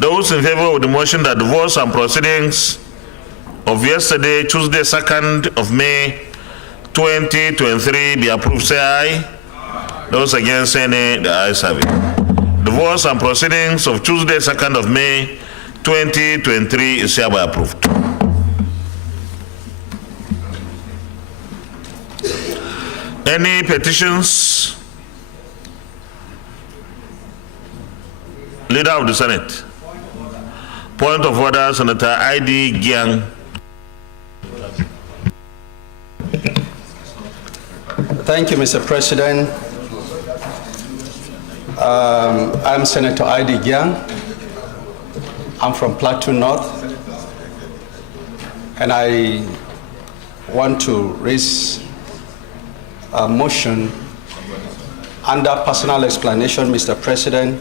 Those in favor of the motion that the votes and proceedings of yesterday, Tuesday, 2nd of May, 2023 be approved, say aye. Those against, say nay. The ayes have it. The votes and proceedings of Tuesday, 2nd of May, 2023 is hereby approved. Any petitions? Leader of the Senate. Point of order, Senator I.D. Gyang. Thank you, Mr. President. I'm Senator I.D. Gyang. I'm from Plateau North, and I want to raise a motion under personal explanation, Mr. President,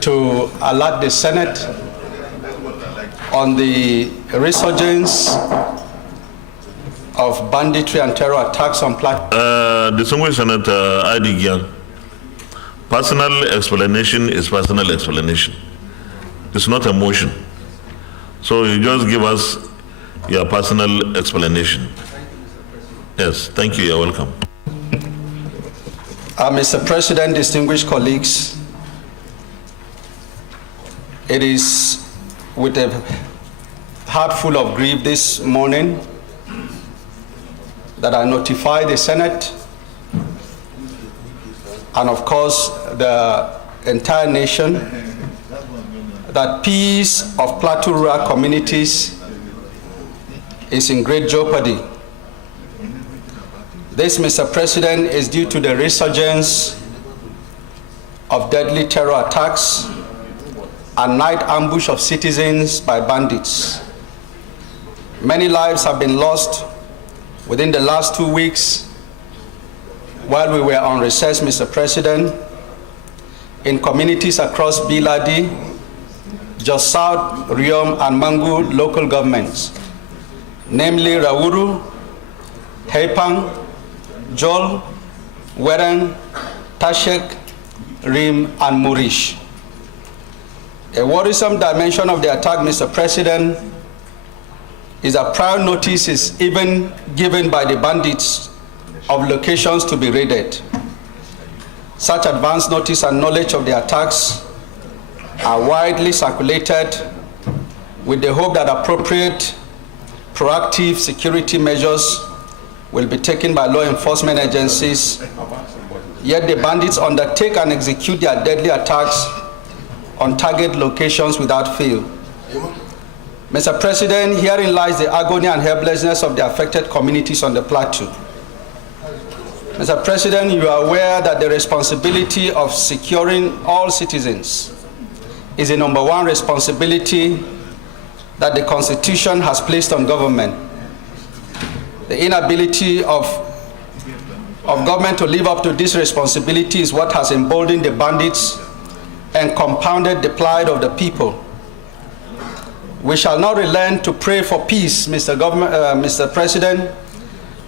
to alert the Senate on the resurgence of banditry and terror attacks on Plateau. Distinguished Senator I.D. Gyang, personal explanation is personal explanation. It's not a motion. So you just give us your personal explanation. Yes, thank you. You're welcome. Mr. President, distinguished colleagues, it is with a heart full of grief this morning that I notify the Senate and of course the entire nation that peace of Plateau rural communities is in great jeopardy. This, Mr. President, is due to the resurgence of deadly terror attacks and night ambush of citizens by bandits. Many lives have been lost within the last 2 weeks while we were on recess, Mr. President, in communities across Biladi, Jos South, Riom, and Mangu local governments, namely Rawuru, Hepang, Jol, Weren, Tashek, Rim, and Murish. A worrisome dimension of the attack, Mr. President, is that prior notice is even given by the bandits of locations to be raided. Such advance notice and knowledge of the attacks are widely circulated with the hope that appropriate proactive security measures will be taken by law enforcement agencies, yet the bandits undertake and execute their deadly attacks on target locations without fail. Mr. President, herein lies the agony and helplessness of the affected communities on the plateau. Mr. President, you are aware that the responsibility of securing all citizens is the #1 responsibility that the Constitution has placed on government. The inability of government to live up to this responsibility is what has emboldened the bandits and compounded the plight of the people. We shall not relent to pray for peace, Mr. President,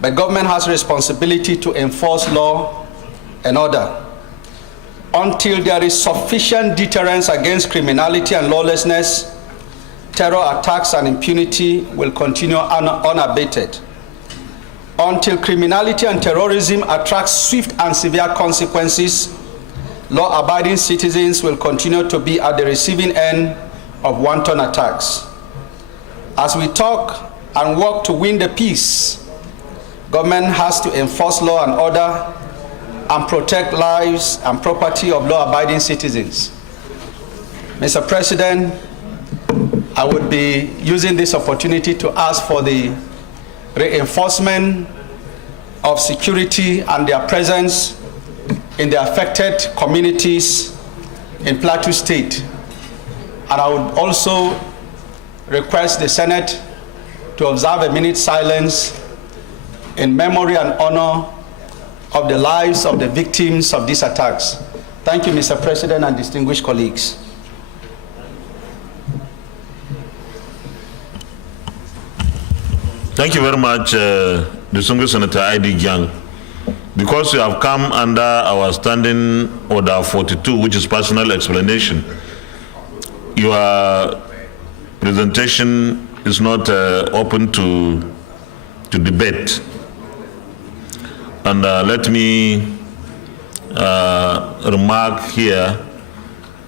but government has responsibility to enforce law and order. Until there is sufficient deterrence against criminality and lawlessness, terror attacks and impunity will continue unabated. Until criminality and terrorism attract swift and severe consequences, law-abiding citizens will continue to be at the receiving end of wanton attacks. As we talk and work to win the peace, government has to enforce law and order and protect lives and property of law-abiding citizens. Mr. President, I would be using this opportunity to ask for the reinforcement of security and their presence in the affected communities in Plateau State. And I would also request the Senate to observe a minute's silence in memory and honor of the lives of the victims of these attacks. Thank you, Mr. President and distinguished colleagues. Thank you very much, distinguished Senator I.D. Gyang. because you have come under our standing order 42, which is personal explanation, your presentation is not open to debate. And let me remark here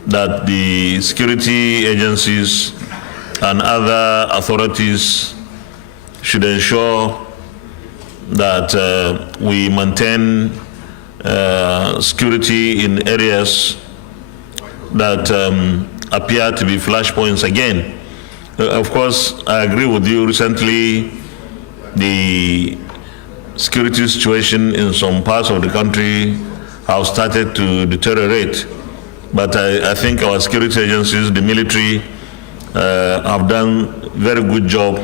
that the security agencies and other authorities should ensure that we maintain security in areas that appear to be flashpoints again. Of course, I agree with you. Recently, the security situation in some parts of the country have started to deteriorate. But I think our security agencies, the military, have done a very good job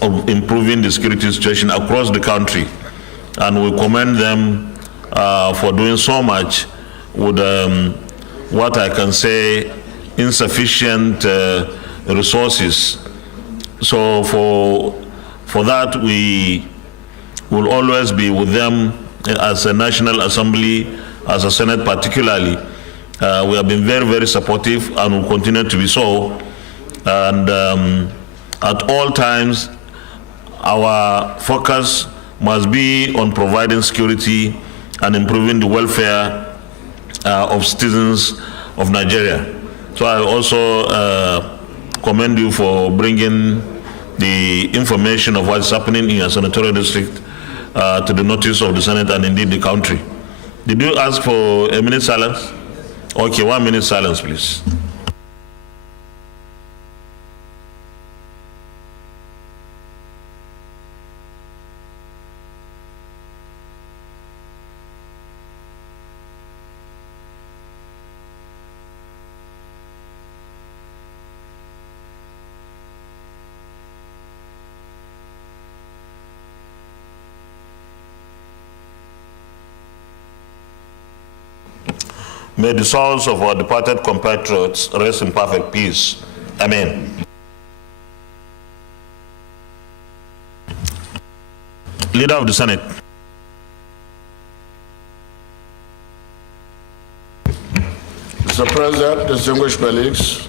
of improving the security situation across the country. And we commend them for doing so much with what I can say insufficient resources. So for that, we will always be with them as a National Assembly, as a Senate particularly. We have been very, very supportive and will continue to be so. And at all times, our focus must be on providing security and improving the welfare of citizens of Nigeria. So I also commend you for bringing the information of what's happening in your senatorial district to the notice of the Senate and indeed the country. Did you ask for a minute silence? Okay, 1 minute silence, please. May the souls of our departed compatriots rest in perfect peace. Amen. Leader of the Senate. Mr. President, distinguished colleagues,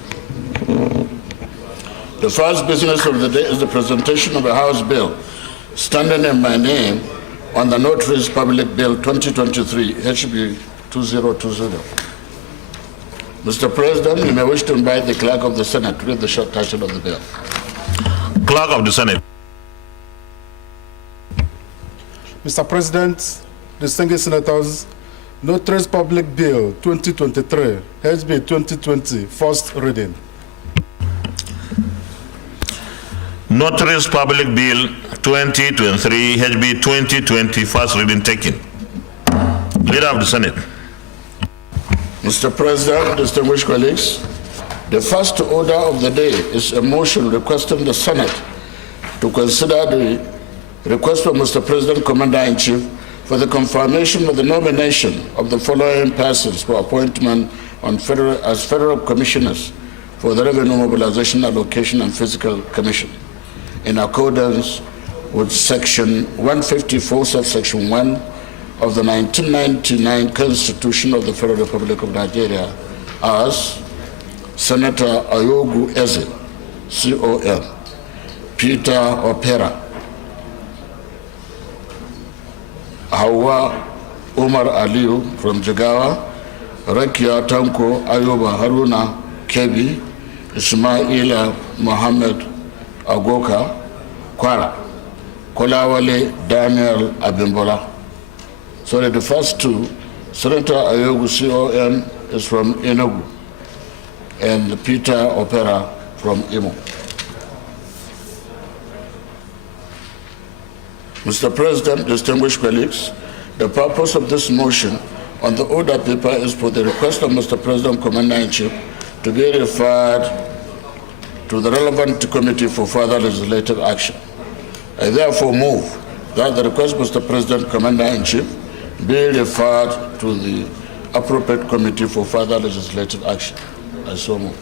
the first business of the day is the presentation of a House bill standing in my name on the Notary's Public Bill 2023, HB 2020. Mr. President, you may wish to invite the Clerk of the Senate to read the short title of the bill. Clerk of the Senate. Mr. President, distinguished senators, Notary's Public Bill 2023, HB 2020, first reading. Notary's Public Bill 2023, HB 2020, first reading taken. Leader of the Senate. Mr. President, distinguished colleagues, the first order of the day is a motion requesting the Senate to consider the request from Mr. President, Commander-in-Chief, for the confirmation of the nomination of the following persons for appointment as federal commissioners for the Revenue Mobilization, Allocation, and Fiscal Commission, in accordance with Section 154, subsection 1 of the 1999 Constitution of the Federal Republic of Nigeria as Senator Ayogu Eze, CON, Peter Opera, Hawa Umar Aliu from Jigawa, Rakia Tanko Ayuba Haruna Kebi, Ismaila Mohammed Agoka Kwara, Kolawale Daniel Abimbola. So the first two, Senator Ayogu CON is from Enugu, and Peter Opera from Imo. Mr. President, distinguished colleagues, the purpose of this motion on the order paper is for the request of Mr. President, Commander-in-Chief, to be referred to the relevant committee for further legislative action. I therefore move that the request, Mr. President, Commander-in-Chief, be referred to the appropriate committee for further legislative action. I so move.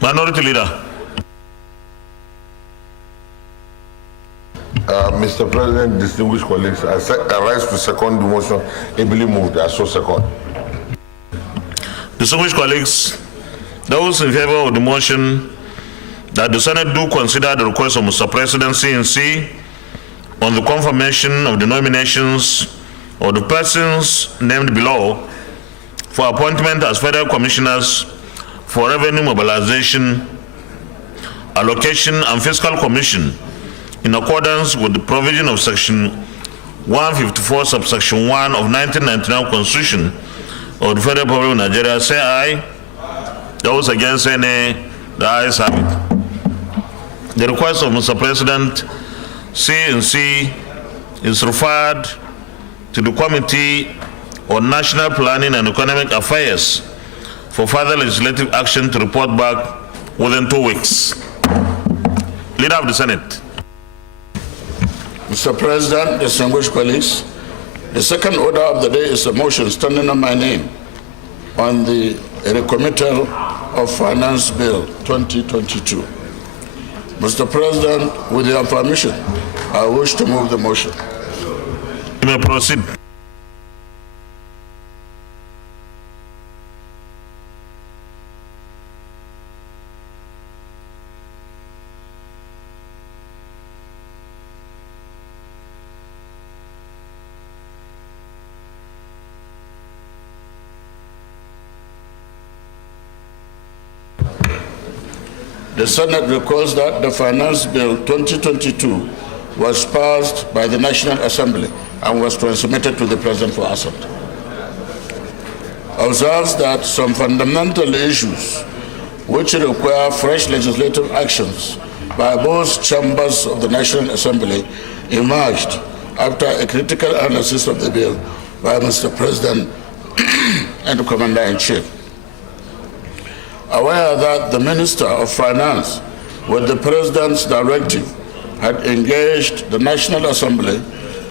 Minority Leader. Mr. President, distinguished colleagues, I rise to second the motion ably moved. I so second. Distinguished colleagues, those in favor of the motion that the Senate do consider the request of Mr. President CNC on the confirmation of the nominations of the persons named below for appointment as federal commissioners for revenue mobilization, allocation and fiscal commission in accordance with the provision of section 154 subsection 1 of 1999 Constitution of the Federal Republic of Nigeria, say aye. Those against say nay. The ayes have it. The request of Mr. President CNC is referred to the Committee on National Planning and Economic Affairs for further legislative action to report back within 2 weeks. Leader of the Senate. Mr. President, distinguished colleagues, the second order of the day is a motion standing on my name on the recommittal of Finance Bill 2022. Mr. President, with your permission, I wish to move the motion. You may proceed. The Senate recalls that the Finance Bill 2022 was passed by the National Assembly and was transmitted to the President for assent. Observes that some fundamental issues which require fresh legislative actions by both chambers of the National Assembly emerged after a critical analysis of the bill by Mr. President and the Commander-in-Chief. Aware that the Minister of Finance, with the President's directive, had engaged the National Assembly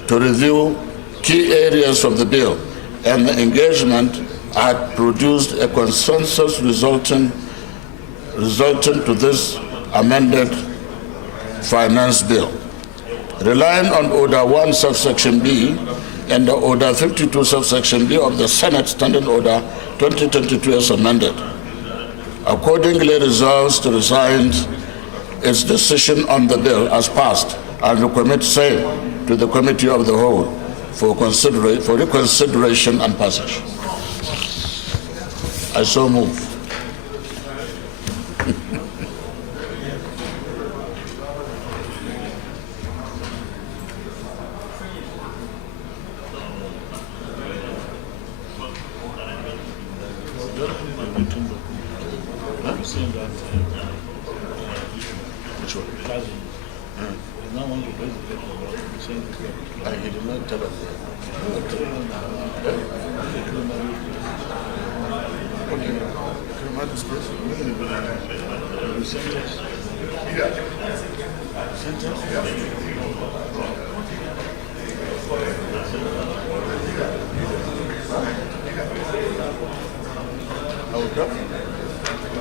to review key areas of the bill, and the engagement had produced a consensus resulting to this amended finance bill. Relying on Order 1 subsection B and the Order 52 subsection B of the Senate Standing Order 2022 as amended, accordingly resolves to resign its decision on the bill as passed and recommit same to the Committee of the Whole for reconsideration and passage. I so move.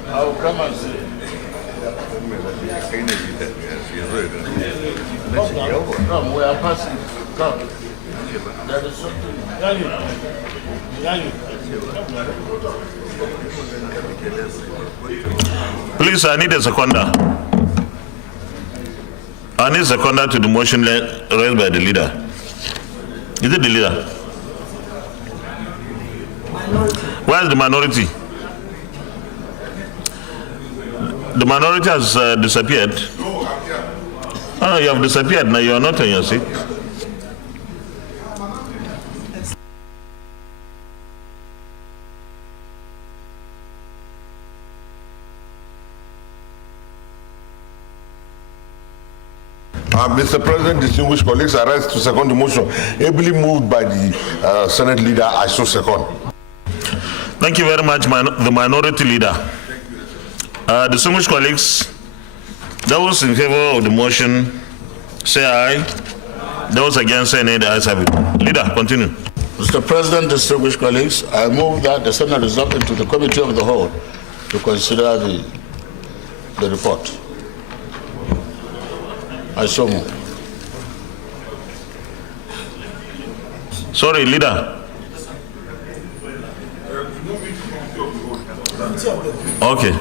I will come and see. Come, we are passing. Come. There is something. Please, I need a seconder. I need a seconder to the motion raised by the leader. Is it the leader? Where is the minority? The minority has disappeared. Oh, no, you have disappeared. Now you are not on your seat. Mr. President, distinguished colleagues, I rise to second the motion ably moved by the Senate leader. I so second. Thank you very much, the minority leader. Distinguished colleagues, those in favor of the motion say aye. Those against say nay. The ayes have it. Leader, continue. Mr. President, distinguished colleagues, I move that the Senate resolve into the Committee of the Whole to consider the report. I so move. Sorry, leader. Okay.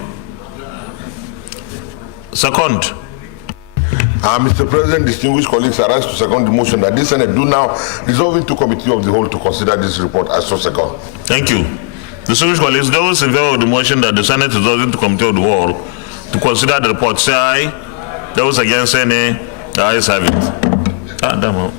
Second. Mr. President, distinguished colleagues, I rise to second the motion that this Senate do now resolve into committee of the whole to consider this report as so second. Thank you. Distinguished colleagues, those in favor of the motion that the Senate resolve into committee of the whole to consider the report, say aye. Those against, say nay. The ayes have it. Damn.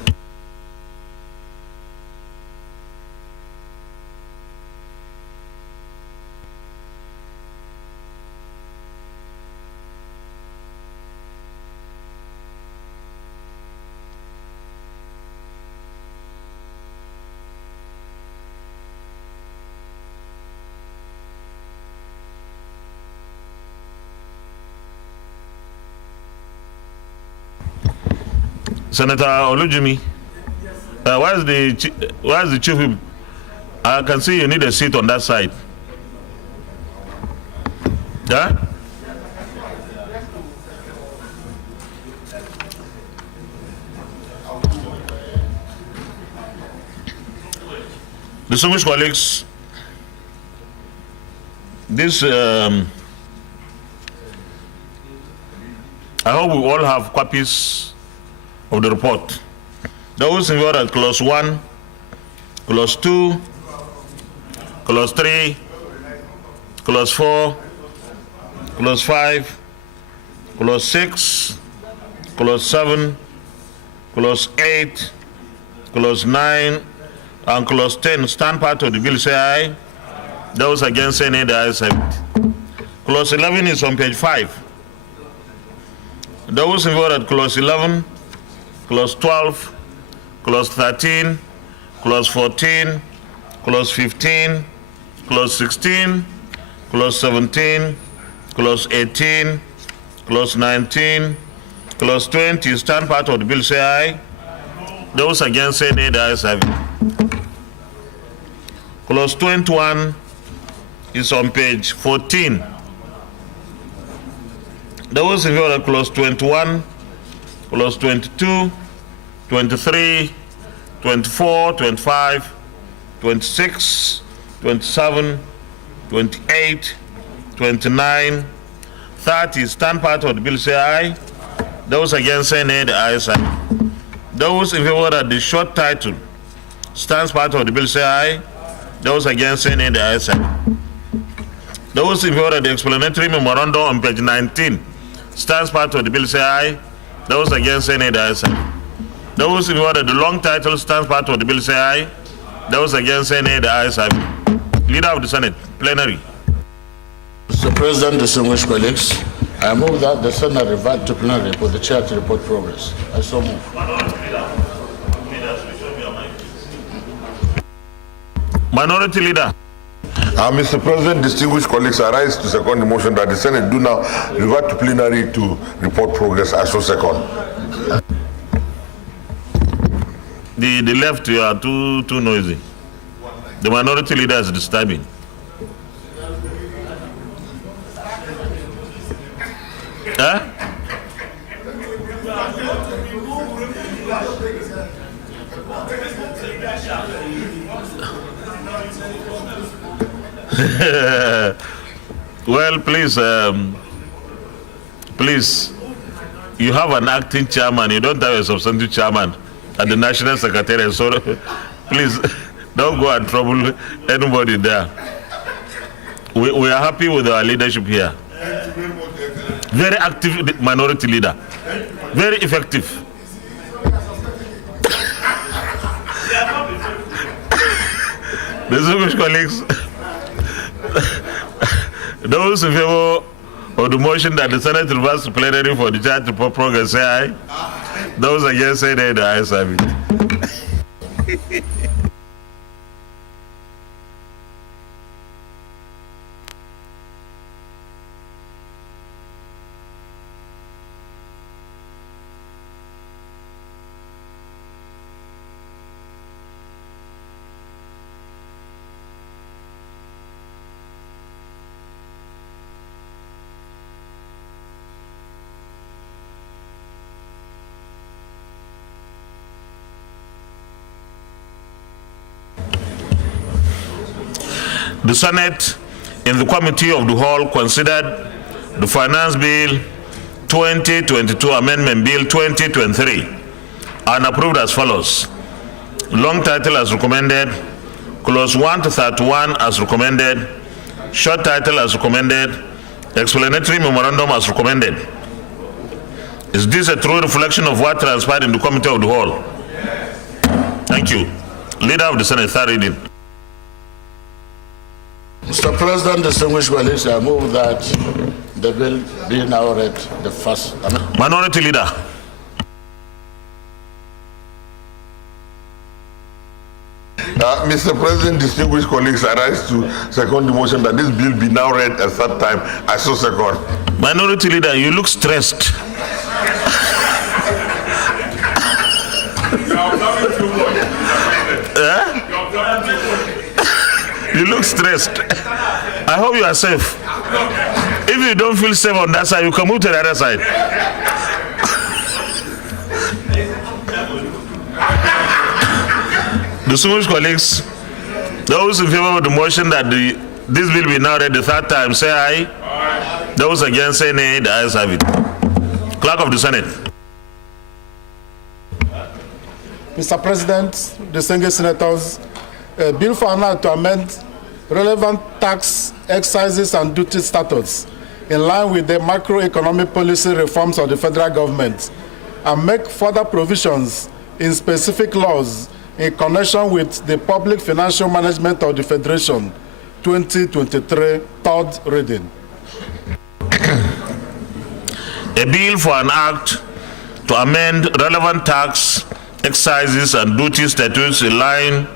Senator Olujimi, why is the chief whip? I can see you need a seat on that side. Yeah? Distinguished colleagues, this I hope we all have copies of the report. Those in favor that clause 1, clause 2, clause 3, clause 4, clause 5, clause 6, clause 7, clause 8, clause 9, and clause 10 stand part of the bill, say aye. Those against, say nay. The ayes have it. Clause 11 is on page 5. Those in favor that clause 11, clause 12, clause 13, clause 14, clause 15, clause 16, clause 17, clause 18, clause 19, clause 20 stand part of the bill, say aye. Those against, say nay. The ayes have it. Clause 21 is on page 14. Those in favor of clause 21, clause 22, 23, 24, 25, 26, 27, 28, 29, 30 stand part of the bill, say aye. Those against, say nay. The ayes have it. Those in favor of the short title stands part of the bill, say aye. Those against, say nay. The ayes have it. Those in favor of the explanatory memorandum on page 19 stands part of the bill, say aye. Those against, say nay. The ayes have it. Those in favor of the long title stands part of the bill, say aye. Those against, say nay. The ayes have it. Leader of the Senate, plenary. Mr. President, distinguished colleagues, I move that the Senate revert to plenary for the chair to report progress. I so move. Minority Leader. Mr. President, distinguished colleagues, I rise to second the motion that the Senate do now revert to plenary to report progress as so second. The left, you are too noisy. The minority leader is disturbing. Huh? Well, please, you have an acting chairman. You don't have a substantive chairman at the National Secretariat. So please, don't go and trouble anybody there. We are happy with our leadership here. Very active minority leader. Very effective. Distinguished colleagues, those in favor of the motion that the Senate reverts to plenary for the chair to report progress, say aye. Those against, say nay. The ayes have it. The Senate, in the Committee of the Whole, considered the Finance Bill 2022 Amendment Bill 2023 and approved as follows. Long title as recommended, clause 1 to 31 as recommended, short title as recommended, explanatory memorandum as recommended. Is this a true reflection of what transpired in the Committee of the Whole? Thank you. Leader of the Senate, third reading. Mr. President, distinguished colleagues, I move that the bill be now read the first. Minority Leader. Mr. President, distinguished colleagues, I rise to second the motion that this bill be now read a third time. I so second. Minority Leader, you look stressed. You look stressed. I hope you are safe. If you don't feel safe on that side, you can move to the other side. Distinguished colleagues, those in favor of the motion that this bill be now read the third time, say aye. Aye. Those against, say nay. The ayes have it. Clerk of the Senate. Mr. President, distinguished senators, a bill for an act to amend relevant tax, excises, and duty statutes in line with the macroeconomic policy reforms of the federal government and make further provisions in specific laws in connection with the public financial management of the Federation 2023, third reading. A bill for an act to amend relevant tax, excises, and duty statutes in line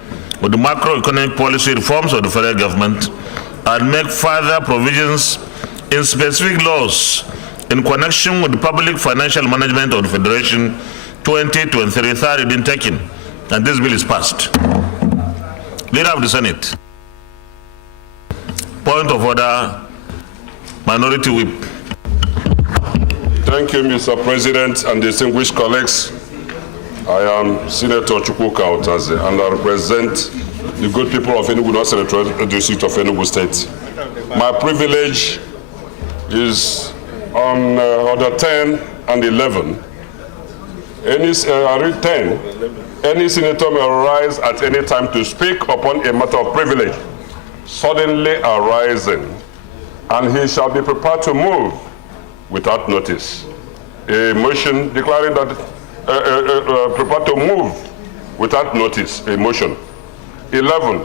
with the macroeconomic policy reforms of the federal government and make further provisions in specific laws in connection with the public financial management of the Federation 2023, third reading taken. And this bill is passed. Leader of the Senate. Point of order, Minority Whip. Thank you, Mr. President and distinguished colleagues. I am Senator Chukwuka Otaze, and I represent the good people of Enugu North Senatorial District of Enugu State. My privilege is on order 10 and 11. I read 10. Any senator may arise at any time to speak upon a matter of privilege suddenly arising, and he shall be prepared to move without notice. A motion declaring that prepared to move without notice, a motion. 11,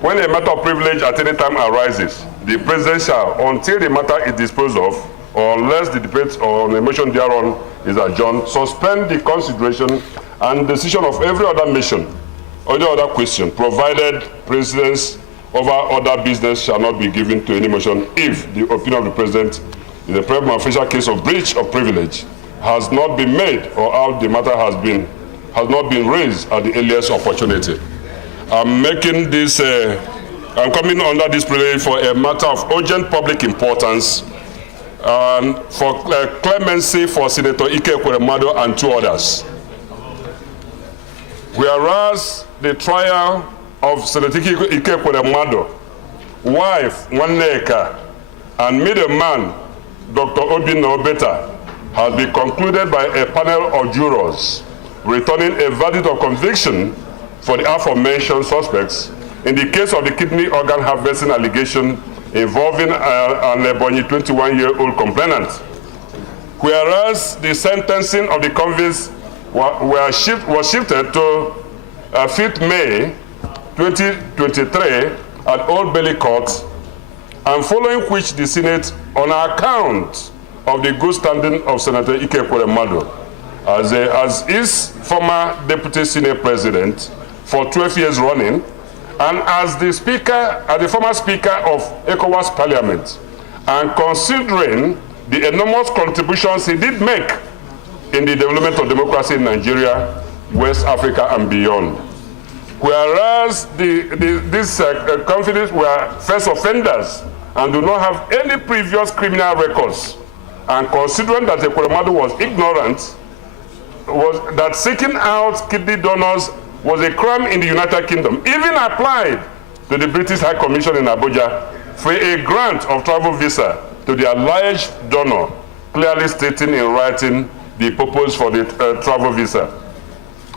when a matter of privilege at any time arises, the president shall, until the matter is disposed of, or unless the debate on a motion thereon is adjourned, suspend the consideration and decision of every other motion or any other question, provided precedence over other business shall not be given to any motion if the opinion of the president in the prima facie case of breach of privilege has not been made or how the matter has not been raised at the earliest opportunity. I'm making this, I'm coming under this privilege for a matter of urgent public importance and for clemency for Senator Ike Ekweremadu and two others. Whereas the trial of Senator Ike Ekweremadu, wife Nwaneka, and middleman Dr. Obinna Obeta has been concluded by a panel of jurors, returning a verdict of conviction for the aforementioned suspects in the case of the kidney organ harvesting allegation involving an Ebonyi 21-year-old complainant. Whereas the sentencing of the convicts was shifted to 5th May 2023 at Old Bailey Court, and following which the Senate, on account of the good standing of Senator Ike Ekweremadu as his former Deputy Senate President for 12 years running, and as the former Speaker of ECOWAS Parliament, and considering the enormous contributions he did make in the development of democracy in Nigeria, West Africa, and beyond. Whereas these confidents were first offenders and do not have any previous criminal records, and considering that Ekweremadu was ignorant, that seeking out kidney donors was a crime in the United Kingdom, even applied to the British High Commission in Abuja for a grant of travel visa to the alleged donor, clearly stating in writing the purpose for the travel visa.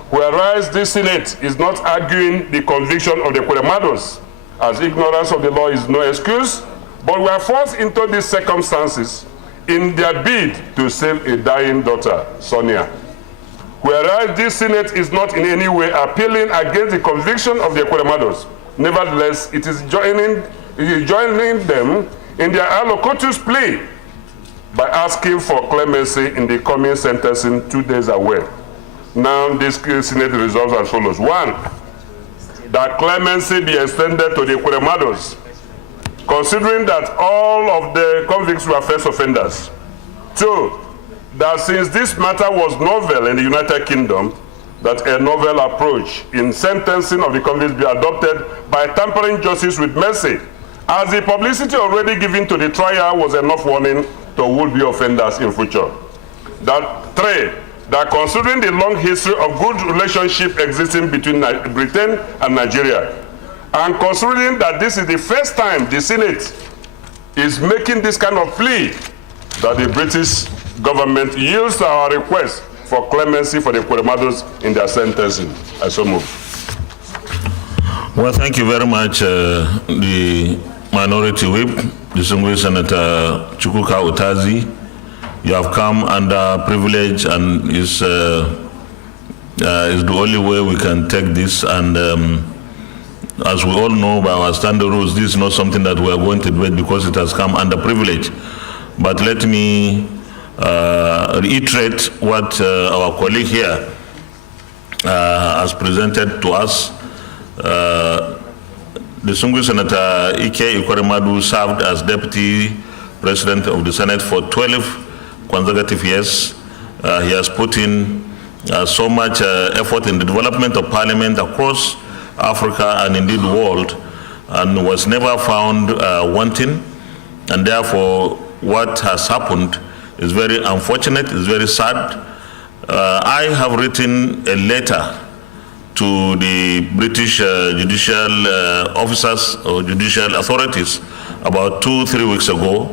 Whereas the Senate is not arguing the conviction of the Ekweremados, as ignorance of the law is no excuse, but were forced into these circumstances in their bid to save a dying daughter, Sonia. Whereas this Senate is not in any way appealing against the conviction of the Ekweremados, nevertheless, it is joining them in their allocutus plea by asking for clemency in the coming sentencing 2 days away. Now, this Senate resolves as follows. 1, that clemency be extended to the Ekweremados, considering that all of the convicts were first offenders. 2, that since this matter was novel in the United Kingdom, that a novel approach in sentencing of the convicts be adopted by tampering justice with mercy, as the publicity already given to the trial was enough warning to would-be offenders in future. 3, that considering the long history of good relationship existing between Britain and Nigeria, and considering that this is the first time the Senate is making this kind of plea, that the British government yields to our request for clemency for the Ekweremados in their sentencing. I so move. Well, thank you very much, the Minority Whip, distinguished Senator Chukwuka Utazi. You have come under privilege, and is the only way we can take this. And as we all know by our standard rules, this is not something that we are going to debate because it has come under privilege. But let me reiterate what our colleague here has presented to us. Distinguished Senator Ike Ekweremadu served as Deputy President of the Senate for 12 consecutive years. He has put in so much effort in the development of Parliament across Africa and indeed the world, and was never found wanting. And therefore, what has happened is very unfortunate, it's very sad. I have written a letter to the British judicial officers or judicial authorities about 2-3 weeks ago,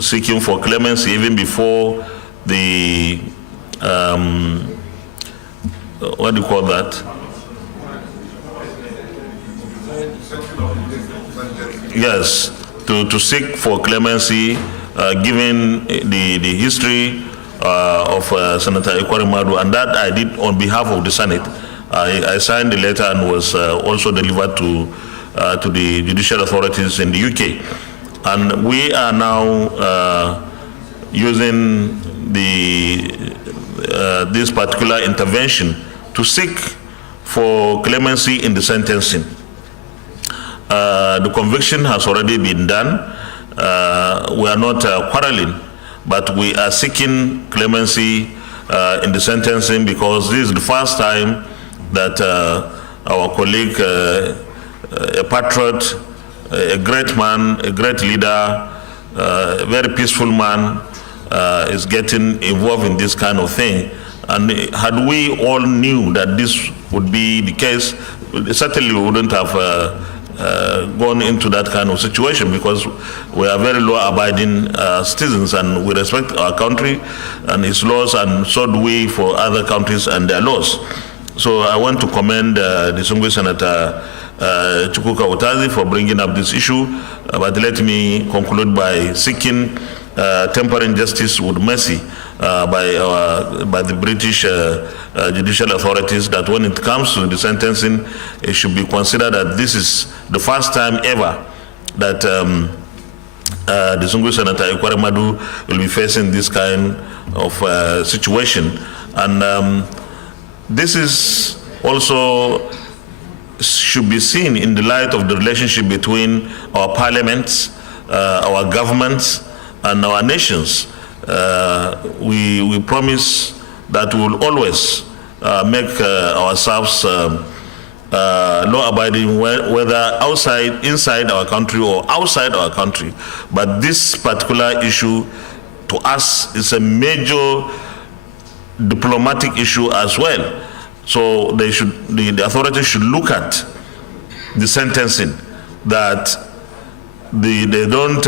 seeking for clemency even before the, what do you call that? Yes, to seek for clemency, given the history of Senator Ekweremadu, and that I did on behalf of the Senate. I signed the letter and was also delivered to the judicial authorities in the UK. And we are now using this particular intervention to seek for clemency in the sentencing. The conviction has already been done. We are not quarreling, but we are seeking clemency in the sentencing because this is the first time that our colleague, a patriot, a great man, a great leader, a very peaceful man, is getting involved in this kind of thing. And had we all knew that this would be the case, certainly we wouldn't have gone into that kind of situation, because we are very law-abiding citizens and we respect our country and its laws, and so do we for other countries and their laws. So I want to commend distinguished Senator Chukwuka Utazi for bringing up this issue, but let me conclude by seeking tempering justice with mercy by the British judicial authorities, that when it comes to the sentencing, it should be considered that this is the first time ever that distinguished Senator Ekweremadu will be facing this kind of situation. And this is also should be seen in the light of the relationship between our parliaments, our governments, and our nations. We promise that we will always make ourselves law-abiding, whether inside our country or outside our country. But this particular issue to us is a major diplomatic issue as well. So the authorities should look at the sentencing that they don't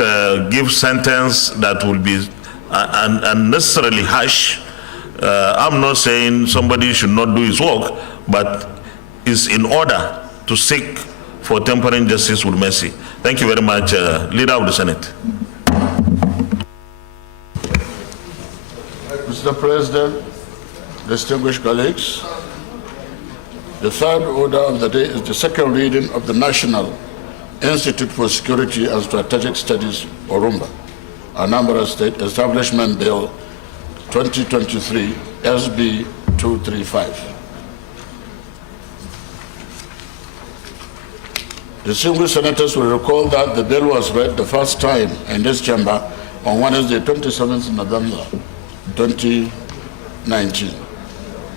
give sentence that will be unnecessarily harsh. I'm not saying somebody should not do his work, but it's in order to seek for tempering justice with mercy. Thank you very much, Leader of the Senate. Mr. President, distinguished colleagues, the third order of the day is the second reading of the National Institute for Security and Strategic Studies, Orumba, Anambra State Establishment Bill 2023, SB 235. Distinguished senators will recall that the bill was read the first time in this chamber on Wednesday, 27th November 2019.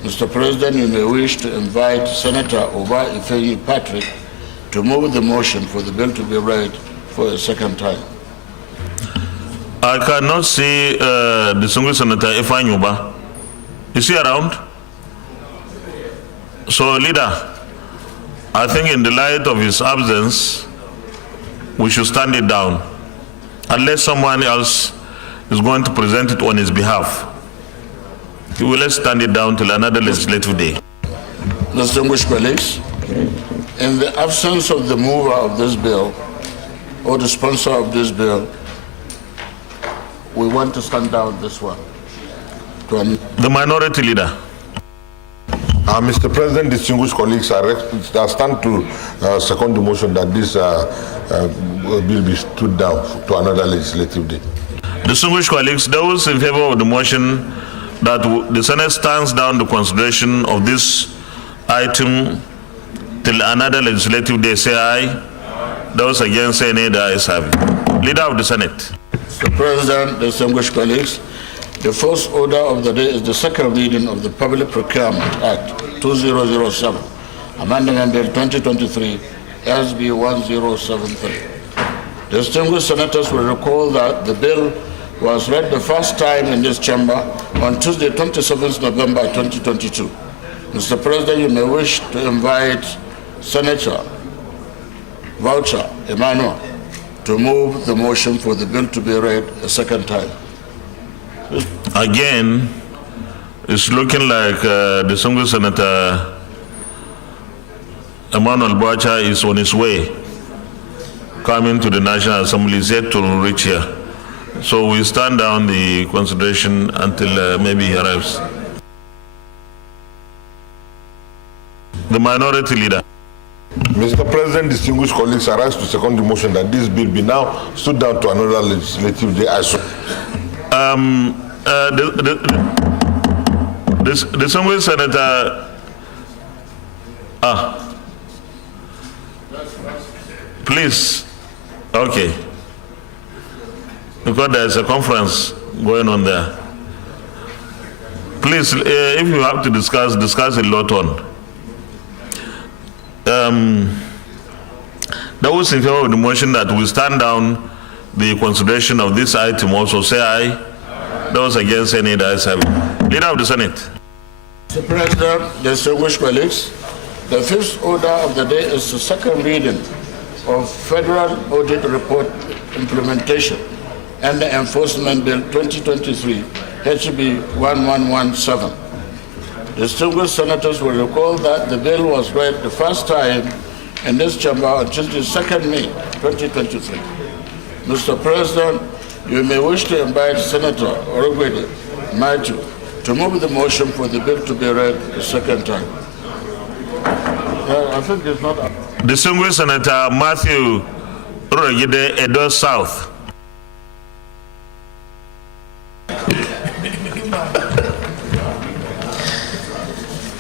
Mr. President, you may wish to invite Senator Oba Ifeanyi Patrick to move the motion for the bill to be read for a second time. I cannot see distinguished Senator Ifeanyi Oba. Is he around? So, Leader, I think in the light of his absence, we should stand it down, unless someone else is going to present it on his behalf. We will stand it down till another legislative day. Distinguished colleagues, in the absence of the mover of this bill or the sponsor of this bill, we want to stand down this one. The Minority Leader. Mr. President, distinguished colleagues, I stand to second the motion that this bill be stood down to another legislative day. Distinguished colleagues, those in favor of the motion that the Senate stands down the consideration of this item till another legislative day, say aye. Those against, say nay. The ayes have it. Leader of the Senate. Mr. President, distinguished colleagues, the first order of the day is the second reading of the Public Procurement Act 2007, Amendment Bill 2023, SB 1073. Distinguished senators will recall that the bill was read the first time in this chamber on Tuesday, 27th November 2022. Mr. President, you may wish to invite Senator Voucher Emmanuel to move the motion for the bill to be read a second time. Again, it's looking like distinguished Senator Emmanuel Bouacha is on his way, coming to the National Assembly, is yet to reach here. So we stand down the consideration until maybe he arrives. The Minority Leader. Mr. President, distinguished colleagues, I rise to second the motion that this bill be now stood down to another legislative day. Distinguished Senator. Please. Okay. Because there's a conference going on there. Please, if you have to discuss a lot on. Those in favor of the motion that we stand down the consideration of this item also say aye. Those against, any the ayes have it. Leader of the Senate. Mr. President, distinguished colleagues, the fifth order of the day is the second reading of Federal Audit Report Implementation and the Enforcement Bill 2023, HB 1117. Distinguished senators will recall that the bill was read the first time in this chamber on Tuesday, 2nd May 2023. Mr. President, you may wish to invite Senator Orugwede Maju to move the motion for the bill to be read the second time. I think it's not. Distinguished Senator Matthew Orugwede, Edo South.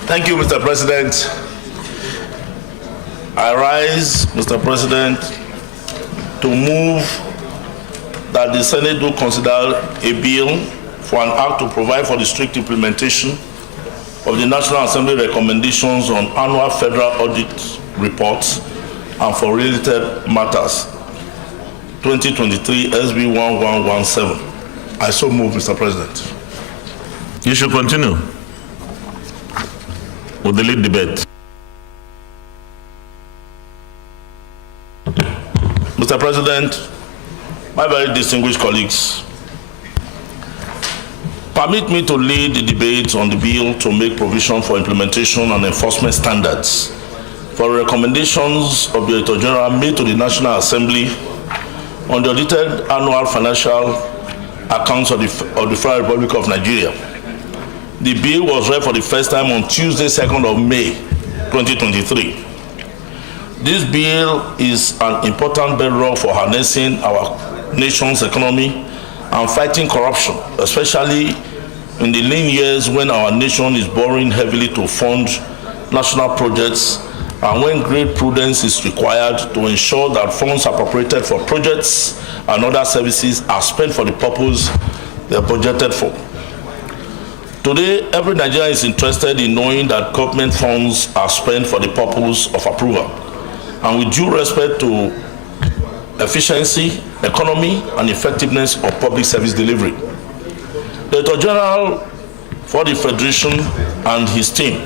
Thank you, Mr. President. I rise, Mr. President, to move that the Senate do consider a bill for an act to provide for the strict implementation of the National Assembly recommendations on annual federal audit reports and for related matters, 2023 SB 1117. I so move, Mr. President. You should continue with the lead debate. Mr. President, my very distinguished colleagues, permit me to lead the debate on the bill to make provision for implementation and enforcement standards for recommendations of the Auditor General made to the National Assembly on the audited annual financial accounts of the Federal Republic of Nigeria. The bill was read for the first time on Tuesday, 2nd of May, 2023. This bill is an important bedrock for harnessing our nation's economy and fighting corruption, especially in the lean years when our nation is borrowing heavily to fund national projects and when great prudence is required to ensure that funds appropriated for projects and other services are spent for the purpose they are budgeted for. Today, every Nigerian is interested in knowing that government funds are spent for the purpose of approval, and with due respect to efficiency, economy, and effectiveness of public service delivery. The Auditor General for the Federation and his team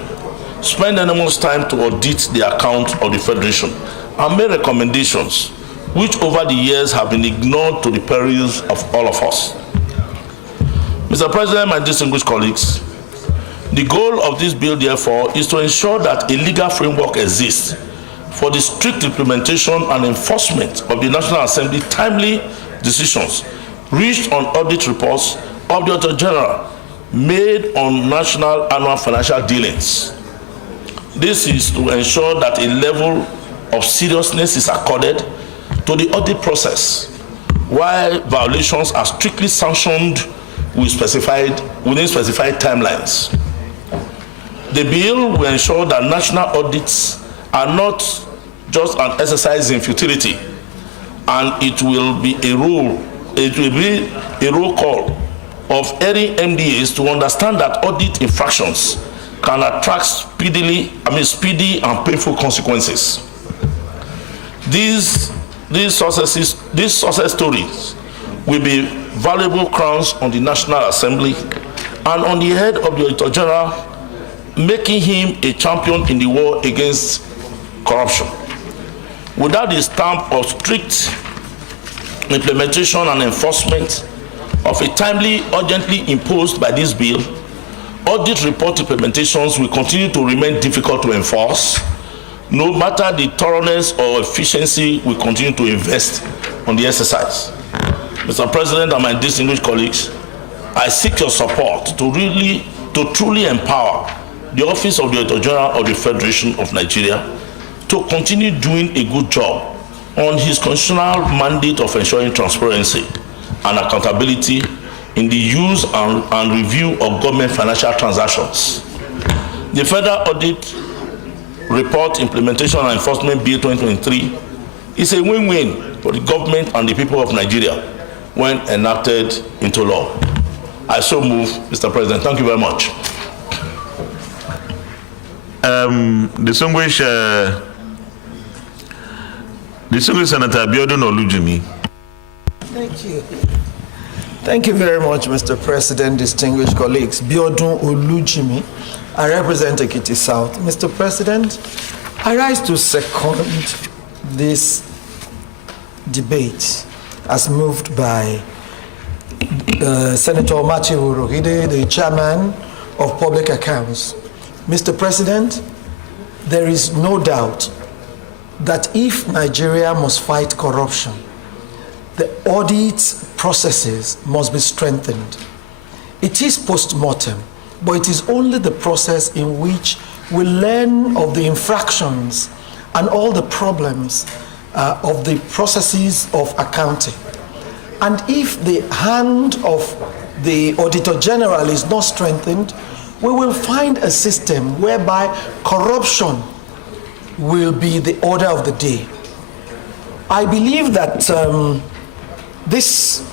spent enormous time to audit the account of the Federation and made recommendations which over the years have been ignored to the perils of all of us. Mr. President, my distinguished colleagues, the goal of this bill, therefore, is to ensure that a legal framework exists for the strict implementation and enforcement of the National Assembly timely decisions reached on audit reports of the Auditor General made on national annual financial dealings. This is to ensure that a level of seriousness is accorded to the audit process, while violations are strictly sanctioned within specified timelines. The bill will ensure that national audits are not just an exercise in futility, and it will be a roll call of any MDAs to understand that audit infractions can attract speedy and painful consequences. These success stories will be valuable crowns on the National Assembly and on the head of the Auditor General, making him a champion in the war against corruption. Without the stamp of strict implementation and enforcement of a timely, urgently imposed by this bill, audit report implementations will continue to remain difficult to enforce, no matter the thoroughness or efficiency we continue to invest on the exercise. Mr. President and my distinguished colleagues, I seek your support to truly empower the Office of the Auditor General of the Federation of Nigeria to continue doing a good job on his constitutional mandate of ensuring transparency and accountability in the use and review of government financial transactions. The Federal Audit Report Implementation and Enforcement Bill 2023 is a win-win for the government and the people of Nigeria when enacted into law. I so move, Mr. President. Thank you very much. Distinguished Senator Biodun Olujimi. Thank you. Thank you very much, Mr. President, distinguished colleagues. Biodun Olujimi, I represent Ekiti South. Mr. President, I rise to second this debate as moved by Senator Matthew Urhoghide, the chairman of Public Accounts. Mr. President, there is no doubt that if Nigeria must fight corruption, the audit processes must be strengthened. It is post-mortem, but it is only the process in which we learn of the infractions and all the problems of the processes of accounting. And if the hand of the Auditor General is not strengthened, we will find a system whereby corruption will be the order of the day. I believe that this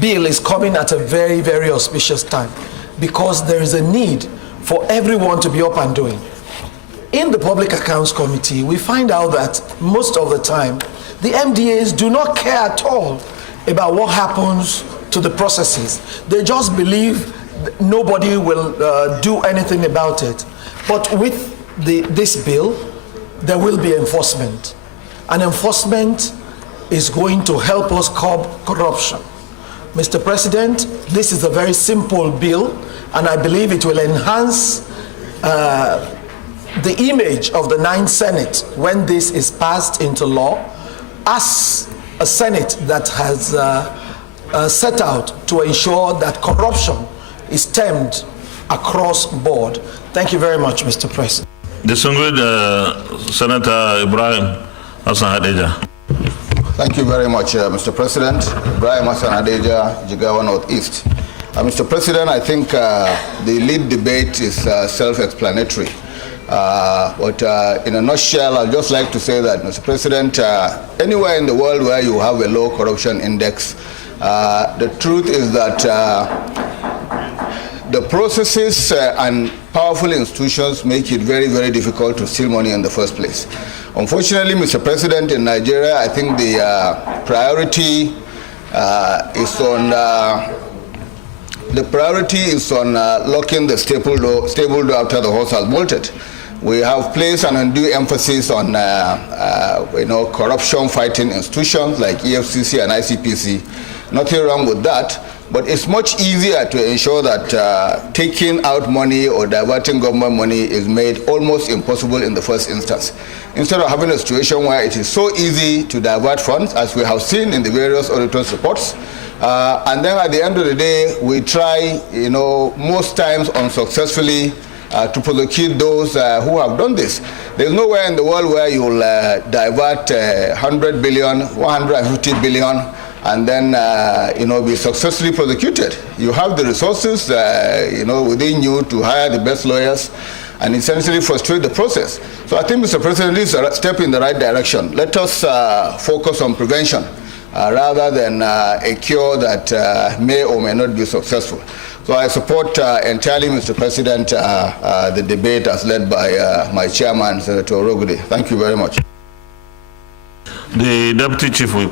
bill is coming at a very, very auspicious time because there is a need for everyone to be up and doing. In the Public Accounts Committee, we find out that most of the time, the MDAs do not care at all about what happens to the processes. They just believe nobody will do anything about it. But with this bill, there will be enforcement. And enforcement is going to help us curb corruption. Mr. President, this is a very simple bill, and I believe it will enhance the image of the 9th Senate when this is passed into law, as a Senate that has set out to ensure that corruption is stemmed across board. Thank you very much, Mr. President. Distinguished Senator Ibrahim Hassan Hadeja. Thank you very much, Mr. President. Ibrahim Hassan Hadeja, Jigawa Northeast. Mr. President, I think the lead debate is self-explanatory. But in a nutshell, I'd just like to say that, Mr. President, anywhere in the world where you have a low corruption index, the truth is that the processes and powerful institutions make it very, very difficult to steal money in the first place. Unfortunately, Mr. President, in Nigeria, I think the priority is on locking the stable door after the horse has bolted. We have placed an undue emphasis on corruption fighting institutions like EFCC and ICPC. Nothing wrong with that, but it's much easier to ensure that taking out money or diverting government money is made almost impossible in the first instance. Instead of having a situation where it is so easy to divert funds, as we have seen in the various auditors' reports, and then at the end of the day, we try, most times unsuccessfully, to prosecute those who have done this. There's nowhere in the world where you'll divert 100 billion, 150 billion, and then be successfully prosecuted. You have the resources within you to hire the best lawyers and essentially frustrate the process. So I think, Mr. President, this is a step in the right direction. Let us focus on prevention rather than a cure that may or may not be successful. So I support entirely, Mr. President, the debate as led by my chairman, Senator Orogude. Thank you very much. The Deputy Chief Whip.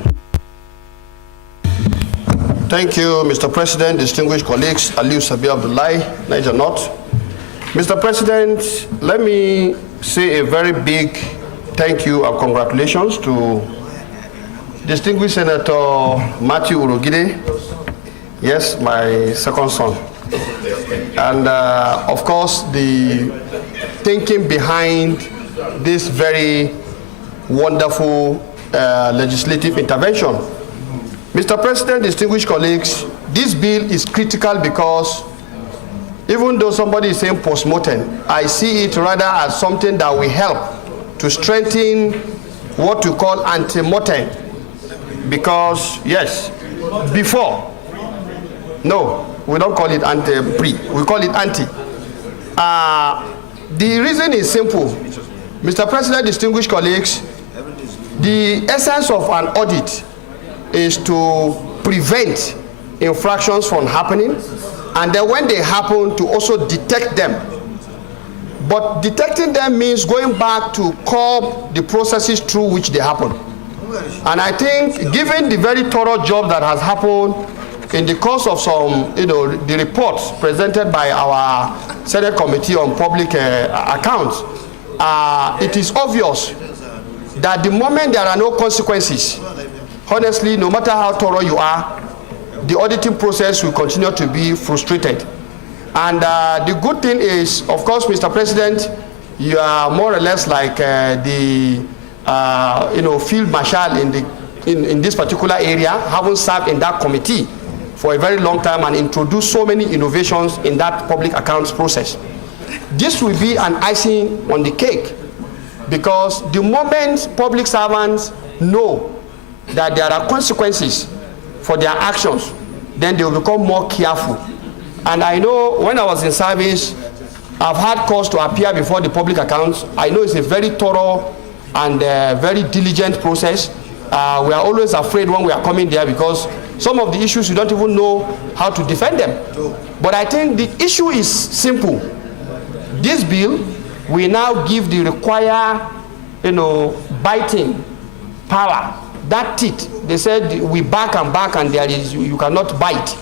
Thank you, Mr. President, distinguished colleagues, Aliu Sabi Abdullahi, Niger North. Mr. President, let me say a very big thank you and congratulations to distinguished Senator Matthew Urogide, yes, my second son. And of course, the thinking behind this very wonderful legislative intervention. Mr. President, distinguished colleagues, this bill is critical because even though somebody is saying post-mortem, I see it rather as something that will help to strengthen what we call ante-mortem. Because, yes, before, no, we don't call it ante-pre, we call it ante. The reason is simple. Mr. President, distinguished colleagues, the essence of an audit is to prevent infractions from happening, and then when they happen, to also detect them. But detecting them means going back to curb the processes through which they happen. And I think, given the very thorough job that has happened in the course of some, the reports presented by our Senate Committee on Public Accounts, it is obvious that the moment there are no consequences, honestly, no matter how thorough you are, the auditing process will continue to be frustrated. And the good thing is, of course, Mr. President, you are more or less like the field marshal in this particular area, having served in that committee for a very long time and introduced so many innovations in that public accounts process. This will be an icing on the cake, because the moment public servants know that there are consequences for their actions, then they will become more careful. And I know when I was in service, I've had cause to appear before the public accounts. I know it's a very thorough and very diligent process. We are always afraid when we are coming there, because some of the issues you don't even know how to defend them. But I think the issue is simple. This bill will now give the required, biting power, that teeth. They said we back and there is, you cannot bite.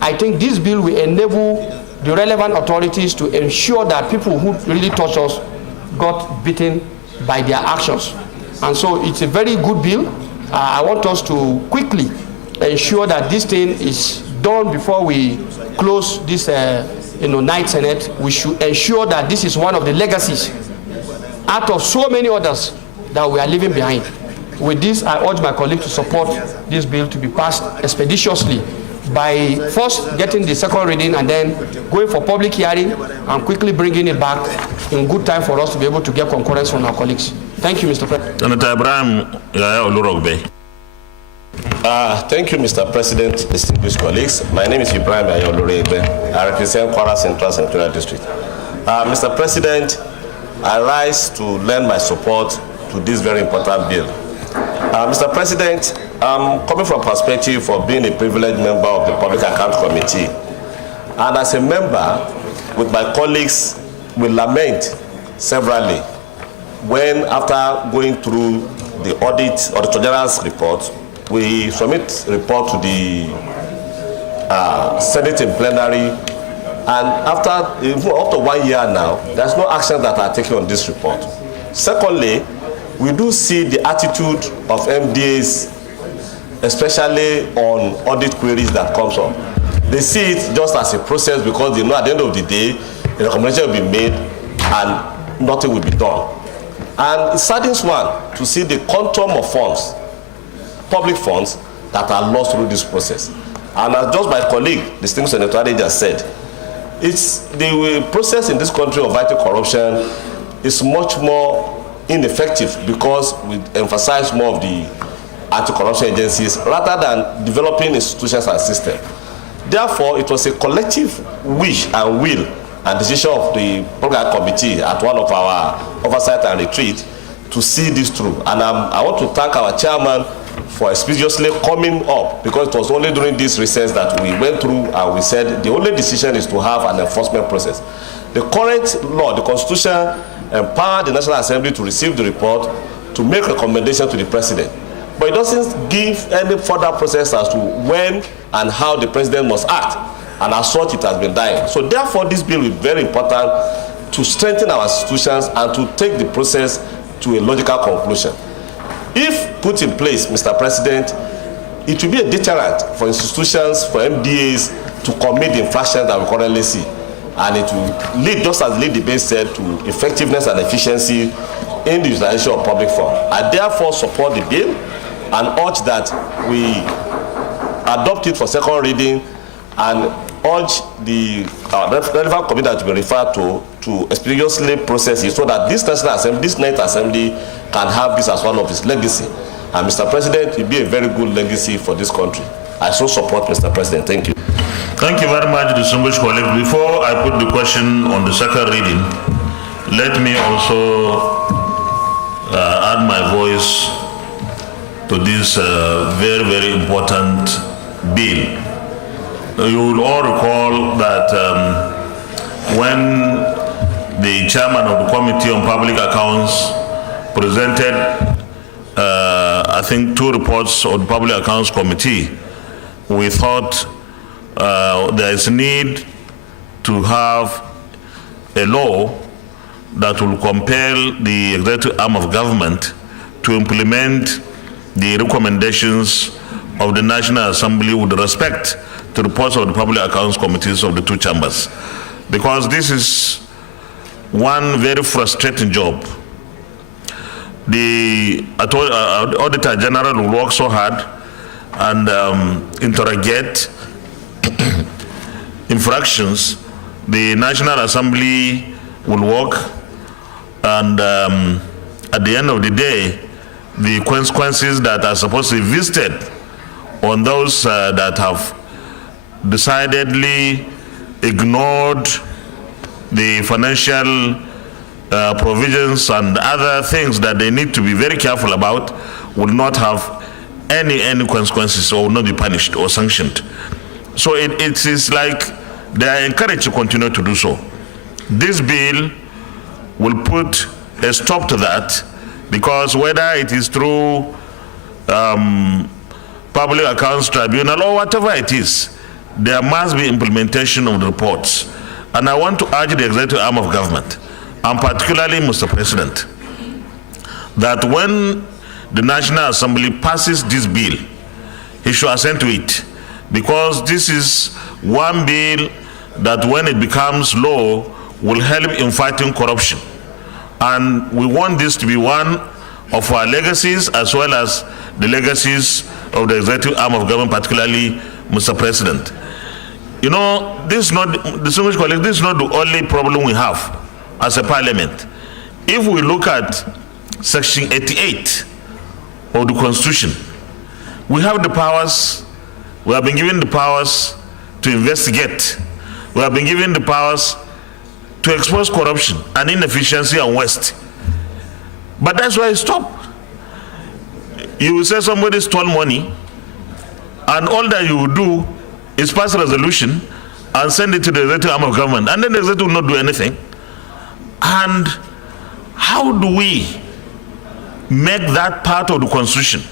I think this bill will enable the relevant authorities to ensure that people who really touch us got beaten by their actions. And so it's a very good bill. I want us to quickly ensure that this thing is done before we close this night Senate. We should ensure that this is one of the legacies out of so many others that we are leaving behind. With this, I urge my colleagues to support this bill to be passed expeditiously by first getting the second reading and then going for public hearing and quickly bringing it back in good time for us to be able to get concurrence from our colleagues. Thank you, Mr. President. Senator Ibrahim Yahya Olurogbe. Thank you, Mr. President, distinguished colleagues. My name is Ibrahim Yahya Olurogbe. I represent Kwara Central Senatorial District. Mr. President, I rise to lend my support to this very important bill. Mr. President, I'm coming from a perspective of being a privileged member of the Public Account Committee. And as a member, with my colleagues, we lament severally when, after going through the audit or the General's report, we submit report to the Senate in plenary, and after up to 1 year now, there's no action that are taken on this report. Secondly, we do see the attitude of MDAs, especially on audit queries that comes up. They see it just as a process because they know at the end of the day, a recommendation will be made and nothing will be done. And it saddens one to see the quantum of funds, public funds, that are lost through this process. And as just my colleague, distinguished Senator Ade just said, it's the process in this country of fighting corruption is much more ineffective because we emphasize more of the anti-corruption agencies rather than developing institutions and systems. Therefore, it was a collective wish and will and decision of the program committee at one of our oversight and retreat to see this through. And I want to thank our chairman for expeditiously coming up, because it was only during this recess that we went through and we said the only decision is to have an enforcement process. The current law, the Constitution, empowered the National Assembly to receive the report to make recommendations to the president. But it doesn't give any further process as to when and how the president must act. And as such, it has been dying. So therefore, this bill is very important to strengthen our institutions and to take the process to a logical conclusion. If put in place, Mr. President, it will be a deterrent for institutions, for MDAs to commit the infractions that we currently see. And it will lead, just as the debate said, to effectiveness and efficiency in the utilization of public funds. I therefore support the bill and urge that we adopt it for second reading and urge the relevant committee that to be referred to expeditiously process it so that this National Assembly, this Ninth Assembly, can have this as one of its legacy. And Mr. President, it will be a very good legacy for this country. I so support, Mr. President. Thank you. Thank you very much, distinguished colleague. Before I put the question on the second reading, let me also add my voice to this very, very important bill. You will all recall that when the chairman of the Committee on Public Accounts presented, I think, 2 reports on the Public Accounts Committee, we thought there is need to have a law that will compel the executive arm of government to implement the recommendations of the National Assembly with respect to the reports of the Public Accounts Committees of the 2 chambers. Because this is one very frustrating job. The Auditor General will work so hard and interrogate infractions. The National Assembly will work, and at the end of the day, the consequences that are supposed to be visited on those that have decidedly ignored the financial provisions and other things that they need to be very careful about will not have any consequences or will not be punished or sanctioned. So it is like they are encouraged to continue to do so. This bill will put a stop to that, because whether it is through Public Accounts Tribunal or whatever it is, there must be implementation of the reports. And I want to urge the executive arm of government, and particularly Mr. President, that when the National Assembly passes this bill, he should assent to it, because this is one bill that when it becomes law will help in fighting corruption. And we want this to be one of our legacies as well as the legacies of the executive arm of government, particularly Mr. President. You know, this is not, distinguished colleagues, this is not the only problem we have as a parliament. If we look at Section 88 of the Constitution, we have the powers, we have been given the powers to investigate, we have been given the powers to expose corruption and inefficiency and waste. But that's why it stopped. You will say somebody stole money, and all that you will do is pass a resolution and send it to the executive arm of government, and then the executive will not do anything. And how do we make that part of the Constitution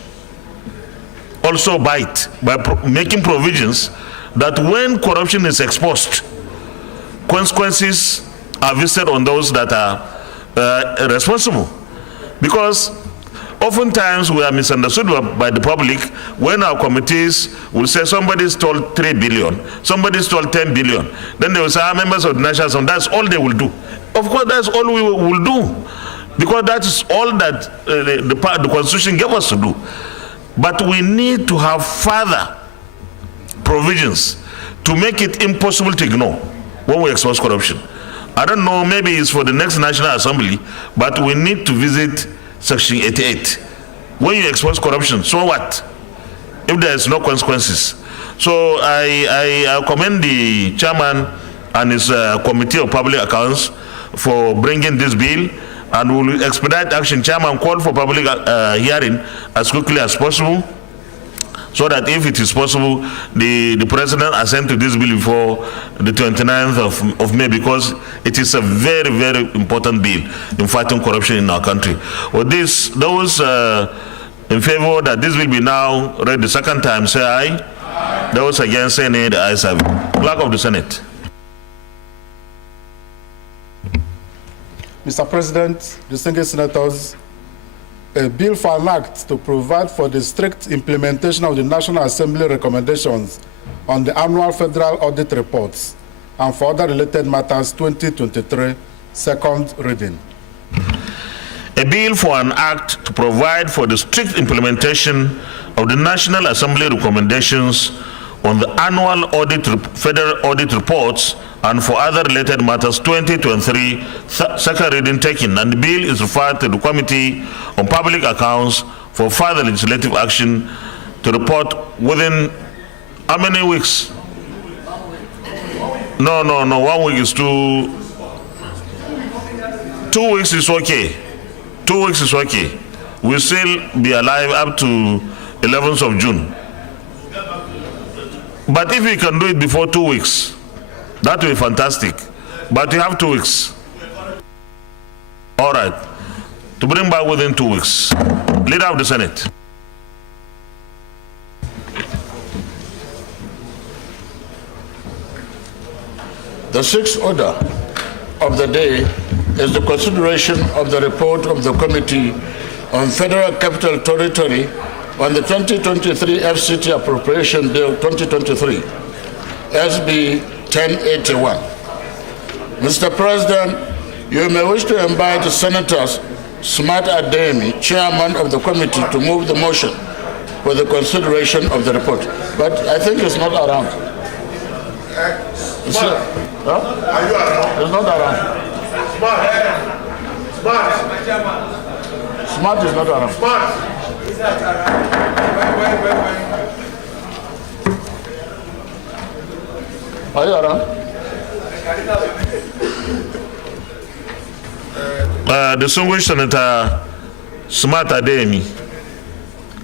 also bite by making provisions that when corruption is exposed, consequences are visited on those that are responsible? Because oftentimes we are misunderstood by the public when our committees will say somebody stole 3 billion, somebody stole 10 billion. Then they will say, members of the National Assembly, that's all they will do. Of course, that's all we will do, because that is all that the Constitution gave us to do. But we need to have further provisions to make it impossible to ignore when we expose corruption. I don't know, maybe it's for the next National Assembly, but we need to visit Section 88. When you expose corruption, so what? If there is no consequences. So I commend the chairman and his Committee of Public Accounts for bringing this bill, and we will expedite action. Chairman called for public hearing as quickly as possible, so that if it is possible, the president assent to this bill before the 29th of May, because it is a very, very important bill in fighting corruption in our country. With this, those in favor that this will be now read the second time, say aye. Aye. Those against, say nay. The ayes have it. Clerk of the Senate. Mr. President, distinguished senators, a bill for an act to provide for the strict implementation of the National Assembly recommendations on the annual federal audit reports and for other related matters 2023, second reading. A bill for an act to provide for the strict implementation of the National Assembly recommendations on the annual federal audit reports and for other related matters 2023, second reading taken, and the bill is referred to the Committee on Public Accounts for further legislative action to report within how many weeks? No, 1 week is too. 2 weeks is okay. 2 weeks is okay. We'll still be alive up to 11th of June. But if we can do it before 2 weeks, that will be fantastic. But you have 2 weeks. All right. To bring back within 2 weeks. Leader of the Senate. The sixth order of the day is the consideration of the report of the Committee on Federal Capital Territory on the 2023 FCT Appropriation Bill 2023, SB 1081. Mr. President, you may wish to invite Senator Smart Ademi, Chairman of the Committee, to move the motion for the consideration of the report. But I think it's not around. Smart. Huh? Are you around? It's not around. Smart is not around. Smart. Are you around? Distinguished Senator Smart Ademi,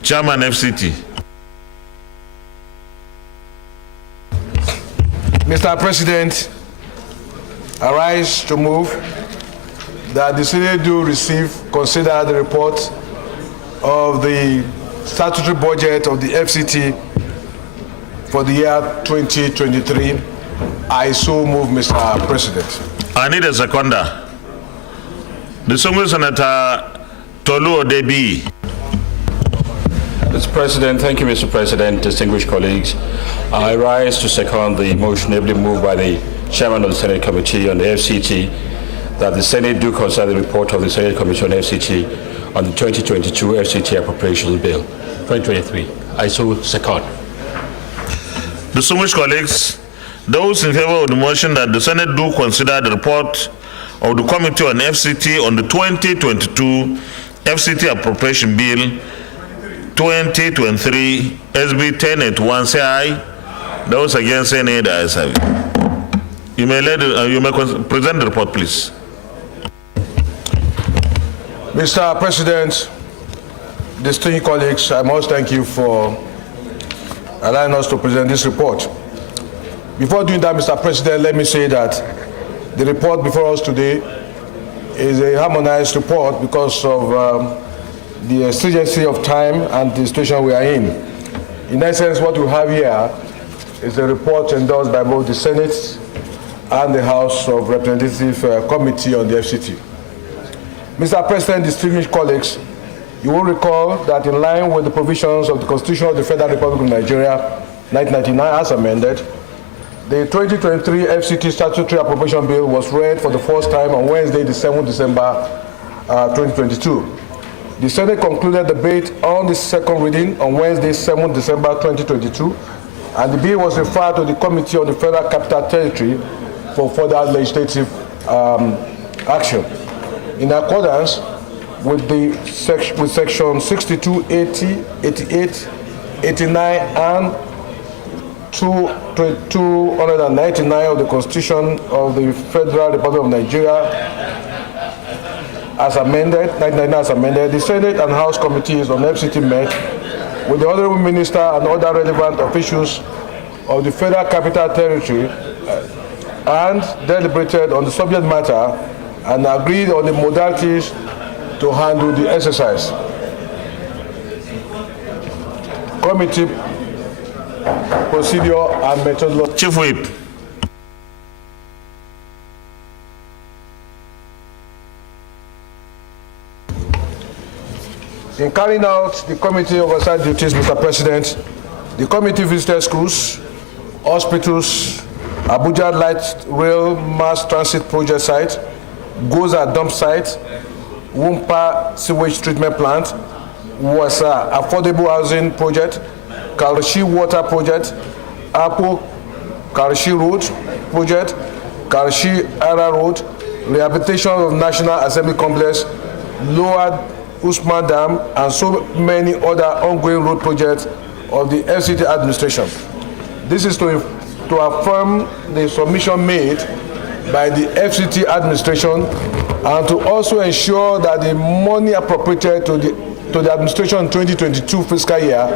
Chairman FCT. Mr. President, I rise to move that the Senate do consider the report of the statutory budget of the FCT for the year 2023. I so move, Mr. President. I need a seconder. Distinguished Senator Tolu Odebi. Mr. President, thank you, Mr. President, distinguished colleagues. I rise to second the motion ably moved by the Chairman of the Senate Committee on the FCT that the Senate do consider the report of the Senate Commission on FCT on the 2022 FCT Appropriations Bill 2023. I so second. Distinguished colleagues, those in favor of the motion that the Senate do consider the report of the Committee on FCT on the 2022 FCT Appropriation Bill 2023 SB 1081 say aye. Those against say nay. The ayes have it. You may present the report, please. Mr. President, distinguished colleagues, I must thank you for allowing us to present this report. Before doing that, Mr. President, let me say that the report before us today is a harmonized report because of the exigency of time and the situation we are in. In essence, what we have here is a report endorsed by both the Senate and the House of Representatives Committee on the FCT. Mr. President, distinguished colleagues, you will recall that in line with the provisions of the Constitution of the Federal Republic of Nigeria, 1999 as amended, the 2023 FCT Statutory Appropriation Bill was read for the first time on Wednesday, the 7th December 2022. The Senate concluded debate on the second reading on Wednesday, 7th December 2022, and the bill was referred to the Committee on the Federal Capital Territory for further legislative action. In accordance with section 62, 80, 88, 89, and 299 of the Constitution of the Federal Republic of Nigeria, as amended, 1999 as amended, the Senate and House committees on FCT met with the Honorable Minister and other relevant officials of the Federal Capital Territory and deliberated on the subject matter and agreed on the modalities to handle the exercise. Committee procedure and methodology. Chief Whip. In carrying out the committee oversight duties, Mr. President, the committee visited schools, hospitals, Abuja Light Rail Mass Transit Project site, Goza Dump site, Wumpa Sewage Treatment Plant, Wasa Affordable Housing Project, Karachi Water Project, Apo Karachi Road Project, Karachi Ara Road, Rehabilitation of National Assembly Complex, Lower Usman Dam, and so many other ongoing road projects of the FCT administration. This is to affirm the submission made by the FCT administration and to also ensure that the money appropriated to the administration in 2022 fiscal year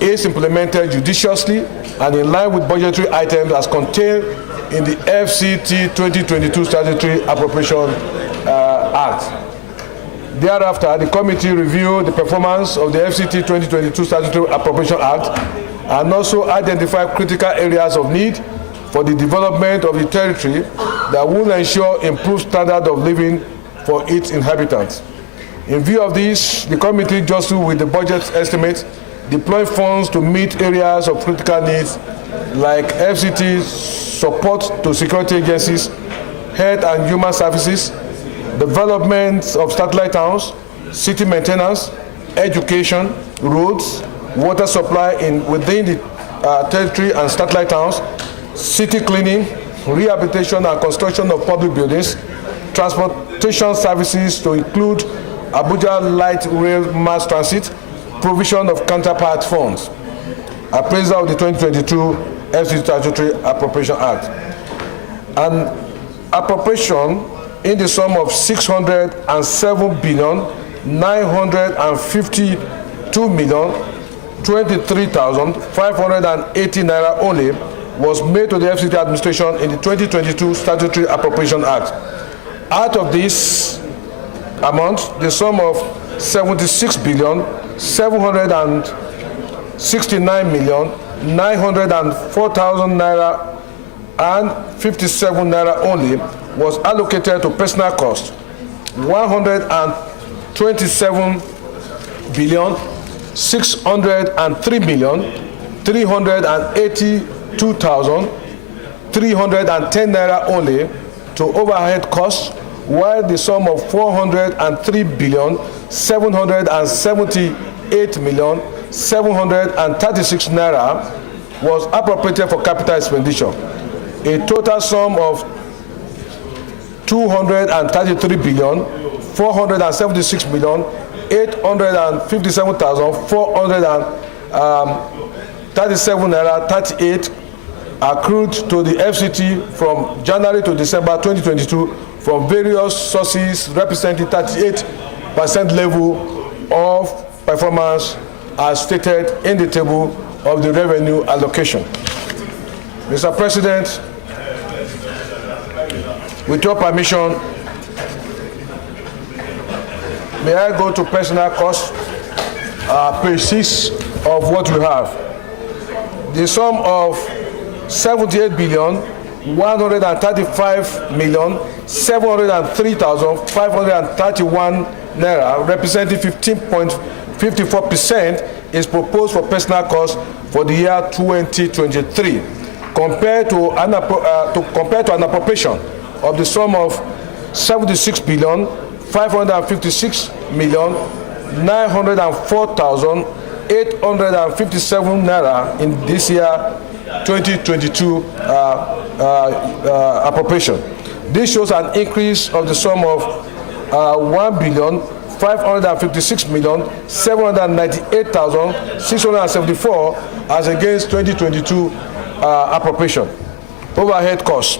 is implemented judiciously and in line with budgetary items as contained in the FCT 2022 Statutory Appropriation Act. Thereafter, the committee reviewed the performance of the FCT 2022 Statutory Appropriation Act and also identified critical areas of need for the development of the territory that will ensure improved standard of living for its inhabitants. In view of this, the committee jostled with the budget estimate, deploying funds to meet areas of critical needs like FCT support to security agencies, health and human services, development of satellite towns, city maintenance, education, roads, water supply within the territory and satellite towns, city cleaning, rehabilitation and construction of public buildings, transportation services to include Abuja Light Rail Mass Transit, provision of counterpart funds, appraisal of the 2022 FCT Statutory Appropriation Act, and appropriation in the sum of 607,952,23,580 naira only was made to the FCT administration in the 2022 Statutory Appropriation Act. Out of this amount, the sum of 76,769,904,000 naira and 57 naira only was allocated to personal cost. 127 603,382,310 naira only to overhead costs, while the sum of 403,778,736 naira was appropriated for capital expenditure. A total sum of 233,456,857,437 naira 38 accrued to the FCT from January to December 2022 from various sources representing 38% level of performance as stated in the table of the revenue allocation. Mr. President, with your permission, may I go to personal costs, page 6 of what we have. The sum of 78,135,703,531 naira, representing 15.54%, is proposed for personal costs for the year 2023, compared to an appropriation of the sum of 76,556,904,857 naira in this year 2022 appropriation. This shows an increase of the sum of 1,556,798,674 as against 2022 appropriation. Overhead costs.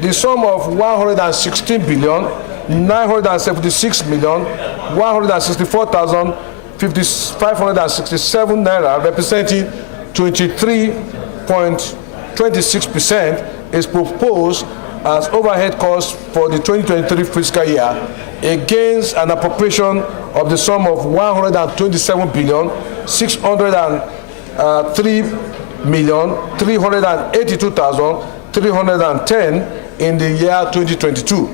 The sum of 116,976,164,567 naira, representing 23.26%, is proposed as overhead costs for the 2023 fiscal year against an appropriation of the sum of 127,603,382,310 in the year 2022.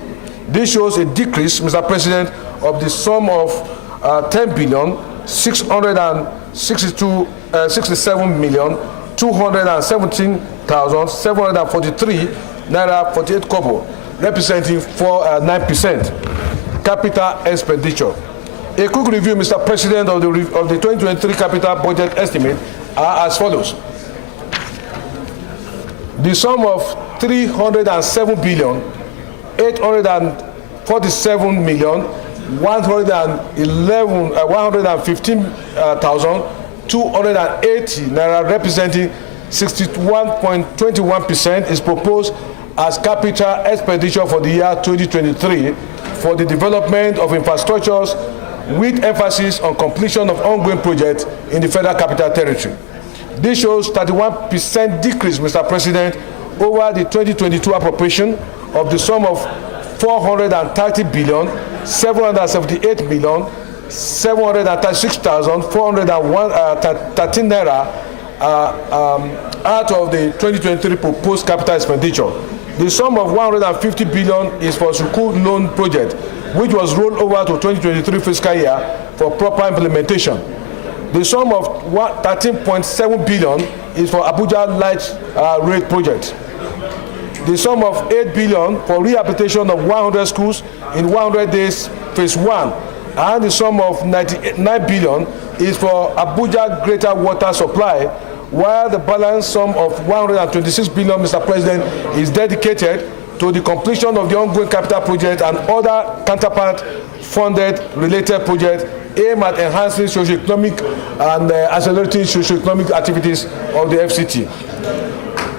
This shows a decrease, Mr. President, of the sum of 10,667,217,743 naira 48 kobo, representing 9%. Capital expenditure. A quick review, Mr. President, of the 2023 capital budget estimate are as follows. The sum of 307,847,115,280 naira, representing 61.21%, is proposed as capital expenditure for the year 2023 for the development of infrastructures with emphasis on completion of ongoing projects in the Federal Capital Territory. This shows 31% decrease, Mr. President, over the 2022 appropriation of the sum of 430,736,413 naira out of the 2023 proposed capital expenditure. The sum of 150 billion is for Sukuk loan project, which was rolled over to 2023 fiscal year for proper implementation. The sum of 13.7 billion is for Abuja Light Rail project. The sum of 8 billion for rehabilitation of 100 schools in 100 days, phase 1, and the sum of 99 billion is for Abuja Greater Water Supply, while the balance sum of 126 billion, Mr. President, is dedicated to the completion of the ongoing capital project and other counterpart funded related projects aimed at enhancing socio-economic and accelerating socio-economic activities of the FCT.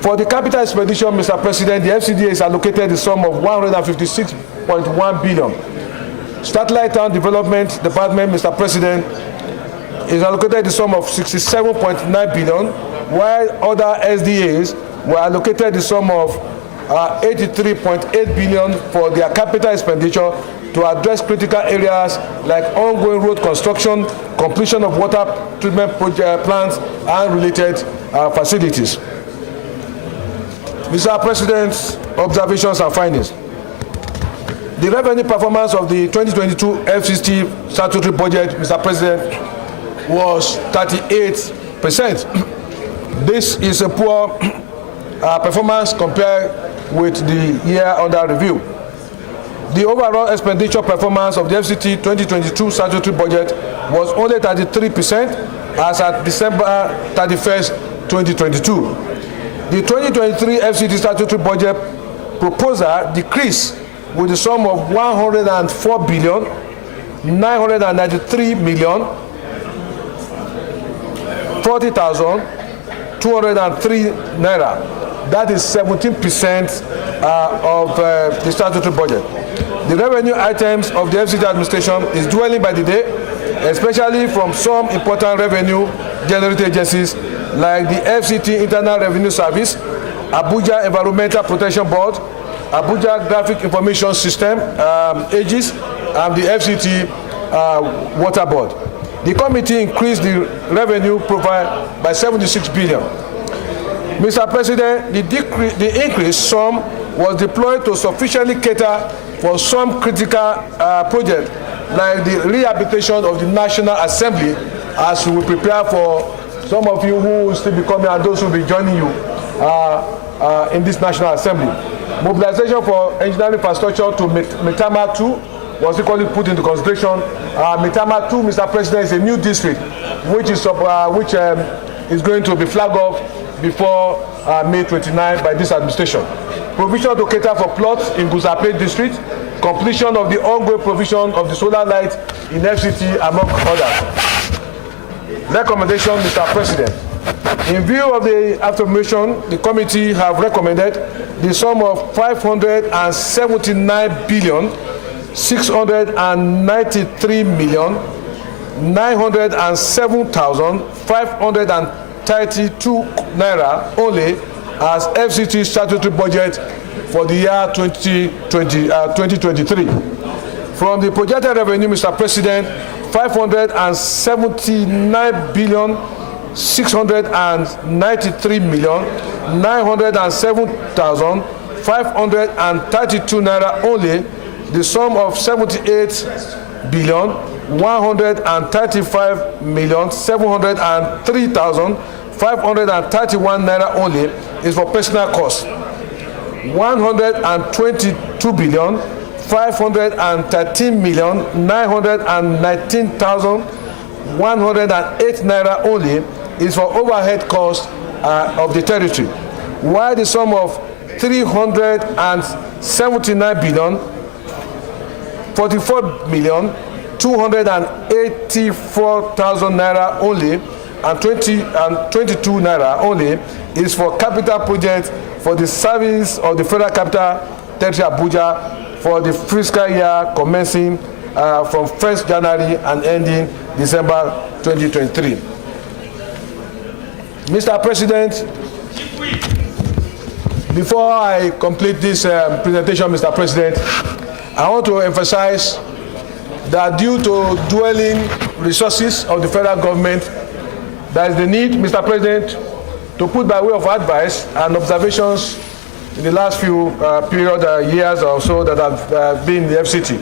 For the capital expenditure, Mr. President, the FCDA is allocated the sum of 156.1 billion. Satellite Town Development Department, Mr. President, is allocated the sum of 67.9 billion, while other SDAs were allocated the sum of 83.8 billion for their capital expenditure to address critical areas like ongoing road construction, completion of water treatment plants, and related facilities. Mr. President, observations and findings. The revenue performance of the 2022 FCT statutory budget, Mr. President, was 38%. This is a poor performance compared with the year under review. The overall expenditure performance of the FCT 2022 statutory budget was only 33% as at December 31st, 2022. The 2023 FCT statutory budget proposal decreased with the sum of 104,993,040,203 naira. That is 17% of the statutory budget. The revenue items of the FCT administration is dwindling by the day, especially from some important revenue generating agencies like the FCT Internal Revenue Service, Abuja Environmental Protection Board, Abuja Graphic Information System, AGIS, and the FCT Water Board. The committee increased the revenue profile by 76 billion. Mr. President, the increased sum was deployed to sufficiently cater for some critical projects like the rehabilitation of the National Assembly, as we prepare for some of you who will still be coming and those who will be joining you in this National Assembly. Mobilization for engineering infrastructure to Metama 2 was equally put into consideration. Metama 2, Mr. President, is a new district which is going to be flagged off before May 29 by this administration. Provision to cater for plots in Guzape district, completion of the ongoing provision of the solar light in FCT, among others. Recommendation, Mr. President. In view of the affirmation, the committee have recommended the sum of 579,693,907,532 naira only as FCT statutory budget for the year 2023. From the projected revenue, Mr. President, 579,693,907,532 naira only, the sum of 78,135,703,531 naira only is for personal costs. 122,513,919,108 naira only is for overhead costs of the territory, while the sum of 379,044,284,000 naira only and 22 naira only is for capital projects for the service of the Federal Capital Territory Abuja for the fiscal year commencing from 1st January and ending December 2023. Mr. President, before I complete this presentation, Mr. President, I want to emphasize that due to dwindling resources of the federal government, there is the need, Mr. President, to put by way of advice and observations in the last few years or so that have been in the FCT,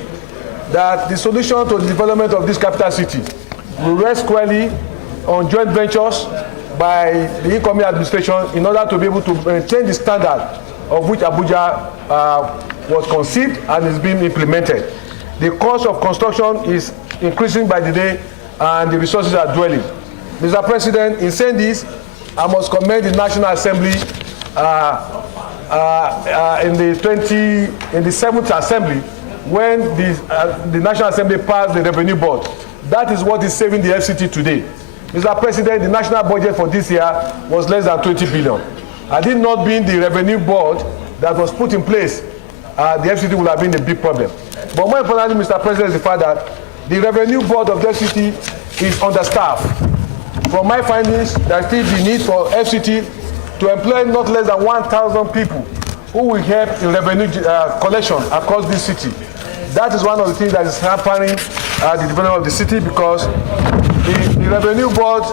that the solution to the development of this capital city will rest squarely on joint ventures by the incoming administration in order to be able to maintain the standard of which Abuja was conceived and is being implemented. The cost of construction is increasing by the day and the resources are dwindling. Mr. President, in saying this, I must commend the National Assembly in the 7th Assembly when the National Assembly passed the Revenue Board. That is what is saving the FCT today. Mr. President, the national budget for this year was less than 20 billion. Had it not been the Revenue Board that was put in place, the FCT would have been a big problem. But more importantly, Mr. President, is the fact that the Revenue Board of the FCT is understaffed. From my findings, there is still the need for FCT to employ not less than 1,000 people who will help in revenue collection across this city. That is one of the things that is hampering the development of the city, because the Revenue Board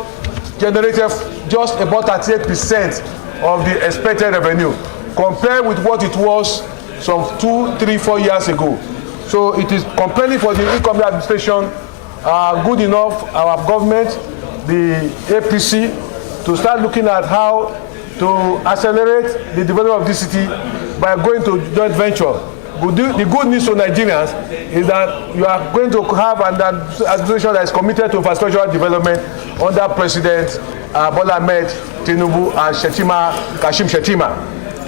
generated just about 38% of the expected revenue, compared with what it was some 2, 3, 4 years ago. So it is compelling for the incoming administration, good enough, our government, the APC to start looking at how to accelerate the development of this city by going to joint venture. The good news to Nigerians is that you are going to have an administration that is committed to infrastructural development under President Bola Ahmed Tinubu and Kashim Shettima.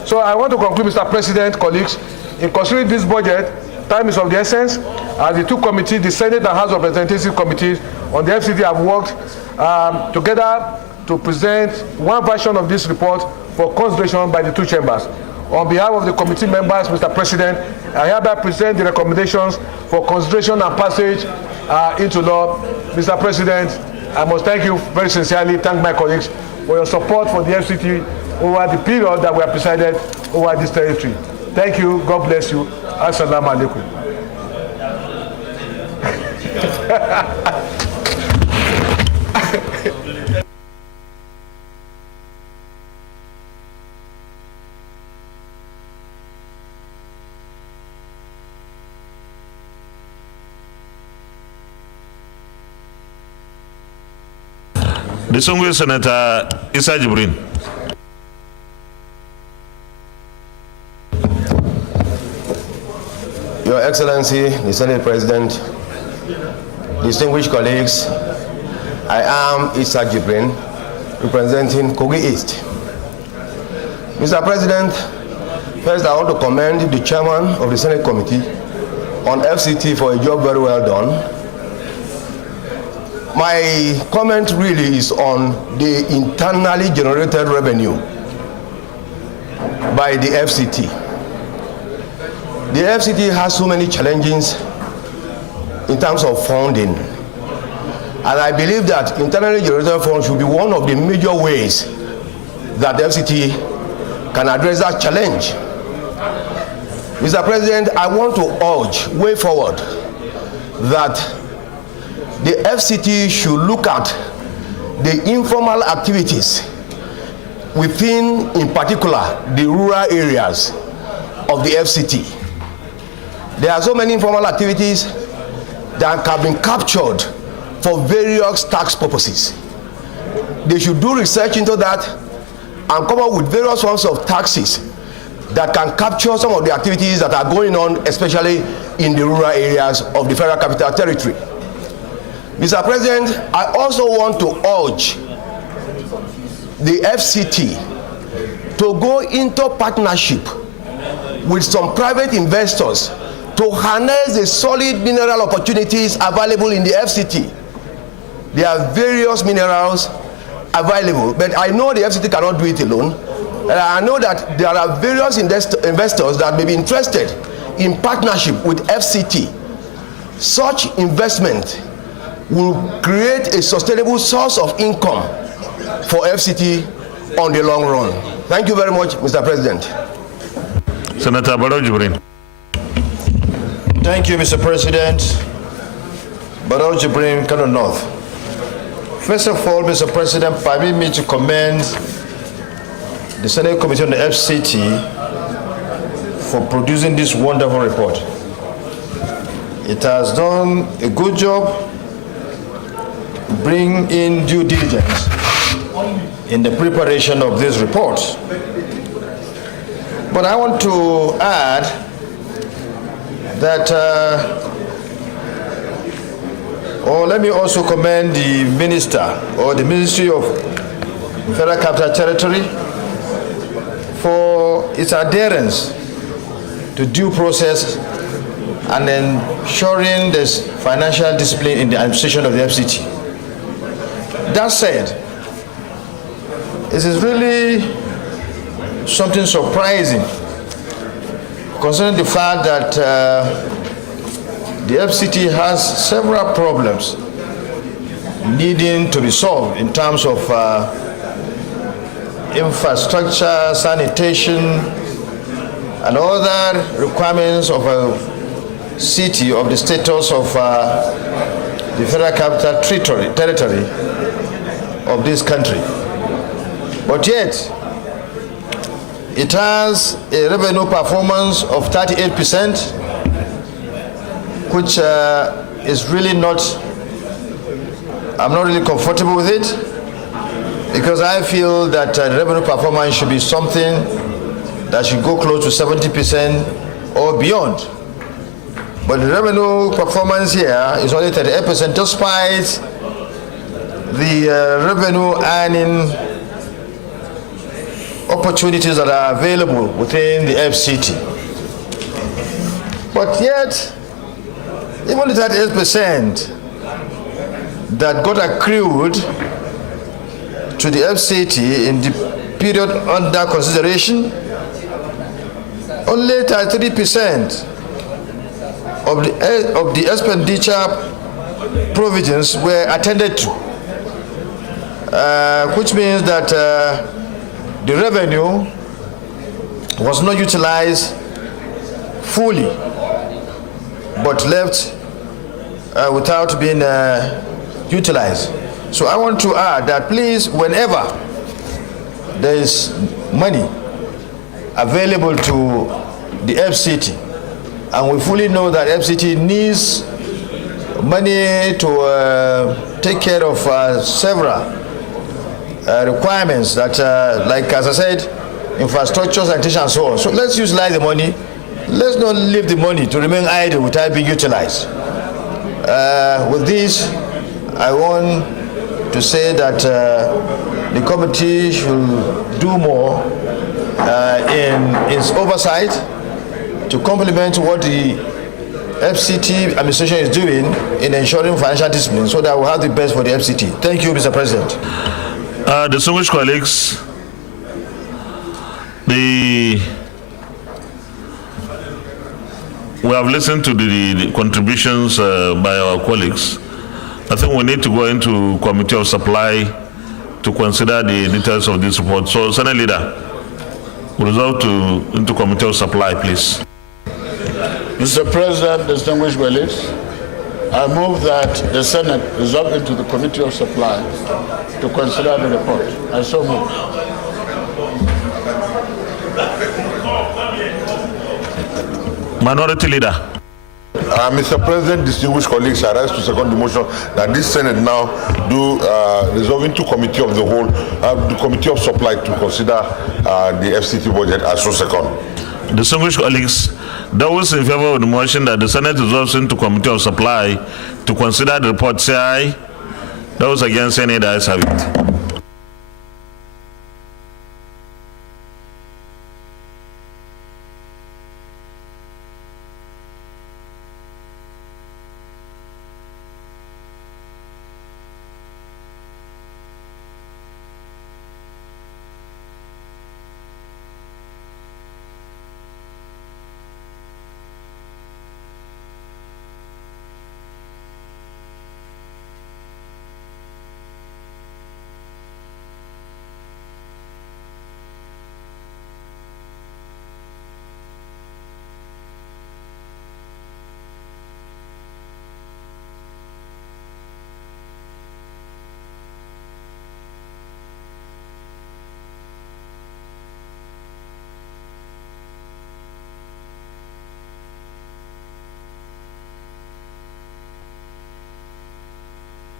So I want to conclude, Mr. President, colleagues, in considering this budget, time is of the essence. As the two committees, the Senate and House of Representatives committees on the FCT have worked together to present one version of this report for consideration by the two chambers. On behalf of the committee members, Mr. President, I hereby present the recommendations for consideration and passage into law. Mr. President, I must thank you very sincerely, thank my colleagues for your support for the FCT over the period that we have presided over this territory. Thank you, God bless you. Assalamu alaikum. Distinguished Senator Issa Jibrin. Your Excellency, the Senate President, distinguished colleagues, I am Issa Jibrin, representing Kogi East. Mr. President, first I want to commend the chairman of the Senate Committee on FCT for a job very well done. My comment really is on the internally generated revenue by the FCT. The FCT has so many challenges in terms of funding, and I believe that internally generated funds should be one of the major ways that the FCT can address that challenge. Mr. President, I want to urge way forward that the FCT should look at the informal activities within, in particular, the rural areas of the FCT. There are so many informal activities that have been captured for various tax purposes. They should do research into that and come up with various forms of taxes that can capture some of the activities that are going on, especially in the rural areas of the Federal Capital Territory. Mr. President, I also want to urge the FCT to go into partnership with some private investors to harness the solid mineral opportunities available in the FCT. There are various minerals available, but I know the FCT cannot do it alone. And I know that there are various investors that may be interested in partnership with FCT. Such investment will create a sustainable source of income for FCT on the long run. Thank you very much, Mr. President. Senator Barrow Jibrin. Thank you, Mr. President. Barrow Jibrin, Kano North. First of all, Mr. President, permit me to commend the Senate Committee on the FCT for producing this wonderful report. It has done a good job bring in due diligence in the preparation of this report. But I want to add that, let me also commend the minister or the Ministry of Federal Capital Territory for its adherence to due process and ensuring there's financial discipline in the administration of the FCT. That said, it is really something surprising concerning the fact that the FCT has several problems needing to be solved in terms of infrastructure, sanitation, and other requirements of a city of the status of the Federal Capital Territory of this country. But yet, it has a revenue performance of 38%, which is really not I'm not really comfortable with it because I feel that revenue performance should be something that should go close to 70% or beyond. But the revenue performance here is only 38% despite the revenue earning opportunities that are available within the FCT. But yet, even the 38% that got accrued to the FCT in the period under consideration, only 33% of the expenditure provisions were attended to, which means that the revenue was not utilized fully, but left without being utilized. So I want to add that please, whenever there is money available to the FCT, and we fully know that FCT needs money to take care of several requirements that, like as I said, infrastructure, sanitation, and so on. So let's utilize the money. Let's not leave the money to remain idle without being utilized. With this, I want to say that the committee should do more in its oversight to complement what the FCT administration is doing in ensuring financial discipline so that we'll have the best for the FCT. Thank you, Mr. President. Distinguished colleagues, we have listened to the contributions by our colleagues. I think we need to go into Committee of Supply to consider the details of this report. So, Senate Leader, we resolve into Committee of Supply, please. Mr. President, distinguished colleagues, I move that the Senate resolve into the Committee of Supply to consider the report. I so move. Minority Leader. Mr. President, distinguished colleagues, I rise to second the motion that this Senate now do resolve into Committee of the Whole, the Committee of Supply to consider the FCT budget. I so second. Distinguished colleagues, those in favor of the motion that the Senate resolves into Committee of Supply to consider the report, say aye. Those against, any the ayes have it.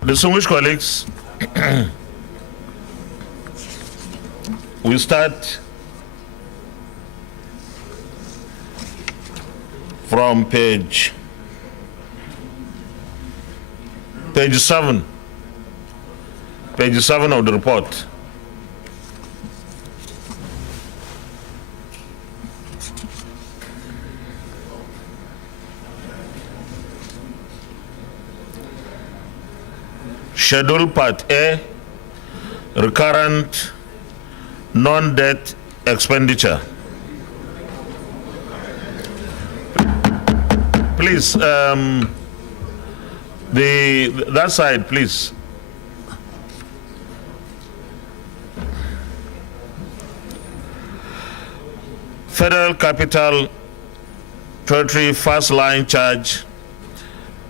Distinguished colleagues, we start from page 7 of the report. Schedule Part A, recurrent non-debt expenditure. Please, that side, please. Federal Capital Territory First Line Charge,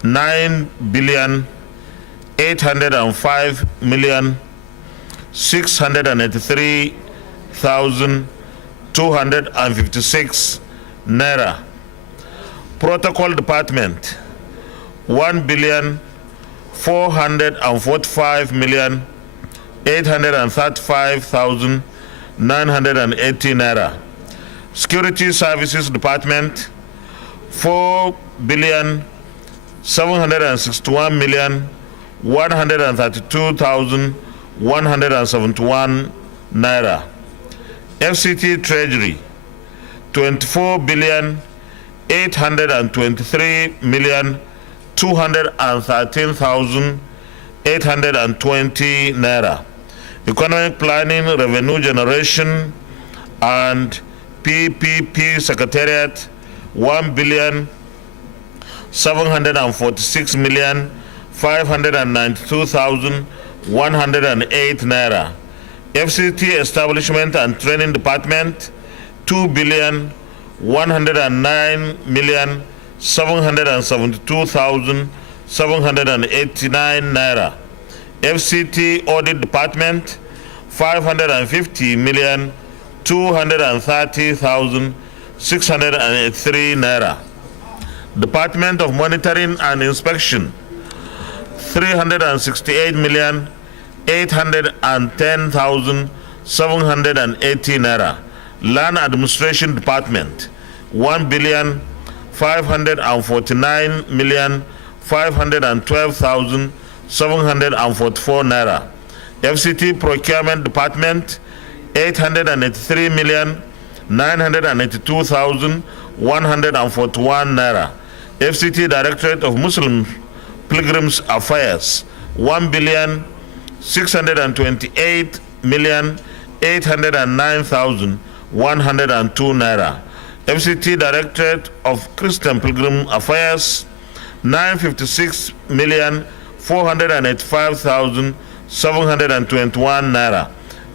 9,805,683,256 naira. Protocol Department, 1,405,000 445,835,980 naira. Security Services Department, 4,761,132,171 naira. FCT Treasury, 24,823,213,820 naira. Economic Planning, Revenue Generation, and PPP Secretariat, 1,746,592,108 naira. FCT Establishment and Training Department, 2,109,772,789 naira. FCT Audit Department, 550,230,603 naira. Department of Monitoring and Inspection, 368,810,780 naira. Land Administration Department, 1,549,512,744 naira. FCT Procurement Department, 803,982,141 naira. FCT Directorate of Muslim Pilgrims Affairs, 1,628,809,102 naira. FCT Directorate of Christian Pilgrim Affairs, 956,485,721 naira.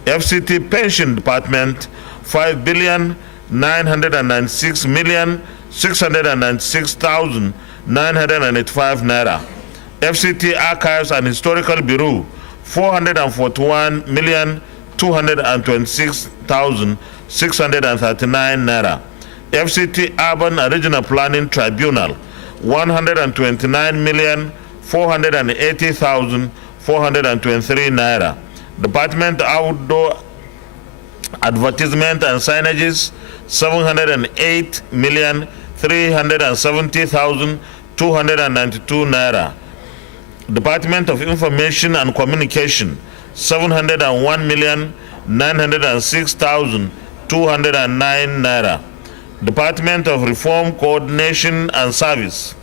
FCT Pension Department, 5,996,696,985 naira. FCT Archives and Historical Bureau, 441,226,639 naira. FCT Urban and Regional Planning Tribunal, 129,480,423 naira. Department Outdoor Advertisement and Signages, 708,370,292 naira. Department of Information and Communication, 701,906,209 naira. Department of Reform, Coordination and Service,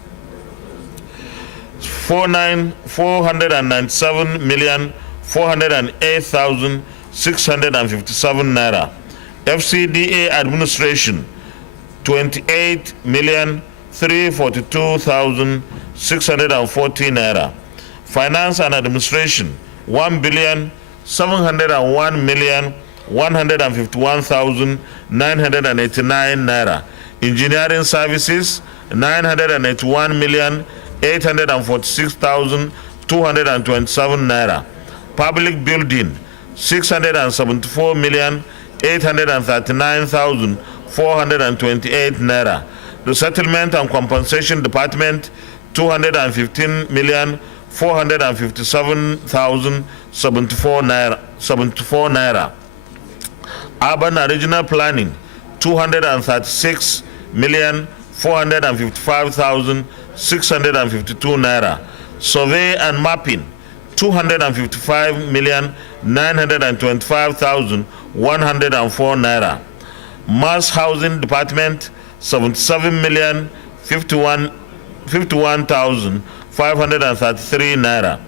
497,408,657 naira. FCDA Administration, 28,342,640 naira. Finance and Administration, 1,701,151,989 naira. Engineering Services, 901,846,227 naira. Public Building, 674,839,428 naira. The Settlement and Compensation Department, 215,457,074 naira. Urban and Regional Planning, 236,455,652 naira. Survey and Mapping, 255,925,104 naira. Mass Housing Department, 77,051,533 naira.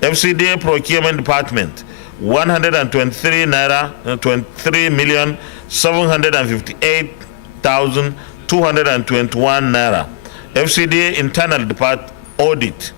FCDA Procurement Department, 123,758,221 naira. FCDA Internal Audit,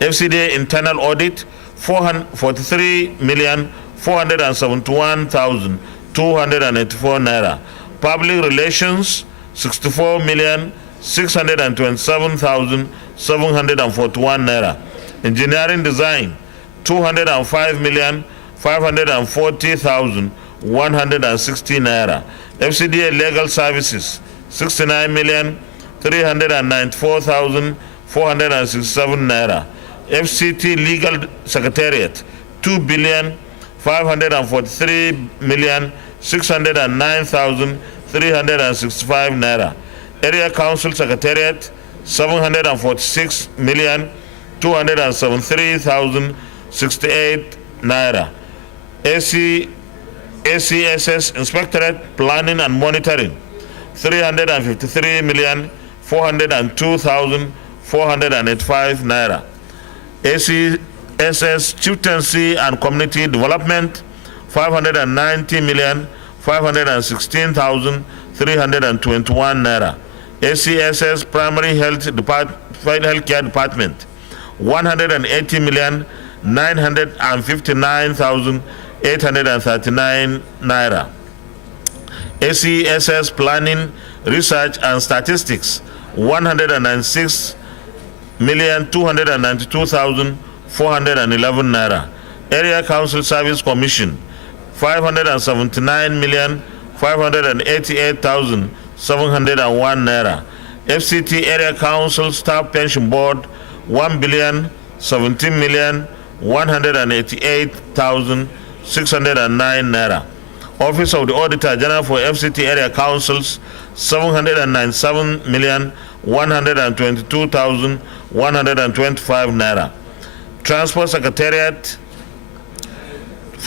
FCDA Internal Audit, 43,471,284 naira. Public Relations, 64,627,741 naira. Engineering Design, 205,540,160 naira. FCDA Legal Services, 69,394,467 naira. FCT Legal Secretariat, 2,543,609,365 naira. Area Council Secretariat, 746,273,068 naira. ACSS Inspectorate Planning and Monitoring, 353,402,485 naira. ACSS Chieftaincy and Community Development, 590,516,321 naira. ACSS Primary Healthcare Department, 180,959,839 naira. ACSS Planning, Research and Statistics, 196,292,411 naira. Area Council Service Commission, 579,588,701 naira. FCT Area Council Staff Pension Board, 1,017,188,609 naira. Office of the Auditor General for FCT Area Councils, 797,122,125 naira. Transport Secretariat,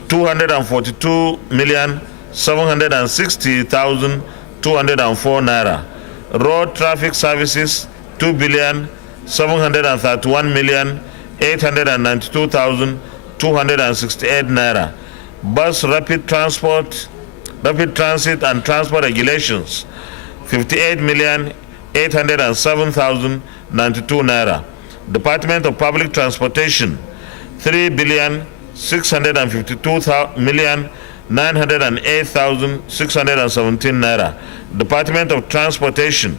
242,760,204 naira. Road Traffic Services, 2,731,892,268 naira. Bus Rapid Transit and Transport Regulations, 58,807,092 naira. Department of Public Transportation, 3,652,908,617 naira. Department of Transportation,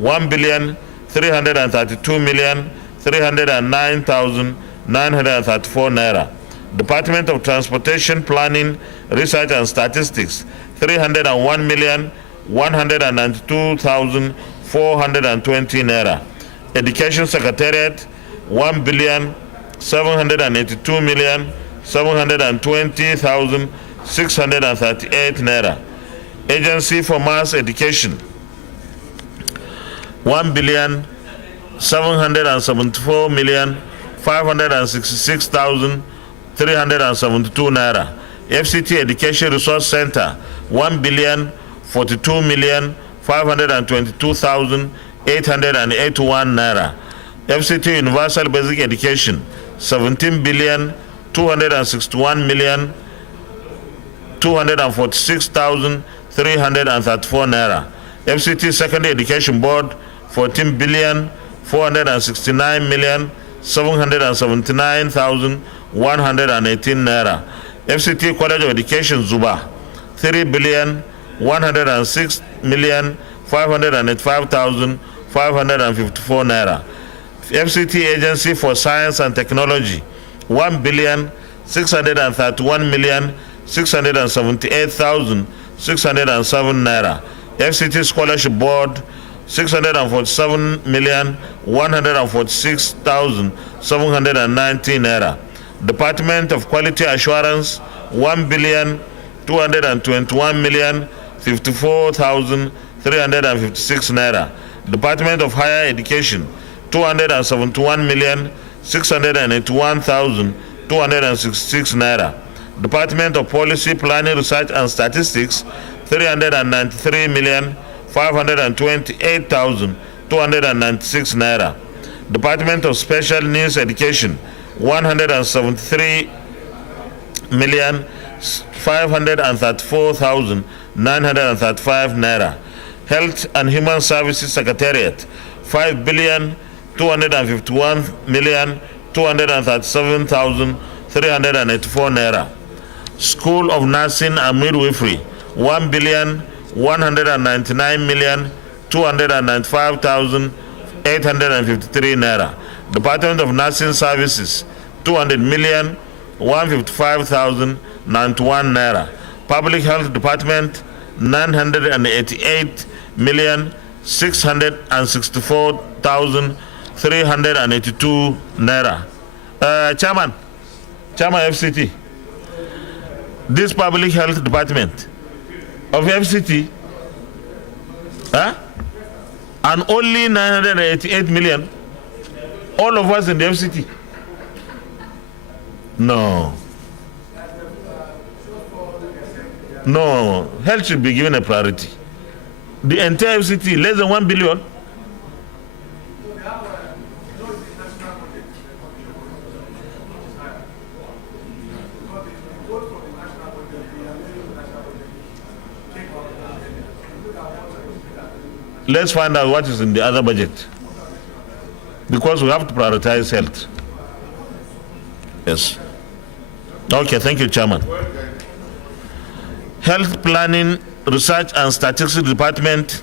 1,332,309,934 naira. Department of Transportation Planning, Research and Statistics, 301,192,420 naira. Education Secretariat, 1,782,720,638 naira. Agency for Mass Education, 1,774,566,372 naira. FCT Education Resource Center, 1,042,522,881 naira. FCT Universal Basic Education, 17,261,246,334 naira. FCT Secondary Education Board, 14,469,779,118 naira. FCT College of Education Zuba, 3,106,585,554 naira. FCT Agency for Science and Technology, 1,631,678,607 naira. FCT Scholarship Board, 647,146,719 naira. Department of Quality Assurance, 1,221,054,356 naira. Department of Higher Education, 271,681,266 naira. Department of Policy, Planning, Research and Statistics, 393,528,296 naira. Department of Special Needs Education, 173,534,935 naira. Health and Human Services Secretariat, 5,251,237,384 naira. School of Nursing and Midwifery, 1,199,295,853 naira. Department of Nursing Services, 200,155,091 naira. Public Health Department, 988,664,382 naira. Chairman FCT, this public health department of FCT, and only 988 million, all of us in the FCT. No, health should be given a priority. The entire FCT, less than 1 billion. Let's find out what is in the other budget, because we have to prioritize health. Yes. Okay, thank you, Chairman. Health Planning, Research and Statistics Department,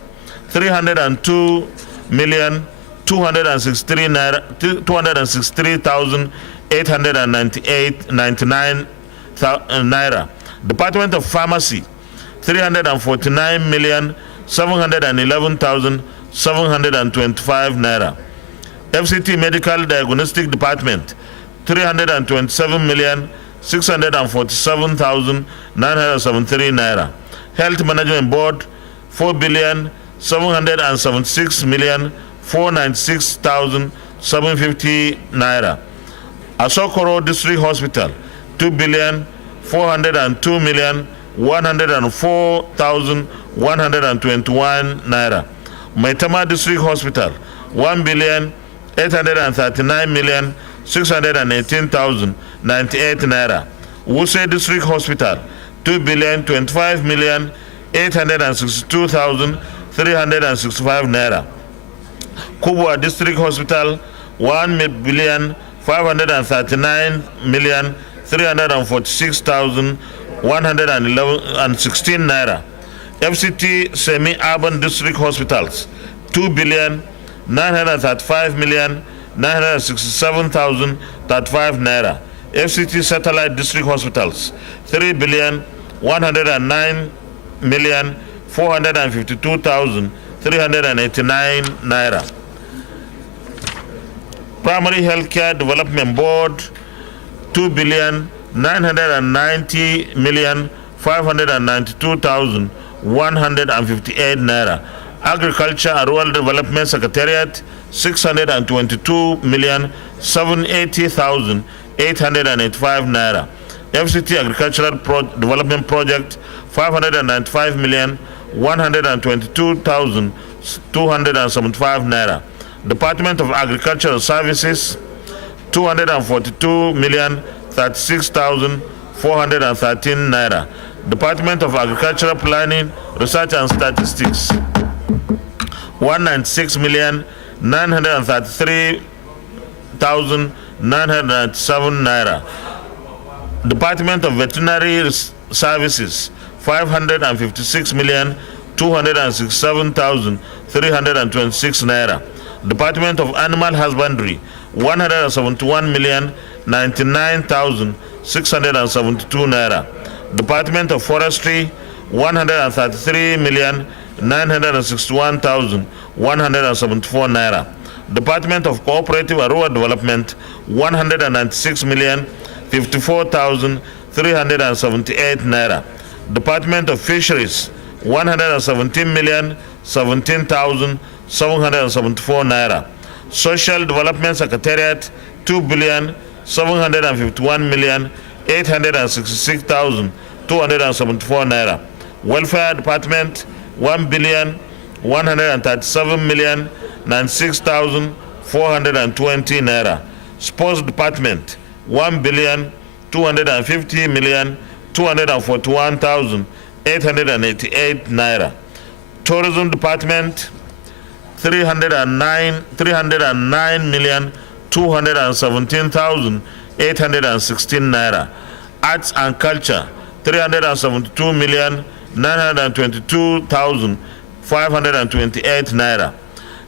263,898.99 naira. Department of Pharmacy, 349,711,725 naira. FCT Medical Diagnostic Department, 327,647,973 naira. Health Management Board, 4,706,496,750 naira. Asokoro District Hospital, 2,402,104,121 naira. Maitama District Hospital, 1,839,618,098 naira. Wuse District Hospital, 2,025,862,365 naira. Kubwa District Hospital, 1,539,346,116 naira. FCT Semi-Urban District Hospitals, 2,935,967,035 naira. FCT Satellite District Hospitals, 3,109,452,389 naira. Primary Healthcare Development Board, 2,990,592,158 naira. Agriculture and Rural Development Secretariat, 622,780,885 naira. FCT Agricultural Development Project, 595,122,275 naira. Department of Agricultural Services, 242,036,413 naira. Department of Agricultural Planning, Research and Statistics, 196,933,997 naira. Department of Veterinary Services, 556,267,326 naira. Department of Animal Husbandry, 171,099,672 naira. Department of Forestry, 133,961,174 naira. Department of Cooperative and Rural Development, 196,054,378 naira. Department of Fisheries, 117,017,774 naira. Social Development Secretariat, 2,751,866,274 naira. Welfare Department, 1,137,096,420 naira. Sports Department, 1,250,241,888 naira. Tourism Department, 309,217,816 naira. Arts and Culture, 372,922,528 naira.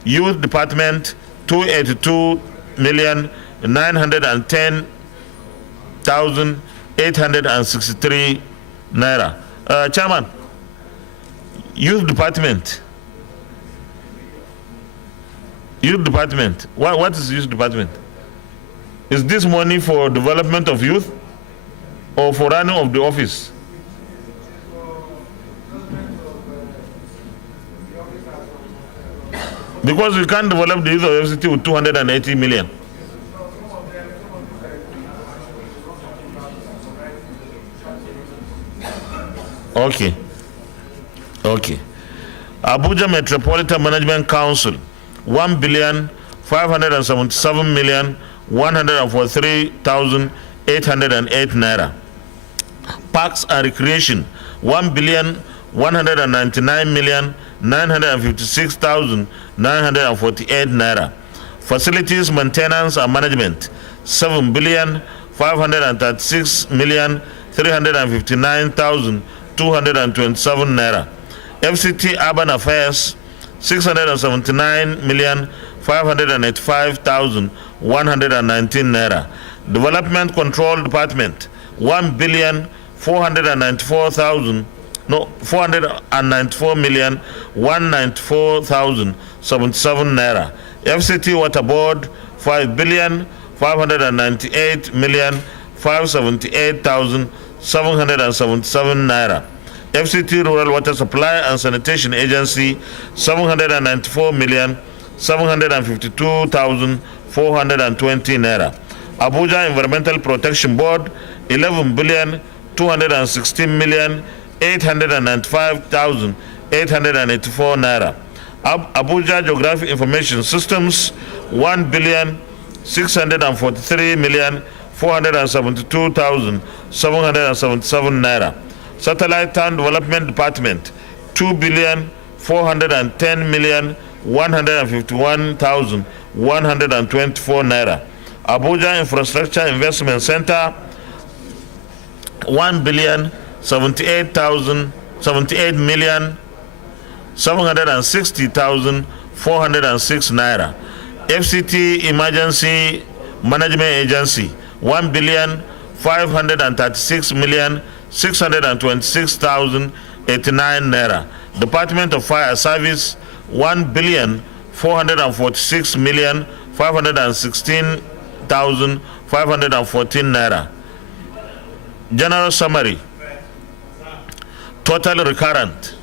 Youth Department, 282,910,863 naira. Chairman, Youth Department. Youth Department. What is Youth Department? Is this money for development of youth or for running of the office? Because we can't develop the youth of FCT with 280 million. Okay. Okay. Abuja Metropolitan Management Council, 1,577,143,808 naira. Parks and Recreation, 1,199,956,948 naira. Facilities Maintenance and Management, 7,536,359,227 naira. FCT Urban Affairs, 679,585,119 naira. Development Control Department, 494,194,077 naira. FCT Water Board, 5,598,578,777 naira. FCT Rural Water Supply and Sanitation Agency, 794,752,420 naira. Abuja Environmental Protection Board, 11,216,895,884 naira. Abuja Geographic Information Systems, 1,643,472,777 naira. Satellite Town Development Department, 2,410,151,124 naira. Abuja Infrastructure Investment Center, 1,78,760,406 naira. FCT Emergency Management Agency, 1,536,626,089 naira. Department of Fire Service, 1,446,516,514 naira. General summary: total recurrent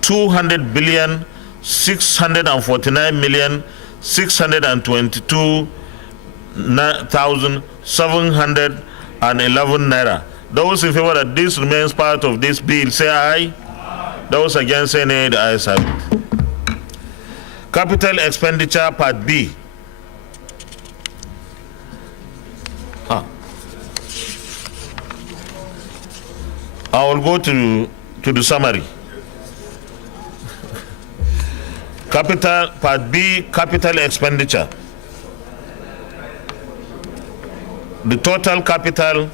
200,649,622,711 naira. Those in favor that this remains part of this bill, say aye. Those against, say nay. The ayes have it. Capital Expenditure Part B. I will go to the summary. Capital Part B, Capital Expenditure. The total capital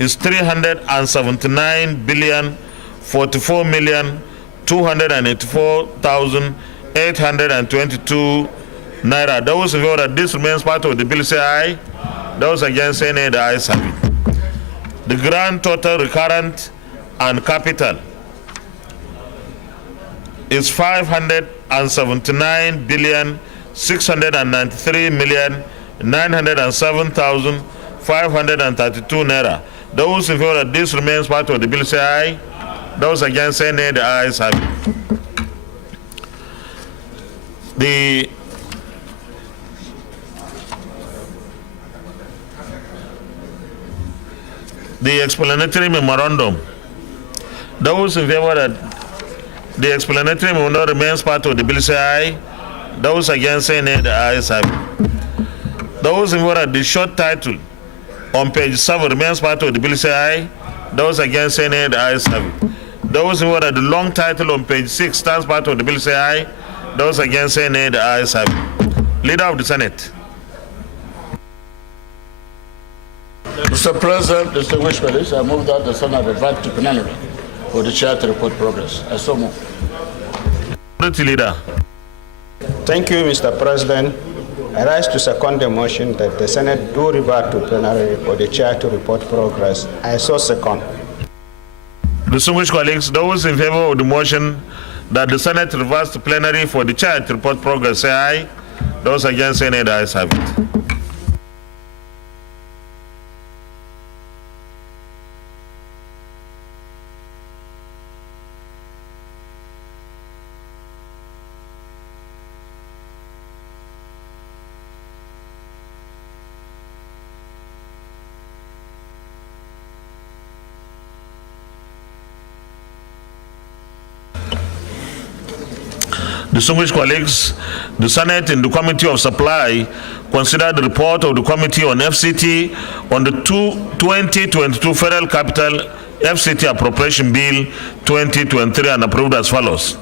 is 374,284,822 naira. Those who feel that this remains part of the bill, say aye. Those against, say nay. The ayes have it. The grand total recurrent and capital is 579,693,907,532 naira. Those who feel that this remains part of the bill, say aye. Those against, say nay. The ayes have it. The explanatory memorandum. Those in favor that the explanatory memorandum remains part of the bill, say aye. Those against, say nay. The ayes have it. Those in favor that the short title on page 7 remains part of the bill, say aye. Those against, say nay. The ayes have it. Those in favor that the long title on page 6 stands part of the bill, say aye. Those against, say nay. The ayes have it. Leader of the Senate. Mr. President, distinguished colleagues, I move that the Senate revert to plenary for the chair to report progress. I so move. Leader. Thank you, Mr. President. I rise to second the motion that the Senate do revert to plenary for the chair to report progress. I so second. Distinguished colleagues, those in favor of the motion that the Senate reverts to plenary for the chair to report progress, say aye. Those against, say nay. The ayes have it. Distinguished colleagues, the Senate in the Committee of Supply considered the report of the Committee on FCT on the 2022 Federal Capital FCT Appropriation Bill 2023 and approved as follows.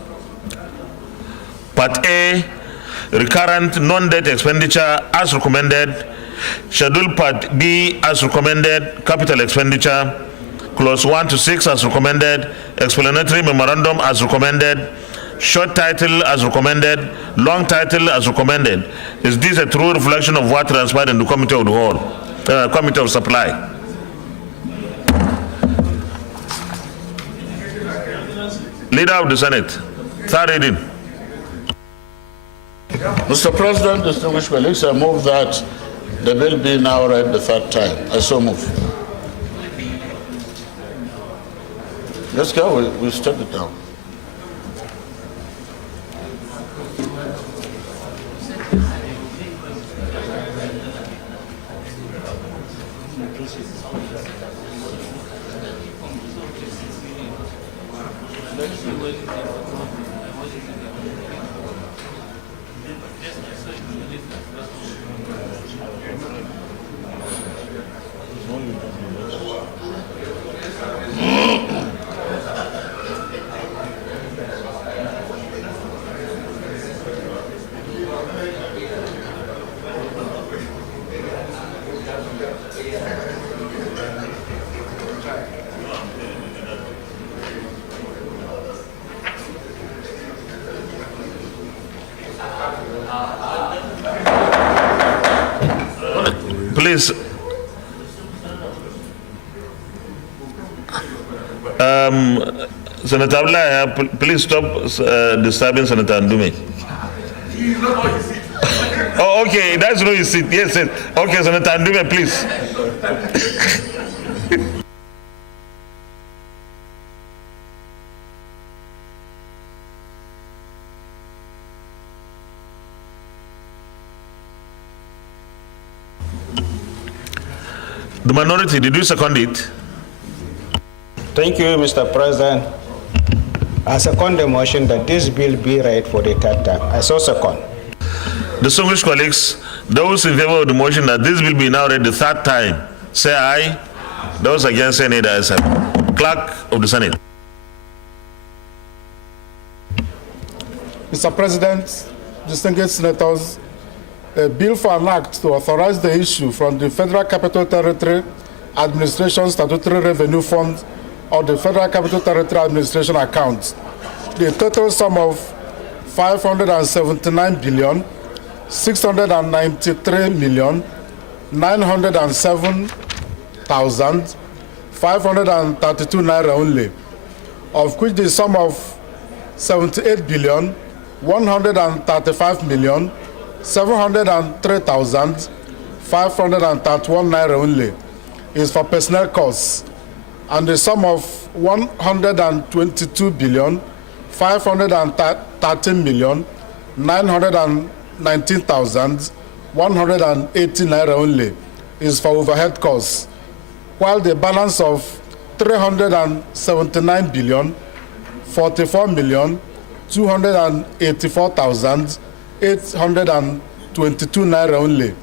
Part A, recurrent non-debt expenditure as recommended. Schedule Part B as recommended, capital expenditure. Clause 1 to 6 as recommended. Explanatory memorandum as recommended. Short title as recommended. Long title as recommended. Is this a true reflection of what transpired in the Committee of the Whole, Committee of Supply? Leader of the Senate, third reading. Mr. President, distinguished colleagues, I move that the bill be now read the third time. I so move. Let's go, we'll step it down. Please, Senator Abdullahi, please stop disturbing Senator Ndume. Oh, okay, that's no you sit. Yes, yes. Okay, Senator Ndume, please. The minority, did you second it? Thank you, Mr. President. I second the motion that this bill be read for the third time. I so second. Distinguished colleagues, those in favor of the motion that this bill be now read the third time, say aye. Those against, say nay. The ayes have it. Clerk of the Senate. Mr. President, distinguished senators, a bill for an act to authorize the issue from the Federal Capital Territory Administration Statutory Revenue Fund or the Federal Capital Territory Administration account the total sum of 579,693,907,532 naira only, of which the sum of 78,135,703,531 naira only is for personnel costs, and the sum of 122,513,919,180 naira only is for overhead costs, while the balance of 379,284,822 naira only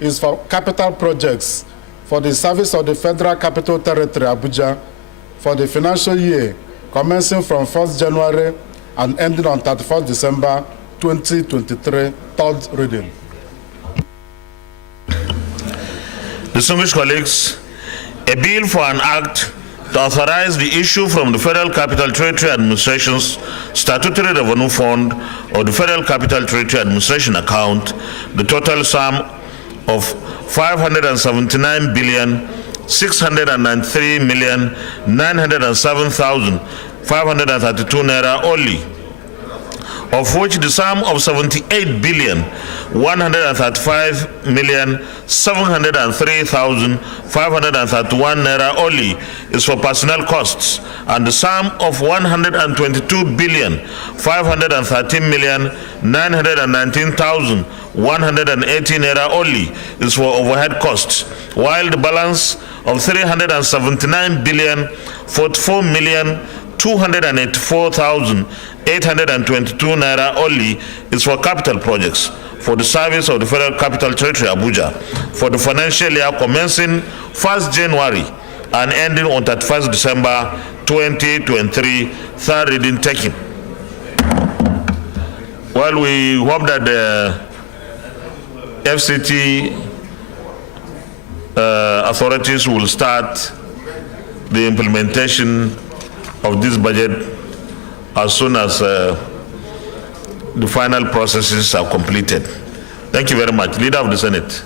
is for capital projects for the service of the Federal Capital Territory, Abuja, for the financial year commencing from 1st January and ending on 31st December 2023, third reading. Distinguished colleagues, a bill for an act to authorize the issue from the Federal Capital Territory Administration's Statutory Revenue Fund or the Federal Capital Territory Administration account, the total sum of 579,693,907,532 naira only, of which the sum of 78,135,703,531 naira only is for personnel costs, and the sum of 122,513,919,180 naira only is for overhead costs, while the balance of 379,044,284,000 822 naira only is for capital projects for the service of the Federal Capital Territory, Abuja, for the financial year commencing 1st January and ending on 31st December 2023. Third reading taken. Well, we hope that the FCT authorities will start the implementation of this budget as soon as the final processes are completed. Thank you very much. Leader of the Senate.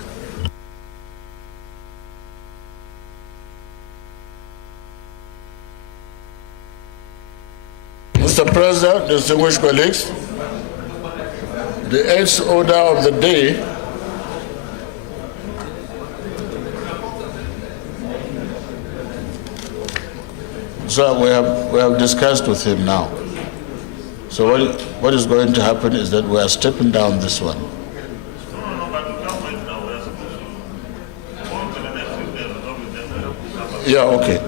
Mr. President, distinguished colleagues, the 8th order of the day so we have discussed with him now. So what is going to happen is that we are stepping down this one. Yeah, okay.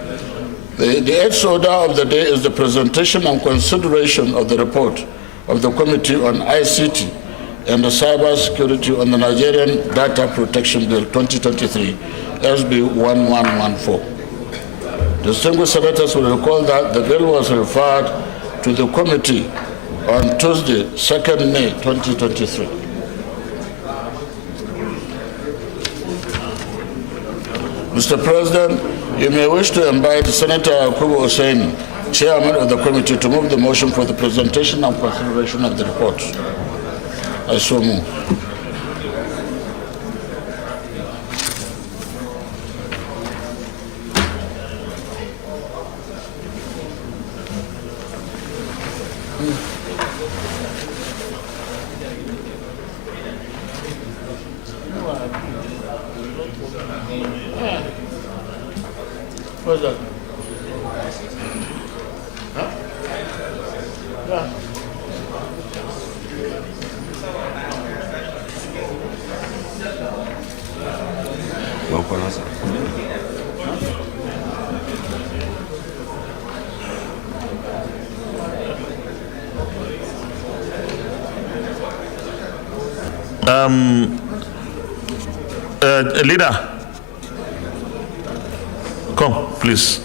The 8th order of the day is the presentation and consideration of the report of the Committee on ICT and the Cyber Security on the Nigerian Data Protection Bill 2023, SB 1114. Distinguished senators will recall that the bill was referred to the committee on Tuesday, 2nd May 2023. Mr. President, you may wish to invite Senator Yakubu Hussaini, Chairman of the committee, to move the motion for the presentation and consideration of the report. I so move. What's that? Huh? Yeah. Leader, come, please.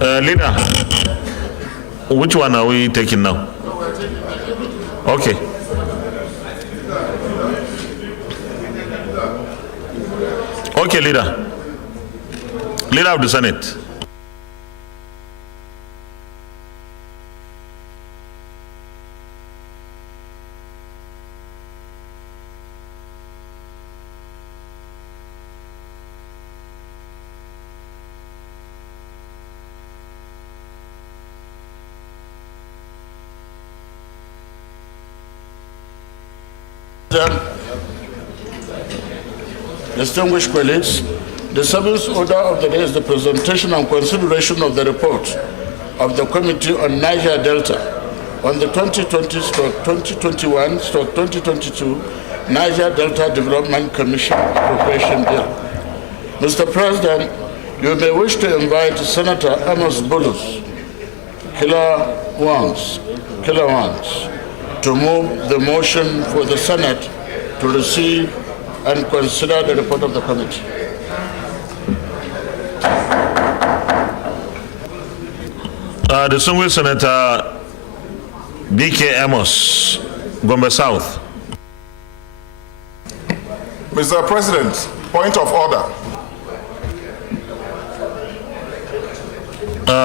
Leader, which one are we taking now? Okay. Okay, Leader. Leader of the Senate. Distinguished colleagues, the seventh order of the day is the presentation and consideration of the report of the Committee on Niger Delta on the 2020-2021-2022 Niger Delta Development Commission Appropriation Bill. Mr. President, you may wish to invite Senator Amos Bulus, Kilawans, to move the motion for the Senate to receive and consider the report of the committee. Distinguished Senator B.K. Amos, Gombe South. Mr. President, point of order.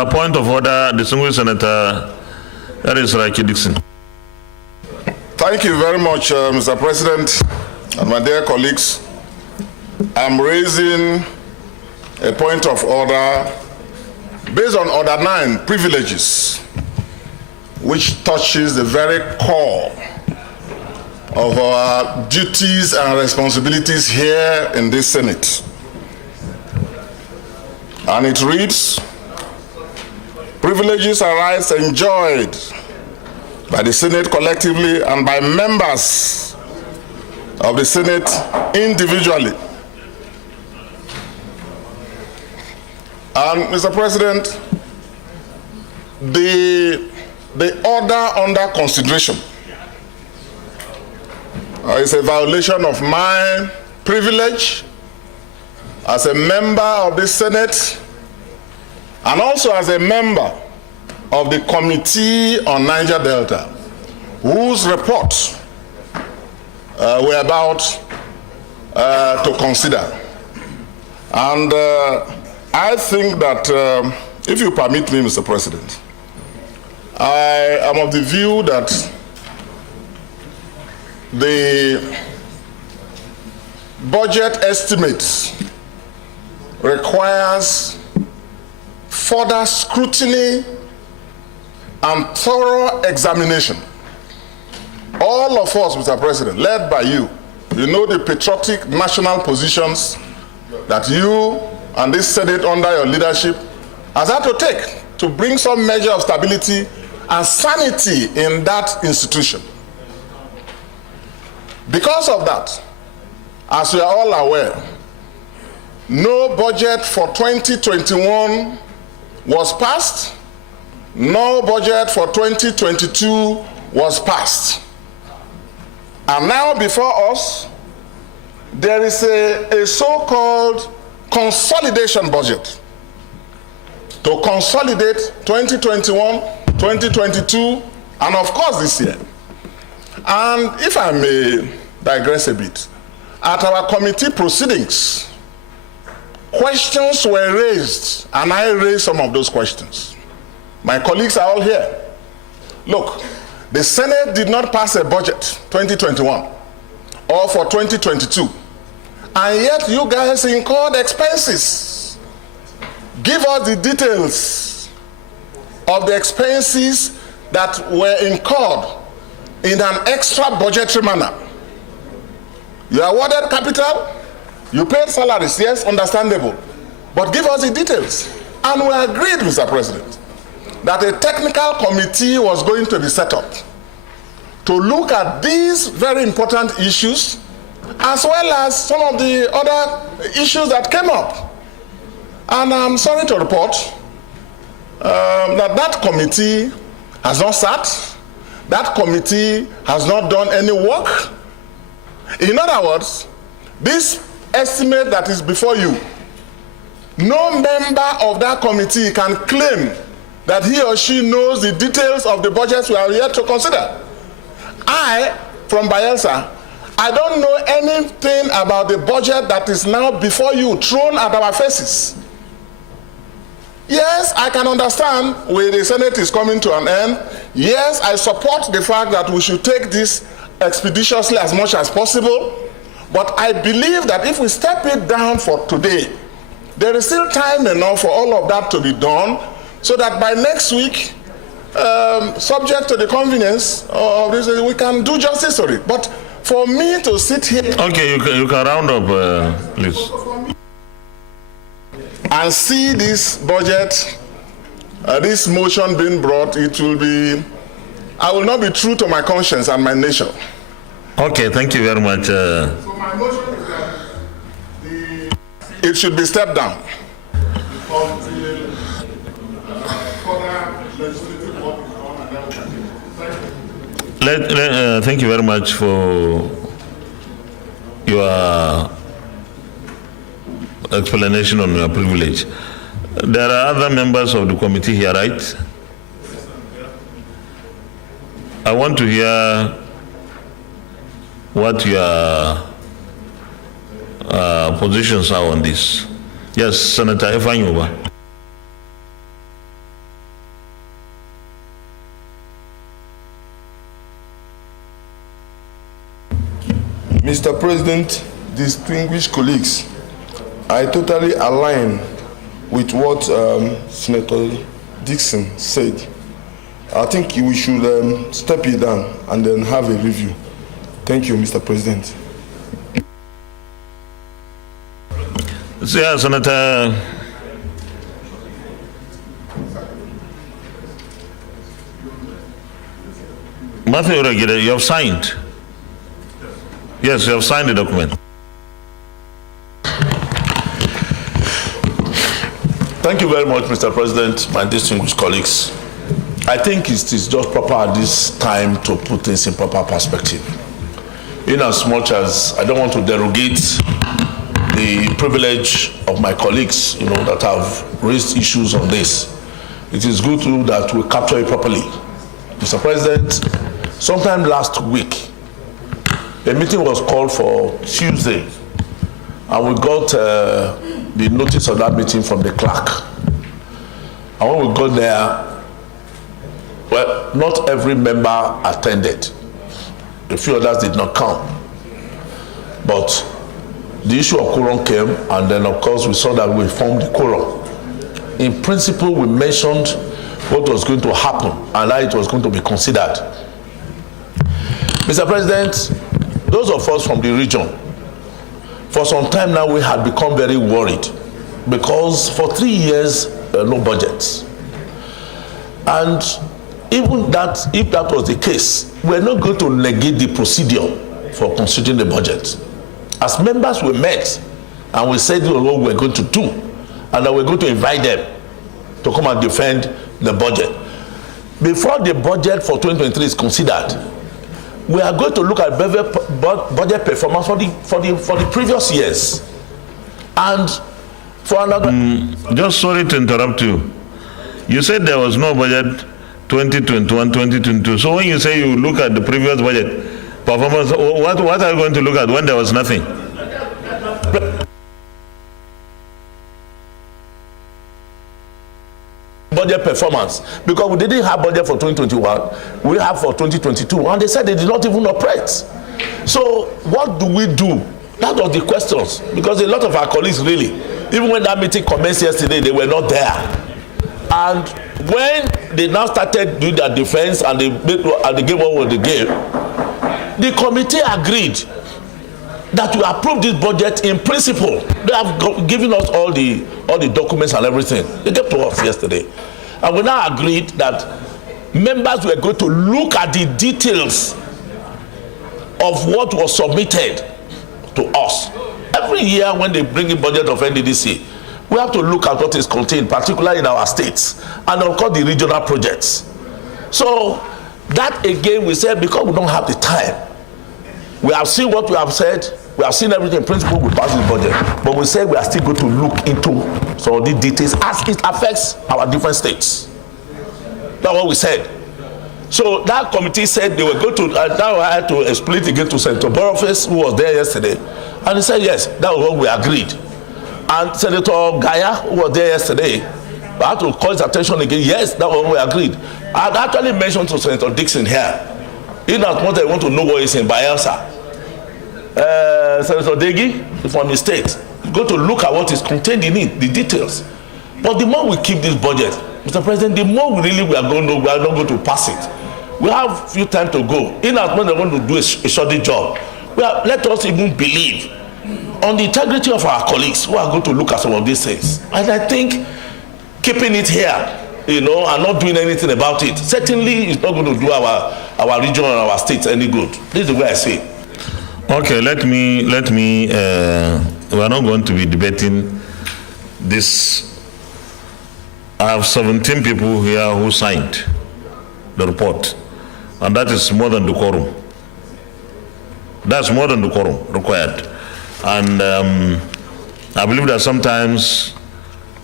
Point of order, distinguished Senator, that is Raiki Dixon. Thank you very much, Mr. President and my dear colleagues. I'm raising a point of order based on Order 9, privileges, which touches the very core of our duties and responsibilities here in this Senate. And it reads, privileges are rights enjoyed by the Senate collectively and by members of the Senate individually. And Mr. President, the order under consideration is a violation of my privilege as a member of the Senate and also as a member of the Committee on Niger Delta, whose report we're about to consider. And I think that, if you permit me, Mr. President, I am of the view that the budget estimates requires further scrutiny and thorough examination. All of us, Mr. President, led by you, you know the patriotic national positions that you and this Senate under your leadership has had to take to bring some measure of stability and sanity in that institution. Because of that, as we are all aware, no budget for 2021 was passed, no budget for 2022 was passed. And now before us, there is a so-called consolidation budget to consolidate 2021, 2022, and of course this year. And if I may digress a bit, at our committee proceedings, questions were raised, and I raised some of those questions. My colleagues are all here. Look, the Senate did not pass a budget 2021 or for 2022, and yet you guys incurred expenses. Give us the details of the expenses that were incurred in an extra budgetary manner. You awarded capital, you paid salaries, yes, understandable, but give us the details. And we agreed, Mr. President, that a technical committee was going to be set up to look at these very important issues as well as some of the other issues that came up. And I'm sorry to report that committee has not sat, that committee has not done any work. In other words, this estimate that is before you no member of that committee can claim that he or she knows the details of the budgets we are yet to consider. I, from Bayelsa, I don't know anything about the budget that is now before you, thrown at our faces. Yes, I can understand when the Senate is coming to an end. Yes, I support the fact that we should take this expeditiously as much as possible. But I believe that if we step it down for today, there is still time enough for all of that to be done, so that by next week, subject to the convenience of this, we can do justice to it. But for me to sit here... Okay, you can round up, please. And see this budget, this motion being brought, it will be... I will not be true to my conscience and my nation. Okay, thank you very much. So my motion is that it should be stepped down. Thank you very much for your explanation on your privilege. There are other members of the committee here, right? I want to hear what your positions are on this. Yes, Senator Ifeanyi. Mr. President, distinguished colleagues, I totally align with what Senator Dixon said. I think we should step it down and then have a review. Thank you, Mr. President. Yeah, Senator. Matthew Regida, you have signed. Yes, you have signed the document. Thank you very much, Mr. President, my distinguished colleagues. I think it is just proper at this time to put things in proper perspective. In as much as I don't want to derogate the privilege of my colleagues, that have raised issues on this, it is good that we capture it properly. Mr. President, sometime last week, a meeting was called for Tuesday, and we got the notice of that meeting from the clerk. And when we got there, well, not every member attended. A few others did not come. But the issue of quorum came, and then of course we saw that we formed the quorum. In principle, we mentioned what was going to happen and how it was going to be considered. Mr. President, those of us from the region, for some time now we had become very worried because for 3 years, no budgets. And even that, if that was the case, we're not going to negate the procedure for considering the budget. As members, we met and we said what we're going to do, and that we're going to invite them to come and defend the budget. Before the budget for 2023 is considered, we are going to look at budget performance for the previous years. And for another... Just sorry to interrupt you. You said there was no budget 2021, 2022. So when you say you look at the previous budget performance, what are you going to look at when there was nothing? Budget performance, because we didn't have budget for 2021, we have for 2022, and they said they did not even operate. So what do we do? That was the questions, because a lot of our colleagues really, even when that meeting commenced yesterday, they were not there. And when they now started doing their defense and they gave on with the game, the committee agreed that we approve this budget in principle. They have given us all the documents and everything. They gave to us yesterday. And we now agreed that members were going to look at the details of what was submitted to us. Every year when they bring in budget of NDDC, we have to look at what is contained, particularly in our states, and of course the regional projects. So that again, we said, because we don't have the time, we have seen what we have said, We have seen everything. In principle, we pass this budget. But we said we are still going to look into some of these details as it affects our different states. That's what we said. So that committee said they were going to, now I had to explain it again to Senator Boniface, who was there yesterday. And he said, yes, that was what we agreed. And Senator Gaya, who was there yesterday, I had to call his attention again. Yes, that was what we agreed. I had actually mentioned to Senator Dixon here, in as much as I want to know what is in Bayelsa. Senator Degi, from the state, go to look at what is contained in it, the details. But the more we keep this budget, Mr. President, the more we are not going to pass it. We have few time to go. In as much as we want to do a shoddy job, let us even believe on the integrity of our colleagues who are going to look at some of these things. And I think keeping it here, and not doing anything about it, certainly is not going to do our region and our states any good. This is the way I see it. Okay, let me. We are not going to be debating this. I have 17 people here who signed the report, and that is more than the quorum. That's more than the quorum required. And I believe that sometimes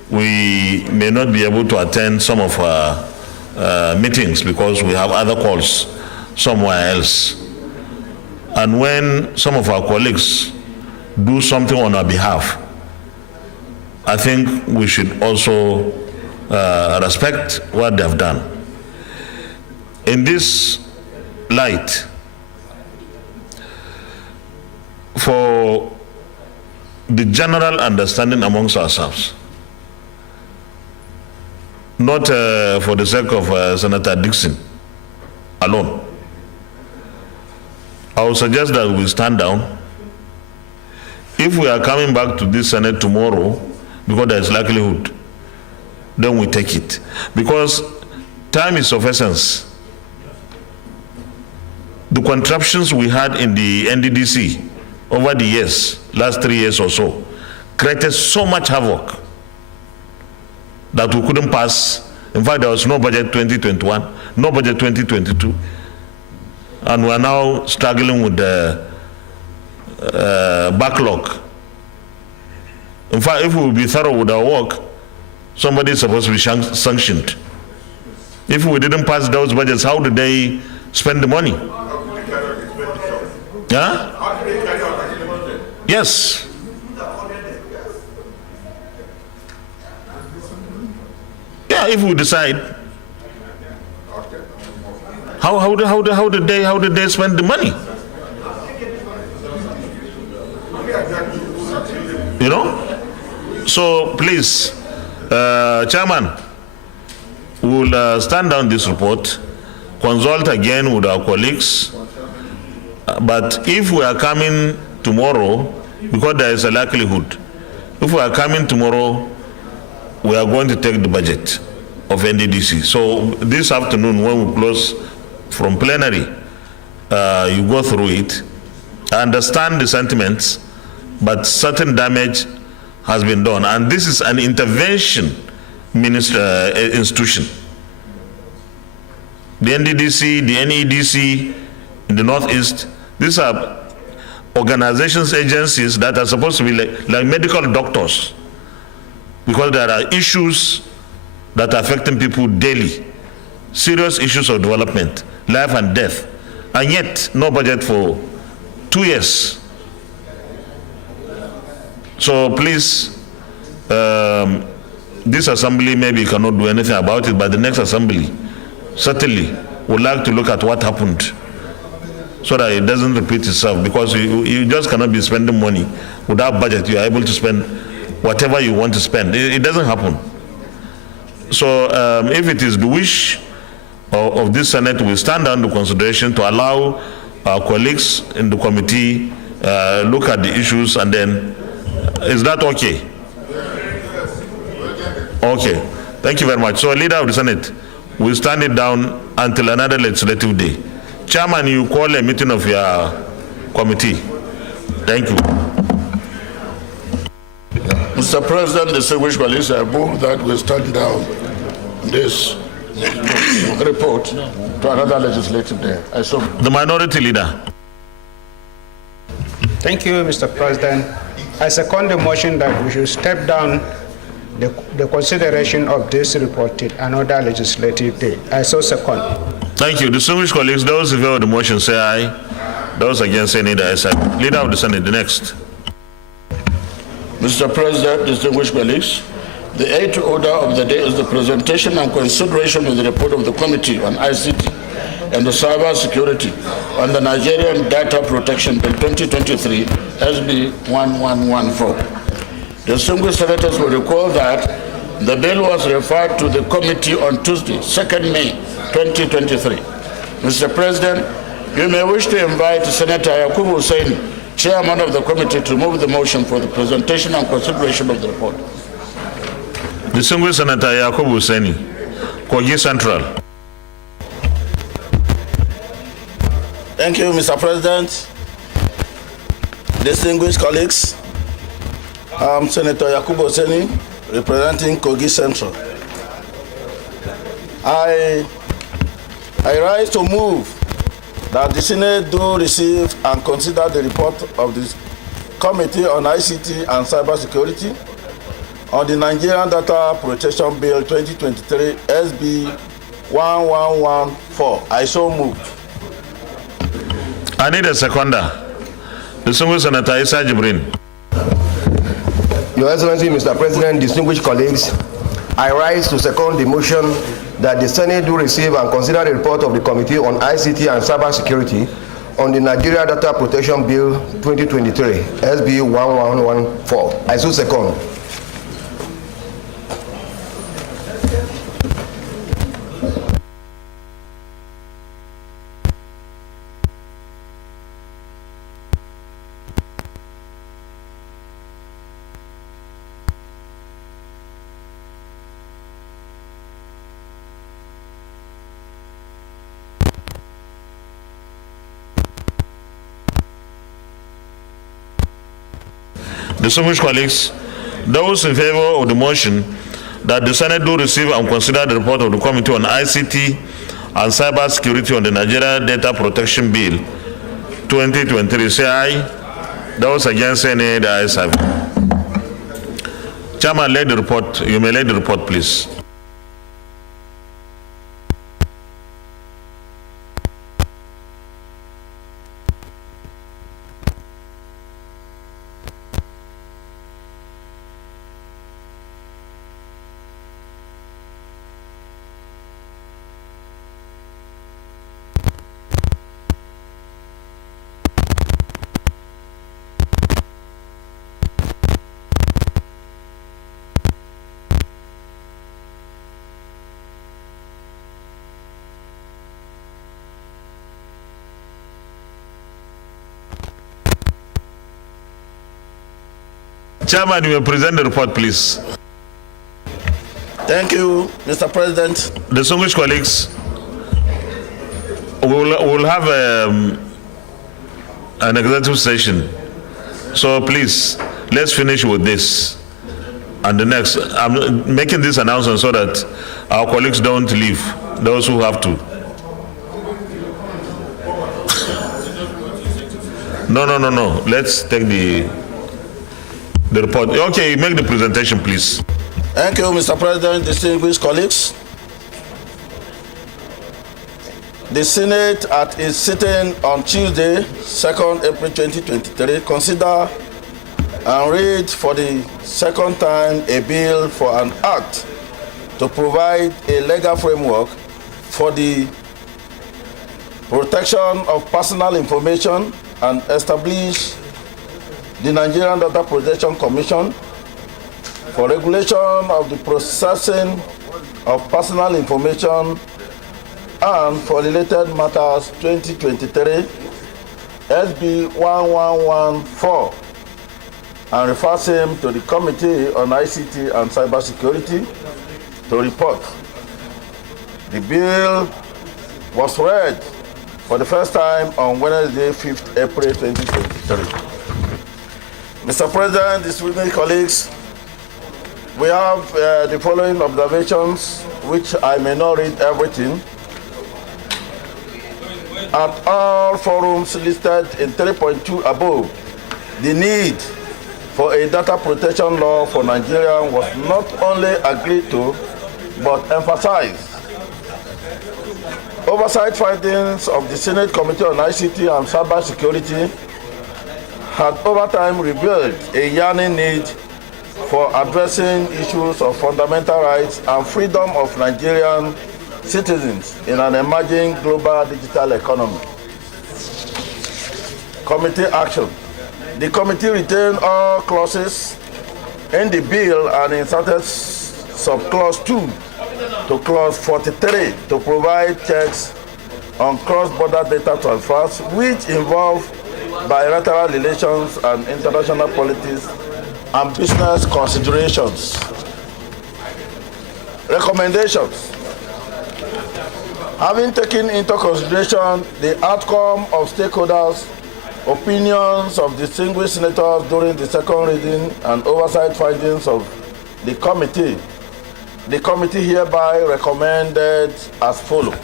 we may not be able to attend some of our meetings because we have other calls somewhere else. And when some of our colleagues do something on our behalf, I think we should also respect what they have done. In this light, for the general understanding amongst ourselves, not for the sake of Senator Dixon alone, I would suggest that we stand down. If we are coming back to this Senate tomorrow, because there is likelihood, then we take it. Because time is of essence. The contraptions we had in the NDDC over the years, last 3 years or so, created so much havoc that we couldn't pass. In fact, there was no budget 2021, no budget 2022. And we are now struggling with the backlog. In fact, if we will be thorough with our work, somebody is supposed to be sanctioned. If we didn't pass those budgets, how did they spend the money? Yeah? Yes. Yeah, if we decide, how did they spend the money? So please, Chairman, we will stand down this report, consult again with our colleagues. But if we are coming tomorrow, because there is a likelihood, if we are coming tomorrow, we are going to take the budget of NDDC. So this afternoon, when we close from plenary, you go through it. I understand the sentiments, but certain damage has been done. And this is an intervention institution. The NDDC, the NEDC in the Northeast, these are organizations, agencies that are supposed to be like medical doctors, because there are issues that are affecting people daily, serious issues of development, life and death, and yet no budget for 2 years. So please, this assembly maybe cannot do anything about it, but the next assembly certainly would like to look at what happened so that it doesn't repeat itself, because you just cannot be spending money without budget. You are able to spend whatever you want to spend. It doesn't happen. So if it is the wish of this Senate, we stand down the consideration to allow our colleagues in the committee look at the issues, and then, is that okay? Okay, thank you very much. So Leader of the Senate, we'll stand it down until another legislative day. Chairman, you call a meeting of your committee. Thank you. Mr. President, distinguished colleagues, I move that we stand down this report to another legislative day. The Minority Leader. Thank you, Mr. President. I second the motion that we should step down the consideration of this report till another legislative day. I so second. Thank you. Distinguished colleagues, those in favor of the motion say aye. Those against say nay. The ayes have it. Leader of the Senate, the next. Mr. President, distinguished colleagues, the eighth order of the day is the presentation and consideration of the report of the Committee on ICT and the Cyber Security on the Nigerian Data Protection Bill 2023, SB 1114. Distinguished senators will recall that the bill was referred to the committee on Tuesday, 2nd May 2023. Mr. President, you may wish to invite Senator Yakubu Hussein, Chairman of the committee, to move the motion for the presentation and consideration of the report. Distinguished Senator Yakubu Hussein, Kogi Central. Thank you, Mr. President. Distinguished colleagues, I'm Senator Yakubu Hussein, representing Kogi Central. I rise to move that the Senate do receive and consider the report of the Committee on ICT and Cybersecurity on the Nigerian Data Protection Bill 2023, SB 1114. I so move. I need a seconder. Distinguished Senator Issa Jibrin. Your Excellency, Mr. President, distinguished colleagues, I rise to second the motion that the Senate do receive and consider the report of the Committee on ICT and Cybersecurity on the Nigeria Data Protection Bill 2023, SB 1114. I so second. Distinguished colleagues, those in favor of the motion that the Senate do receive and consider the report of the Committee on ICT and Cyber Security on the Nigeria Data Protection Bill 2023 say aye. Those against say nay. The ayes have it. Chairman, lead the report. You may lead the report, please. Chairman, you may present the report, please. Thank you, Mr. President. Distinguished colleagues, we'll have an executive session. So please, let's finish with this. And the next, I'm making this announcement so that our colleagues don't leave, those who have to. No. Let's take the report. Okay, make the presentation, please. Thank you, Mr. President, distinguished colleagues. The Senate, at its sitting on Tuesday, 2nd April 2023, consider and read for the second time a bill for an act to provide a legal framework for the protection of personal information and establish the Nigerian Data Protection Commission for regulation of the processing of personal information and for related matters 2023, SB 1114, and refers him to the Committee on ICT and Cybersecurity to report. The bill was read for the first time on Wednesday, 5th April 2023. Mr. President, distinguished colleagues, we have the following observations, which I may not read everything. At all forums listed in 3.2 above, the need for a data protection law for Nigeria was not only agreed to, but emphasized. Oversight findings of the Senate Committee on ICT and Cyber Security had over time revealed a yearning need for addressing issues of fundamental rights and freedom of Nigerian citizens in an emerging global digital economy. Committee action. The committee retained all clauses in the bill and inserted subclause 2 to clause 43 to provide checks on cross-border data transfers which involve bilateral relations and international politics and business considerations. Recommendations. Having taken into consideration the outcome of stakeholders' opinions of distinguished senators during the second reading and oversight findings of the committee hereby recommended as follows.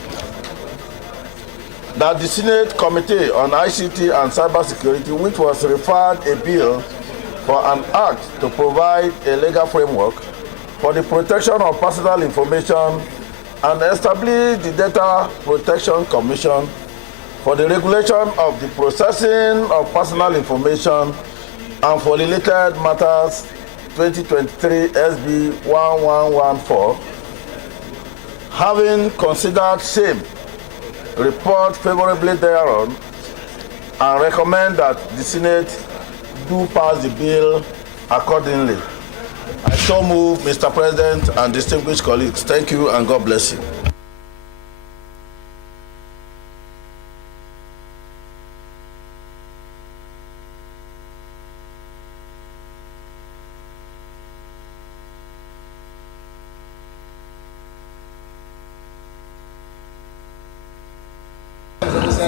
That the Senate Committee on ICT and Cybersecurity, which was referred a bill for an act to provide a legal framework for the protection of personal information and establish the Data Protection Commission for the regulation of the processing of personal information and for related matters 2023 SB 1114, having considered same, report favorably thereon, and recommend that the Senate do pass the bill accordingly. I so move, Mr. President and distinguished colleagues. Thank you and God bless you.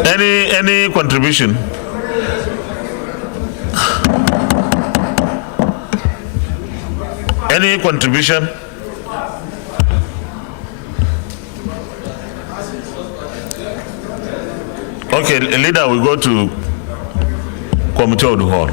Any contribution? Any contribution? Okay, leader, we go to Committee of the Whole.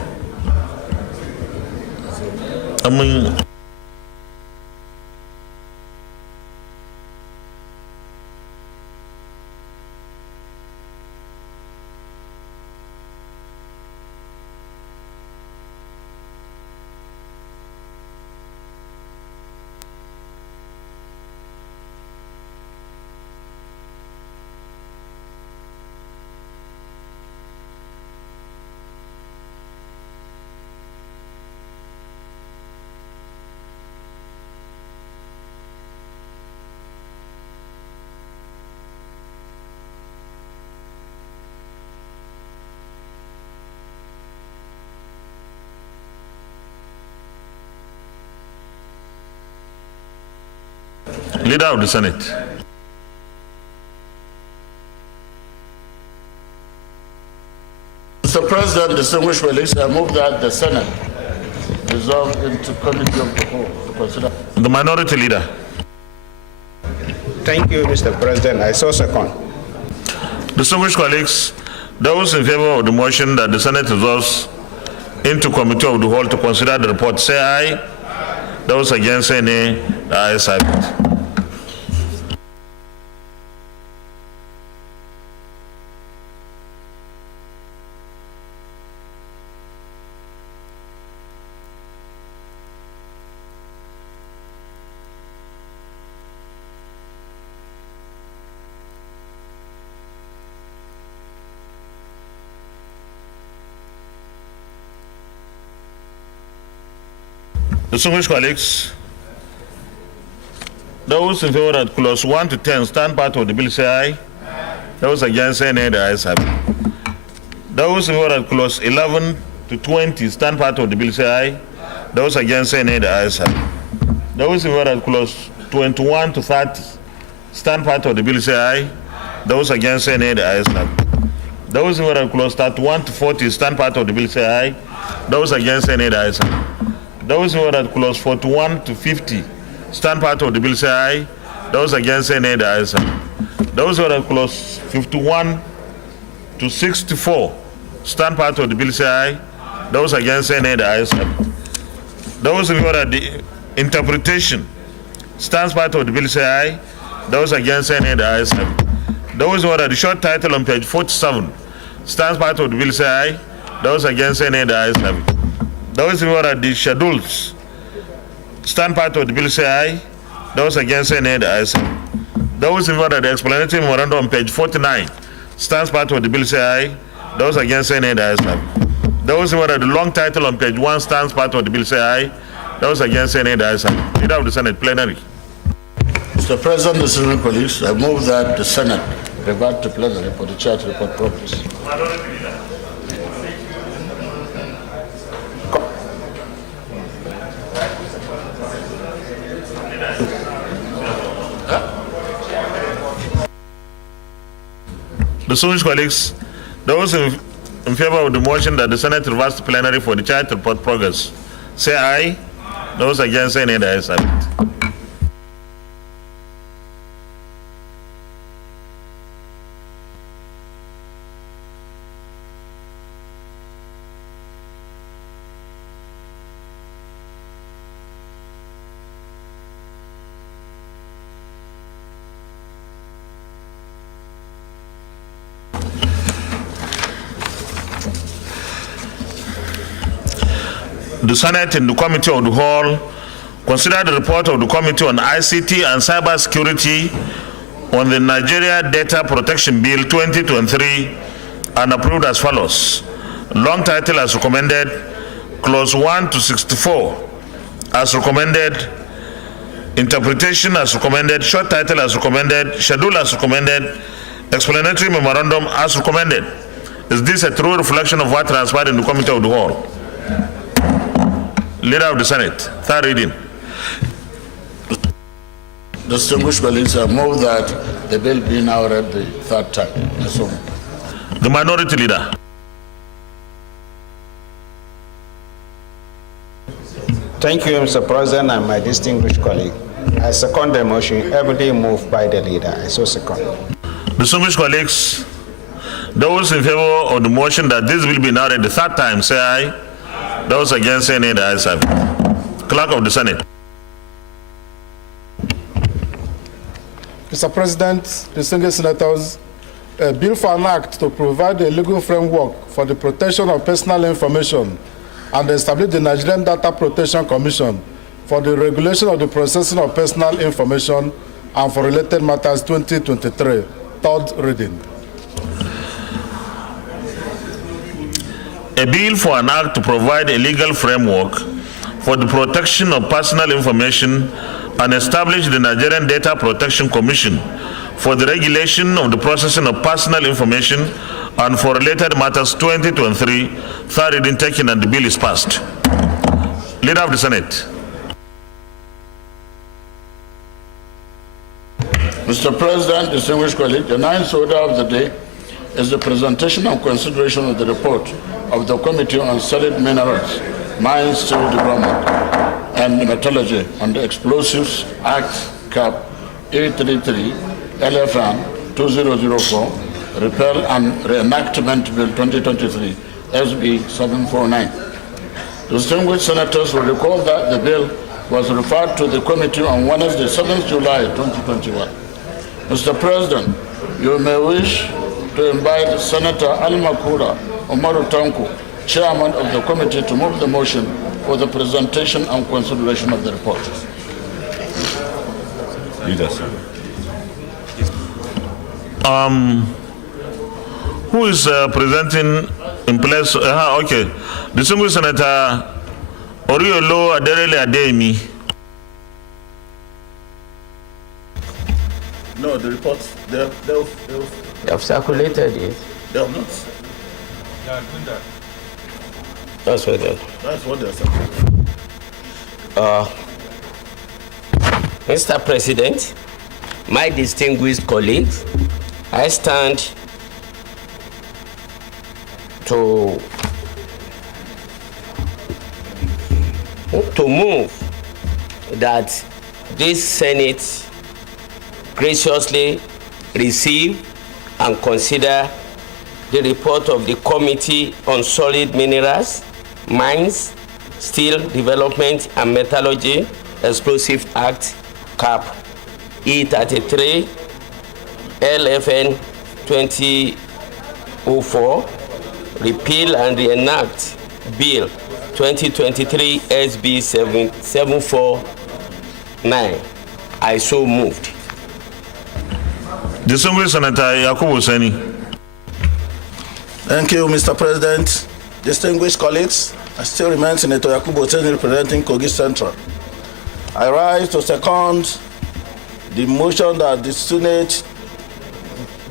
Leader of the Senate. Mr. President, distinguished colleagues, I move that the Senate resolve into Committee of the Whole to consider. The Minority Leader. Thank you, Mr. President. I so second. Distinguished colleagues, those in favor of the motion that the Senate resolves into Committee of the Whole to consider the report, say aye. Those against, say nay. The ayes have it. Distinguished colleagues, those in favor that clause 1 to 10 stand part of the bill say aye. Those against say nay. The ayes have it. Those in favor that clause 11 to 20 stand part of the bill say aye. Those against say nay. The ayes have it. Those in favor that clause 21 to 30 stand part of the bill say aye. Those against say nay. The ayes have it. Those in favor that clause 31 to 40 stand part of the bill say aye. Those against say nay. The ayes have it. Those who are at clause 41 to 50 stand part of the bill say aye. Those against say nay. The ayes have it. Those who are at clause 51 to 64 stand part of the bill say aye. Those against, say nay. The ayes have it. Those in favor of the interpretation stands part of the bill, say aye. Those against, say nay. The ayes have it. Those in favor of the short title on page 47 stands part of the bill, say aye. Those against, say nay. The ayes have it. Those in favor of the schedules stand part of the bill, say aye. Those against, say nay. The ayes have it. Those in favor of the explanatory memorandum on page 49 stands part of the bill, say aye. Those against, say nay. The ayes have it. Those in favor of the long title on page 1 stands part of the bill, say aye. Those against, say nay. The ayes have it. Leader of the Senate plenary. Mr. President, distinguished colleagues, I move that the Senate revert to plenary for the chair to report progress. Distinguished colleagues, those in favor of the motion that the Senate reverse to plenary for the chair to report progress, say aye. Those against, say nay. The ayes have it. The Senate in the Committee of the Whole considered the report of the Committee on ICT and Cyber Security on the Nigeria Data Protection Bill 2023 and approved as follows. Long title as recommended, clause 1 to 64 as recommended, interpretation as recommended, short title as recommended, schedule as recommended, explanatory memorandum as recommended. Is this a true reflection of what transpired in the Committee of the Whole? Leader of the Senate, third reading. Distinguished colleagues, I move that the bill be now read the third time. The Minority Leader. Thank you, Mr. President, and my distinguished colleague. I second the motion ably moved by the leader. I so second. Distinguished colleagues, those in favor of the motion that this bill be now read the third time, say aye. Those against, say nay. The ayes have it. Clerk of the Senate. Mr. President, distinguished senators, a bill for an act to provide a legal framework for the protection of personal information and establish the Nigerian Data Protection Commission for the regulation of the processing of personal information and for related matters 2023, third reading. A bill for an act to provide a legal framework for the protection of personal information and establish the Nigerian Data Protection Commission for the regulation of the processing of personal information and for related matters 2023, third reading taken, and the bill is passed. Leader of the Senate. Mr. President, distinguished colleagues, the ninth order of the day is the presentation and consideration of the report of the Committee on Solid Minerals, Mines, Steel Development, and Metallurgy on the Explosives Act, Cap A33, LFN 2004, Repeal and Reenactment Bill 2023, SB 749. Distinguished senators will recall that the bill was referred to the committee on Wednesday, 7th July 2021. Mr. President, you may wish to invite Senator Al-Makura Umaru Tanku, Chairman of the committee, to move the motion for the presentation and consideration of the report. Leader, sir. Who is presenting in place? Okay. Distinguished Senator Oriolo Aderele Adeyemi. No, the reports, they have circulated it. They have not. They are doing that. That's what they're. That's what they're saying. Mr. President, my distinguished colleagues, I stand to move that this Senate graciously receive and consider the report of the Committee on Solid Minerals, Mines, Steel Development and Metallurgy Explosive Act, CAP E33, LFN 2004, repeal and reenact Bill 2023 SB 749. I so moved. Distinguished Senator Yakubu Seni. Thank you, Mr. President. Distinguished colleagues, I still remain Senator Yakubu Seni representing Kogi Central. I rise to second the motion that the Senate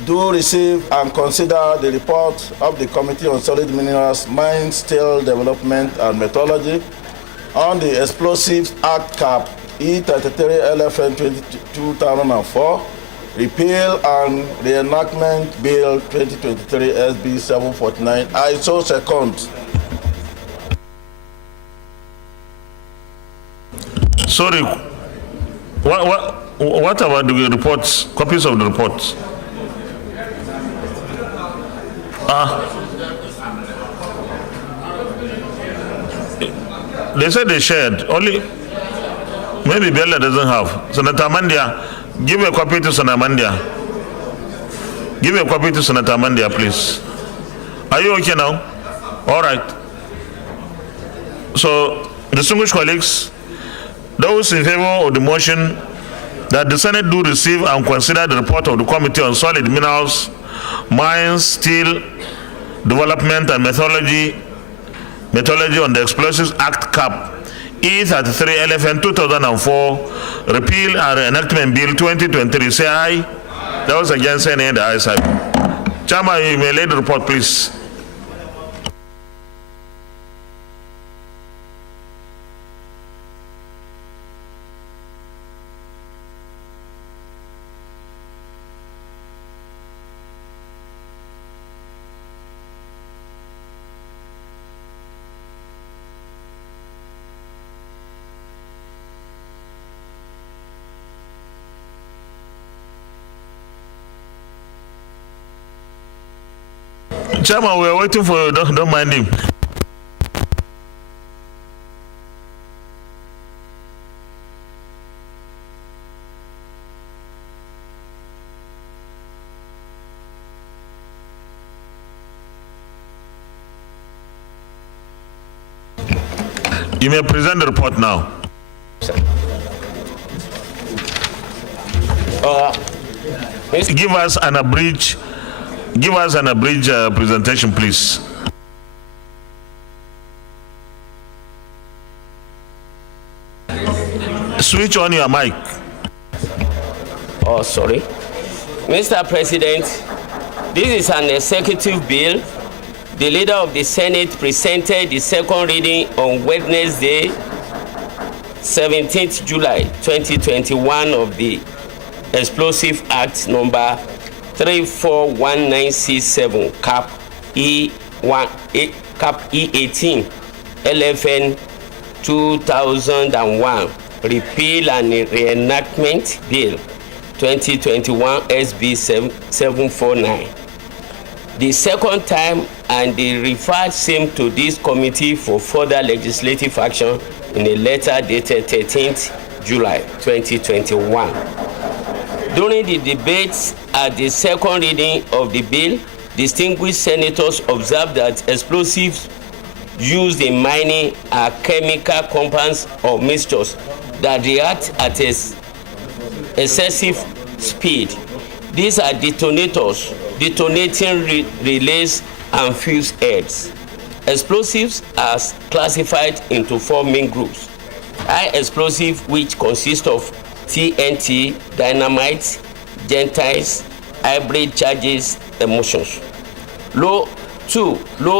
do receive and consider the report of the Committee on Solid Minerals, Mines, Steel Development and Metallurgy on the Explosives Act CAP E33 LFN 2004, repeal and reenactment Bill 2023 SB 749. I so second. Sorry, what about the reports, copies of the reports? They said they shared, only maybe Bella doesn't have. Senator Mandia, give a copy to Senator Mandia. Give a copy to Senator Mandia, please. Are you okay now? All right. So, distinguished colleagues, those in favor of the motion that the Senate do receive and consider the report of the Committee on Solid Minerals, Mines, Steel Development and Metallurgy on the Explosives Act CAP E33 LFN 2004, repeal and reenactment Bill 2023. Say aye. Those against any and the ayes have it. Chairman, you may lay the report, please. Chairman, we are waiting for you. Don't mind him. You may present the report now. Give us an abridged presentation, please. Switch on your mic. Oh, sorry. Mr. President, this is an executive bill. The leader of the Senate presented the second reading on Wednesday, 17th July 2021 of the Explosive Act number 341967 CAP E18 LFN 2001, repeal and reenactment Bill 2021 SB 749. The second time, and the referred same to this committee for further legislative action in a letter dated 13th July 2021. During the debates at the second reading of the bill, distinguished senators observed that explosives used in mining are chemical compounds or mixtures that react at excessive speed. These are detonators, detonating relays, and fuse heads. Explosives are classified into four main groups. High explosive, which consist of TNT, dynamite, gentiles, hybrid charges, emulsions. Low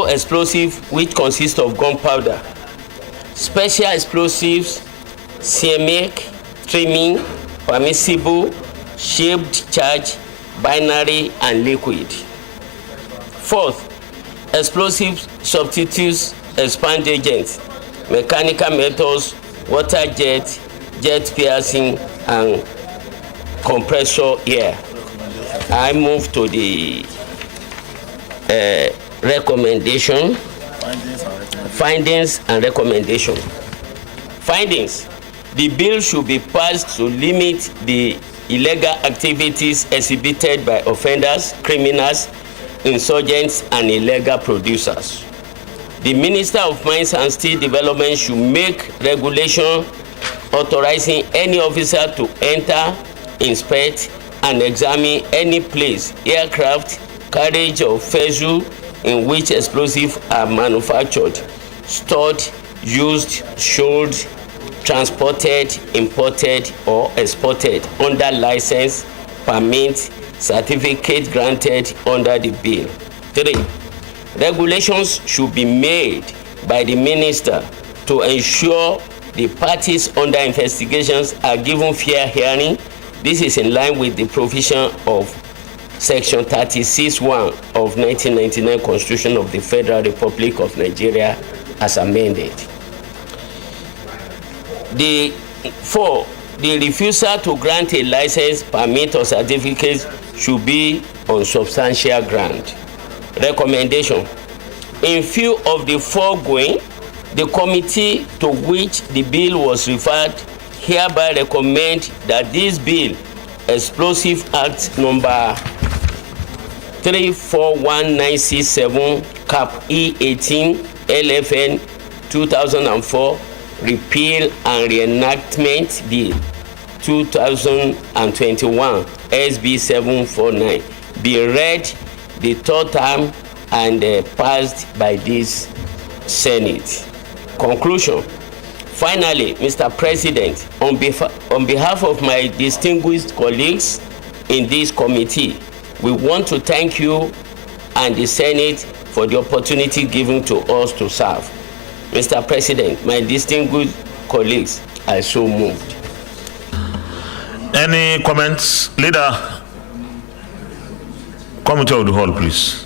explosive, which consist of gunpowder. Special explosives, ceramic, trimming, permissible, shaped charge, binary, and liquid. Fourth, explosive substitutes, expand agents, mechanical metals, water jet, jet piercing, and compressor air. I move to the recommendation. Findings and recommendation. Findings. The bill should be passed to limit the illegal activities exhibited by offenders, criminals, insurgents, and illegal producers. The Minister of Mines and Steel Development should make regulation authorizing any officer to enter, inspect, and examine any place, aircraft, carriage, or vessel in which explosives are manufactured, stored, used, sold, transported, imported, or exported under license, permit, certificate granted under the bill. 3. Regulations should be made by the minister to ensure the parties under investigations are given fair hearing. This is in line with the provision of Section 36(1) of 1999 Constitution of the Federal Republic of Nigeria as amended. 4. The refusal to grant a license, permit, or certificate should be on substantial ground. Recommendation. In view of the foregoing, the committee to which the bill was referred hereby recommend that this bill, Explosive Act number 341967 Cap E18 LFN 2004, Repeal and Reenactment Bill 2021 SB 749 be read the third time and passed by this Senate. Conclusion. Finally, Mr. President, on behalf of my distinguished colleagues in this committee, we want to thank you and the Senate for the opportunity given to us to serve. Mr. President, my distinguished colleagues, I so moved. Any comments? Leader, Committee of the Whole, please.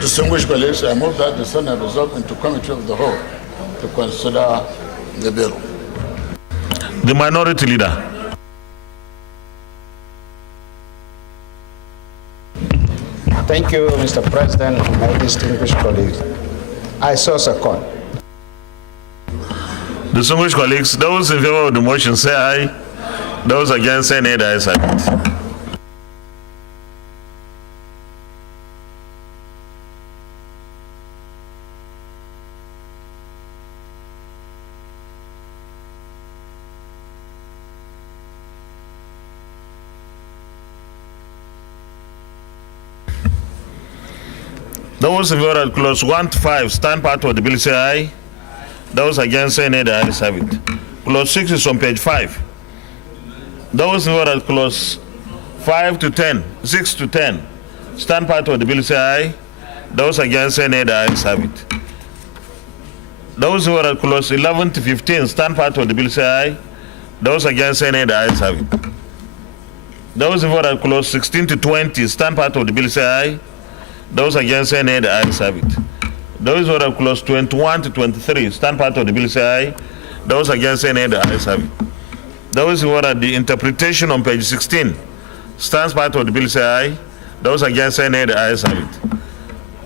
Distinguished colleagues, I move that the Senate resolve into Committee of the Whole to consider the bill. The Minority Leader. Thank you, Mr. President, my distinguished colleagues. I so second. Distinguished colleagues, those in favor of the motion say aye. Those against say nay. The ayes have it. Those in favor of clause 1 to 5 stand part of the bill say aye. Those against say nay. The ayes have it. Clause 6 is on page 5. Those in favor of clause 5 to 10, 6 to 10 stand part of the bill say aye. Those against say nay. The ayes have it. Those in favor of clause 11 to 15 stand part of the bill say aye. Those against say nay. The ayes have it. Those in favor of clause 16 to 20 stand part of the bill say aye. Those against say nay. The ayes have it. Those who are clause 21 to 23 stand part of the bill say aye. Those against say nay. The ayes have it. Those who are the interpretation on page 16 stands part of the bill say aye. Those against say nay. The ayes have it.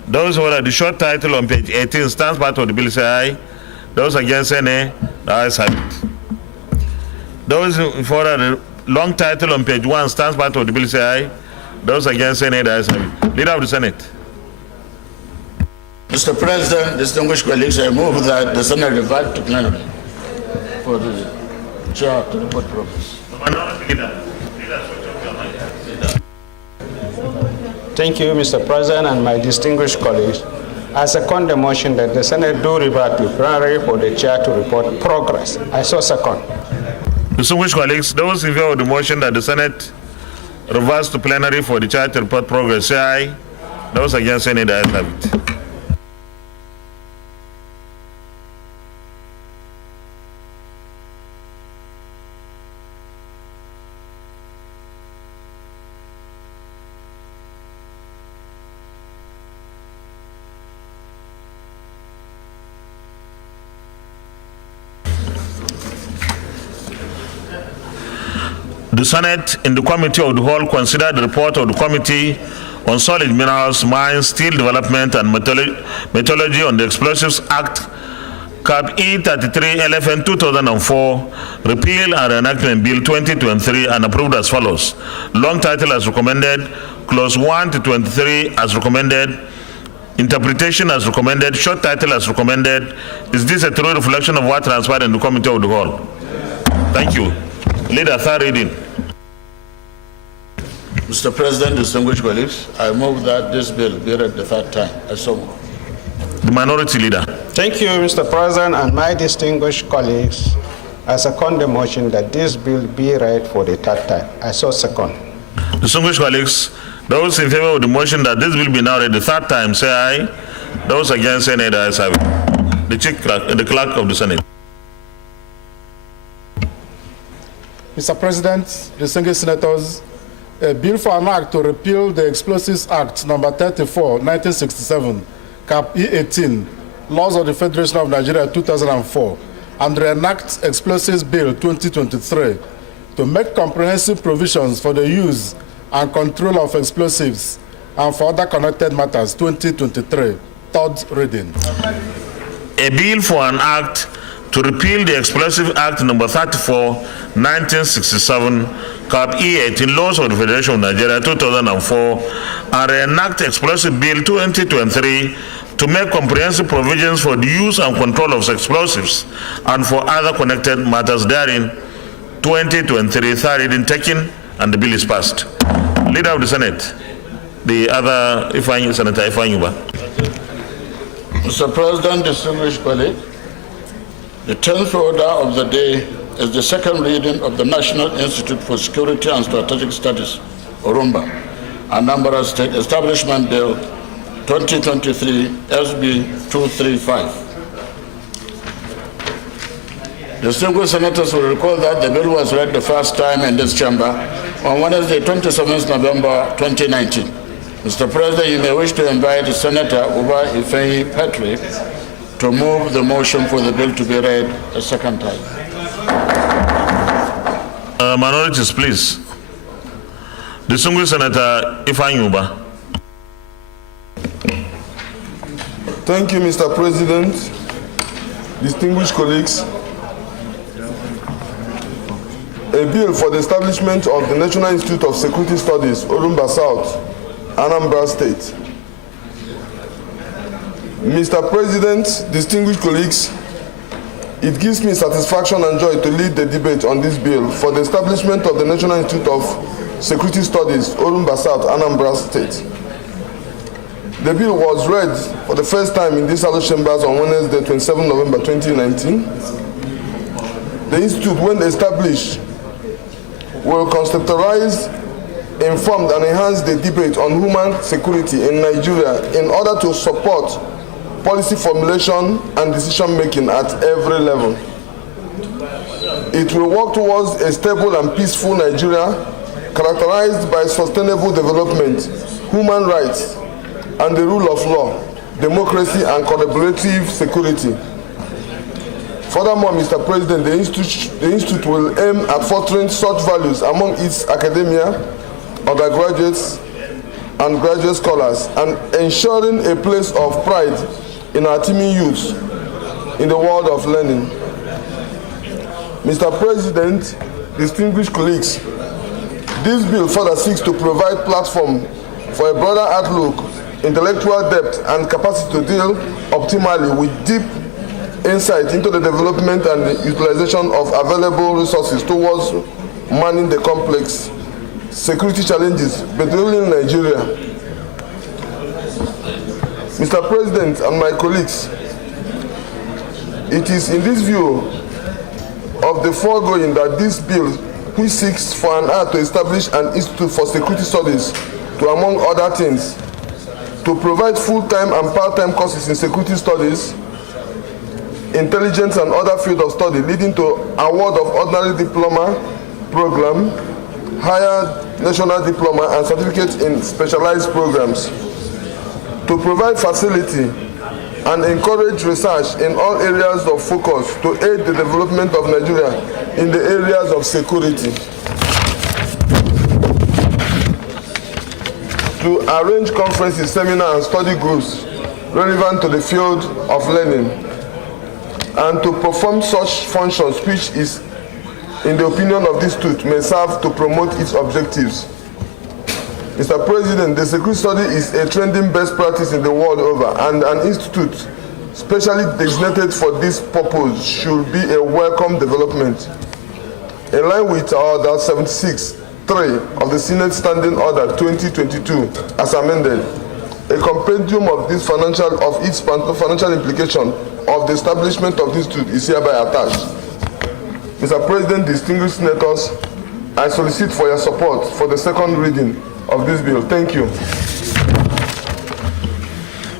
Those who are the short title on page 18 stands part of the bill say aye. Those against say nay. The ayes have it. Those who are the long title on page 1 stands part of the bill say aye. Those against say nay. The ayes have it. Leader of the Senate. Mr. President, distinguished colleagues, I move that the Senate revert to plenary for the chair to report progress. Thank you, Mr. President, and my distinguished colleagues. I second the motion that the Senate do revert to plenary for the chair to report progress. I so second. Distinguished colleagues, those in favor of the motion that the Senate reverts to plenary for the chair to report progress say aye. Those against say nay. The ayes have it. The Senate, in the Committee of the Whole, considered the report of the Committee on solid minerals, mines, steel development, and metallurgy on the Explosives Act, Cap E33 LFN 2004, repeal and reenactment bill 2023, and approved as follows. Long title as recommended, clause 1 to 23 as recommended, interpretation as recommended, short title as recommended. Is this a true reflection of what transpired in the committee of the whole? Thank you. Leader, third reading. Mr. President, distinguished colleagues, I move that this bill be read the third time. I so move. The minority leader. Thank you, Mr. President, and my distinguished colleagues. I second the motion that this bill be read for the third time. I so second. Distinguished colleagues, those in favor of the motion that this bill be now read the third time, say aye. Those against, say nay. The ayes have it. The clerk of the Senate. Mr. President, distinguished senators, a bill for an act to repeal the Explosives Act number 34, 1967, Cap E18, Laws of the Federation of Nigeria 2004, and reenact Explosives Bill 2023 to make comprehensive provisions for the use and control of explosives and for other connected matters 2023. Third reading. A bill for an act to repeal the Explosive Act number 34, 1967, Cap E18, Laws of the Federation of Nigeria 2004, and reenact Explosive Bill 2023 to make comprehensive provisions for the use and control of explosives and for other connected matters therein, 2023. Third reading taken, and the bill is passed. Leader of the Senate, the other Senator Ifeanyi. Mr. President, distinguished colleagues, the 10th order of the day is the second reading of the National Institute for Security and Strategic Studies, Orumba, Anambra State Establishment Bill 2023 SB 235. Distinguished senators will recall that the bill was read the first time in this chamber on Wednesday, 27th November 2019. Mr. President, you may wish to invite Senator Uba Ifeanyi Patrick to move the motion for the bill to be read a second time. Minorities, please. Distinguished Senator Ifeanyi Uba. Thank you, Mr. President. Distinguished colleagues, a bill for the establishment of the National Institute of Security Studies, Orumba South, Anambra State. Mr. President, distinguished colleagues, it gives me satisfaction and joy to lead the debate on this bill for the establishment of the National Institute of Security Studies, Orumba South, Anambra State. The bill was read for the first time in these House chambers on Wednesday, 27 November 2019. The Institute, when established, will conceptualize, inform, and enhance the debate on human security in Nigeria in order to support policy formulation and decision-making at every level. It will work towards a stable and peaceful Nigeria characterized by sustainable development, human rights, and the rule of law, democracy, and collaborative security. Furthermore, Mr. President, the Institute will aim at fostering such values among its academia, undergraduates, and graduate scholars, and ensuring a place of pride in our teeming youth in the world of learning. Mr. President, distinguished colleagues, this bill further seeks to provide platform for a broader outlook, intellectual depth, and capacity to deal optimally with deep insight into the development and the utilization of available resources towards manning the complex security challenges, particularly in Nigeria. Mr. President and my colleagues, it is in this view of the foregoing that this bill, which seeks for an act to establish an Institute for Security Studies to, among other things, to provide full-time and part-time courses in security studies, intelligence, and other fields of study, leading to award of ordinary diploma program, higher national diploma, and certificates in specialized programs, to provide facility and encourage research in all areas of focus to aid the development of Nigeria in the areas of security, to to arrange conferences, seminars, and study groups relevant to the field of learning, and to perform such functions which is, in the opinion of this institute, may serve to promote its objectives. Mr. President, the security study is a trending best practice in the world over, and an institute specially designated for this purpose should be a welcome development. In line with Order 76.3 of the Senate Standing Order 2022, as amended, a compendium of its financial implication of the establishment of this institute is hereby attached. Mr. President, distinguished senators, I solicit for your support for the second reading of this bill. Thank you.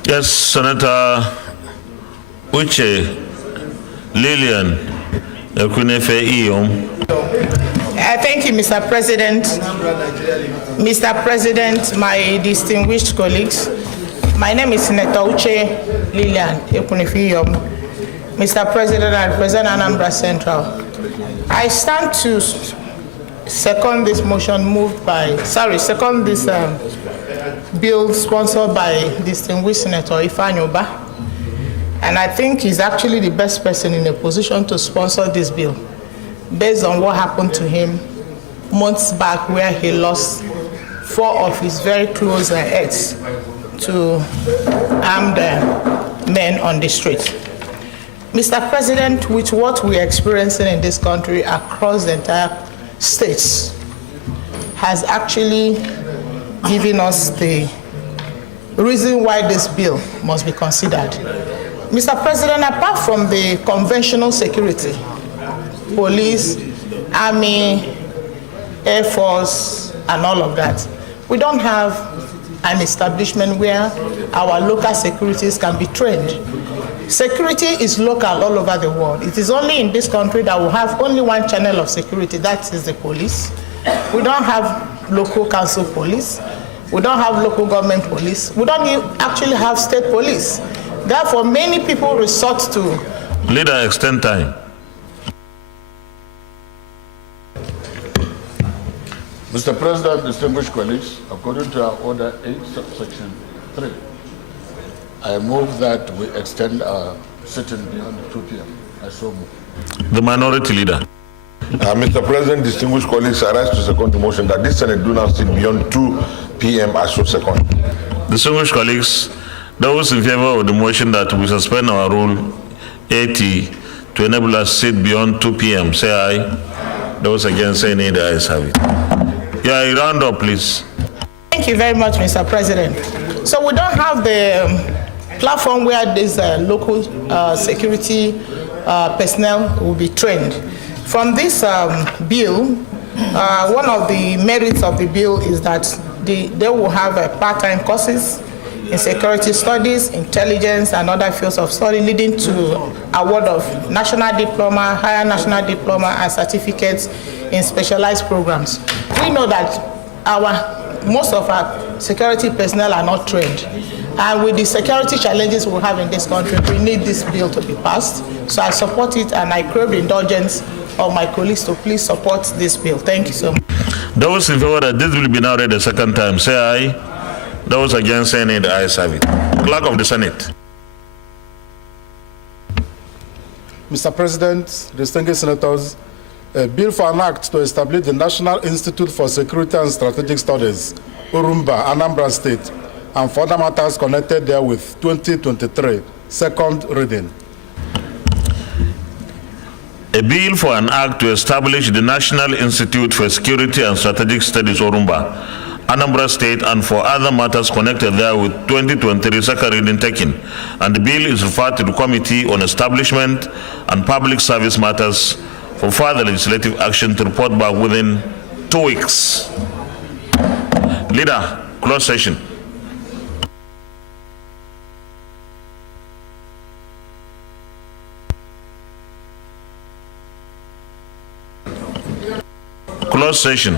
Yes, Senator Uche Lillian Ekunefe Iyom. Thank you, Mr. President. Mr. President, my distinguished colleagues, my name is Senator Uche Lillian Ekunefe Iyom. Mr. President, I represent Anambra Central. I stand to second this bill sponsored by distinguished Senator Ifeanyi Ubah. And I think he's actually the best person in a position to sponsor this bill, based on what happened to him months back, where he lost 4 of his very close aides to armed men on the street. Mr. President, with what we are experiencing in this country across the entire states, has actually given us the reason why this bill must be considered. Mr. President, apart from the conventional security, police, army, air force, and all of that, we don't have an establishment where our local securities can be trained. Security is local all over the world. It is only in this country that we have only one channel of security, that is the police. We don't have local council police. We don't have local government police. We don't actually have state police. Therefore, many people resort to... Leader, extend time. Mr. President, distinguished colleagues, according to our Order 8, subsection 3, I move that we extend our sitting beyond 2 p.m. I so move. The Minority Leader. Mr. President, distinguished colleagues, I rise to second the motion that this Senate do not sit beyond 2 p.m. I so second. Distinguished colleagues, those in favor of the motion that we suspend our Rule 80 to enable us to sit beyond 2 p.m., say aye. Those against, say nay. The ayes have it. Yeah, round up, please. Thank you very much, Mr. President. So we don't have the platform where this local security personnel will be trained. From this bill, one of the merits of the bill is that they will have part-time courses in security studies, intelligence, and other fields of study, leading to award of national diploma, higher national diploma, and certificates in specialized programs. We know that most of our security personnel are not trained. And with the security challenges we have in this country, we need this bill to be passed. So I support it, and I crave the indulgence of my colleagues to please support this bill. Thank you so much. Those in favor that this will be now read a second time, say aye. Those against, say nay. The ayes have it. Clerk of the Senate. Mr. President, distinguished senators, a bill for an act to establish the National Institute for Security and Strategic Studies, Urumba, Anambra State, and for other matters connected therewith, 2023, second reading. A bill for an act to establish the National Institute for Security and Strategic Studies, Urumba, Anambra State, and for other matters connected therewith, 2023, second reading taken. And the bill is referred to the Committee on Establishment and Public Service Matters for further legislative action to report back within 2 weeks. Leader, close session. Close session.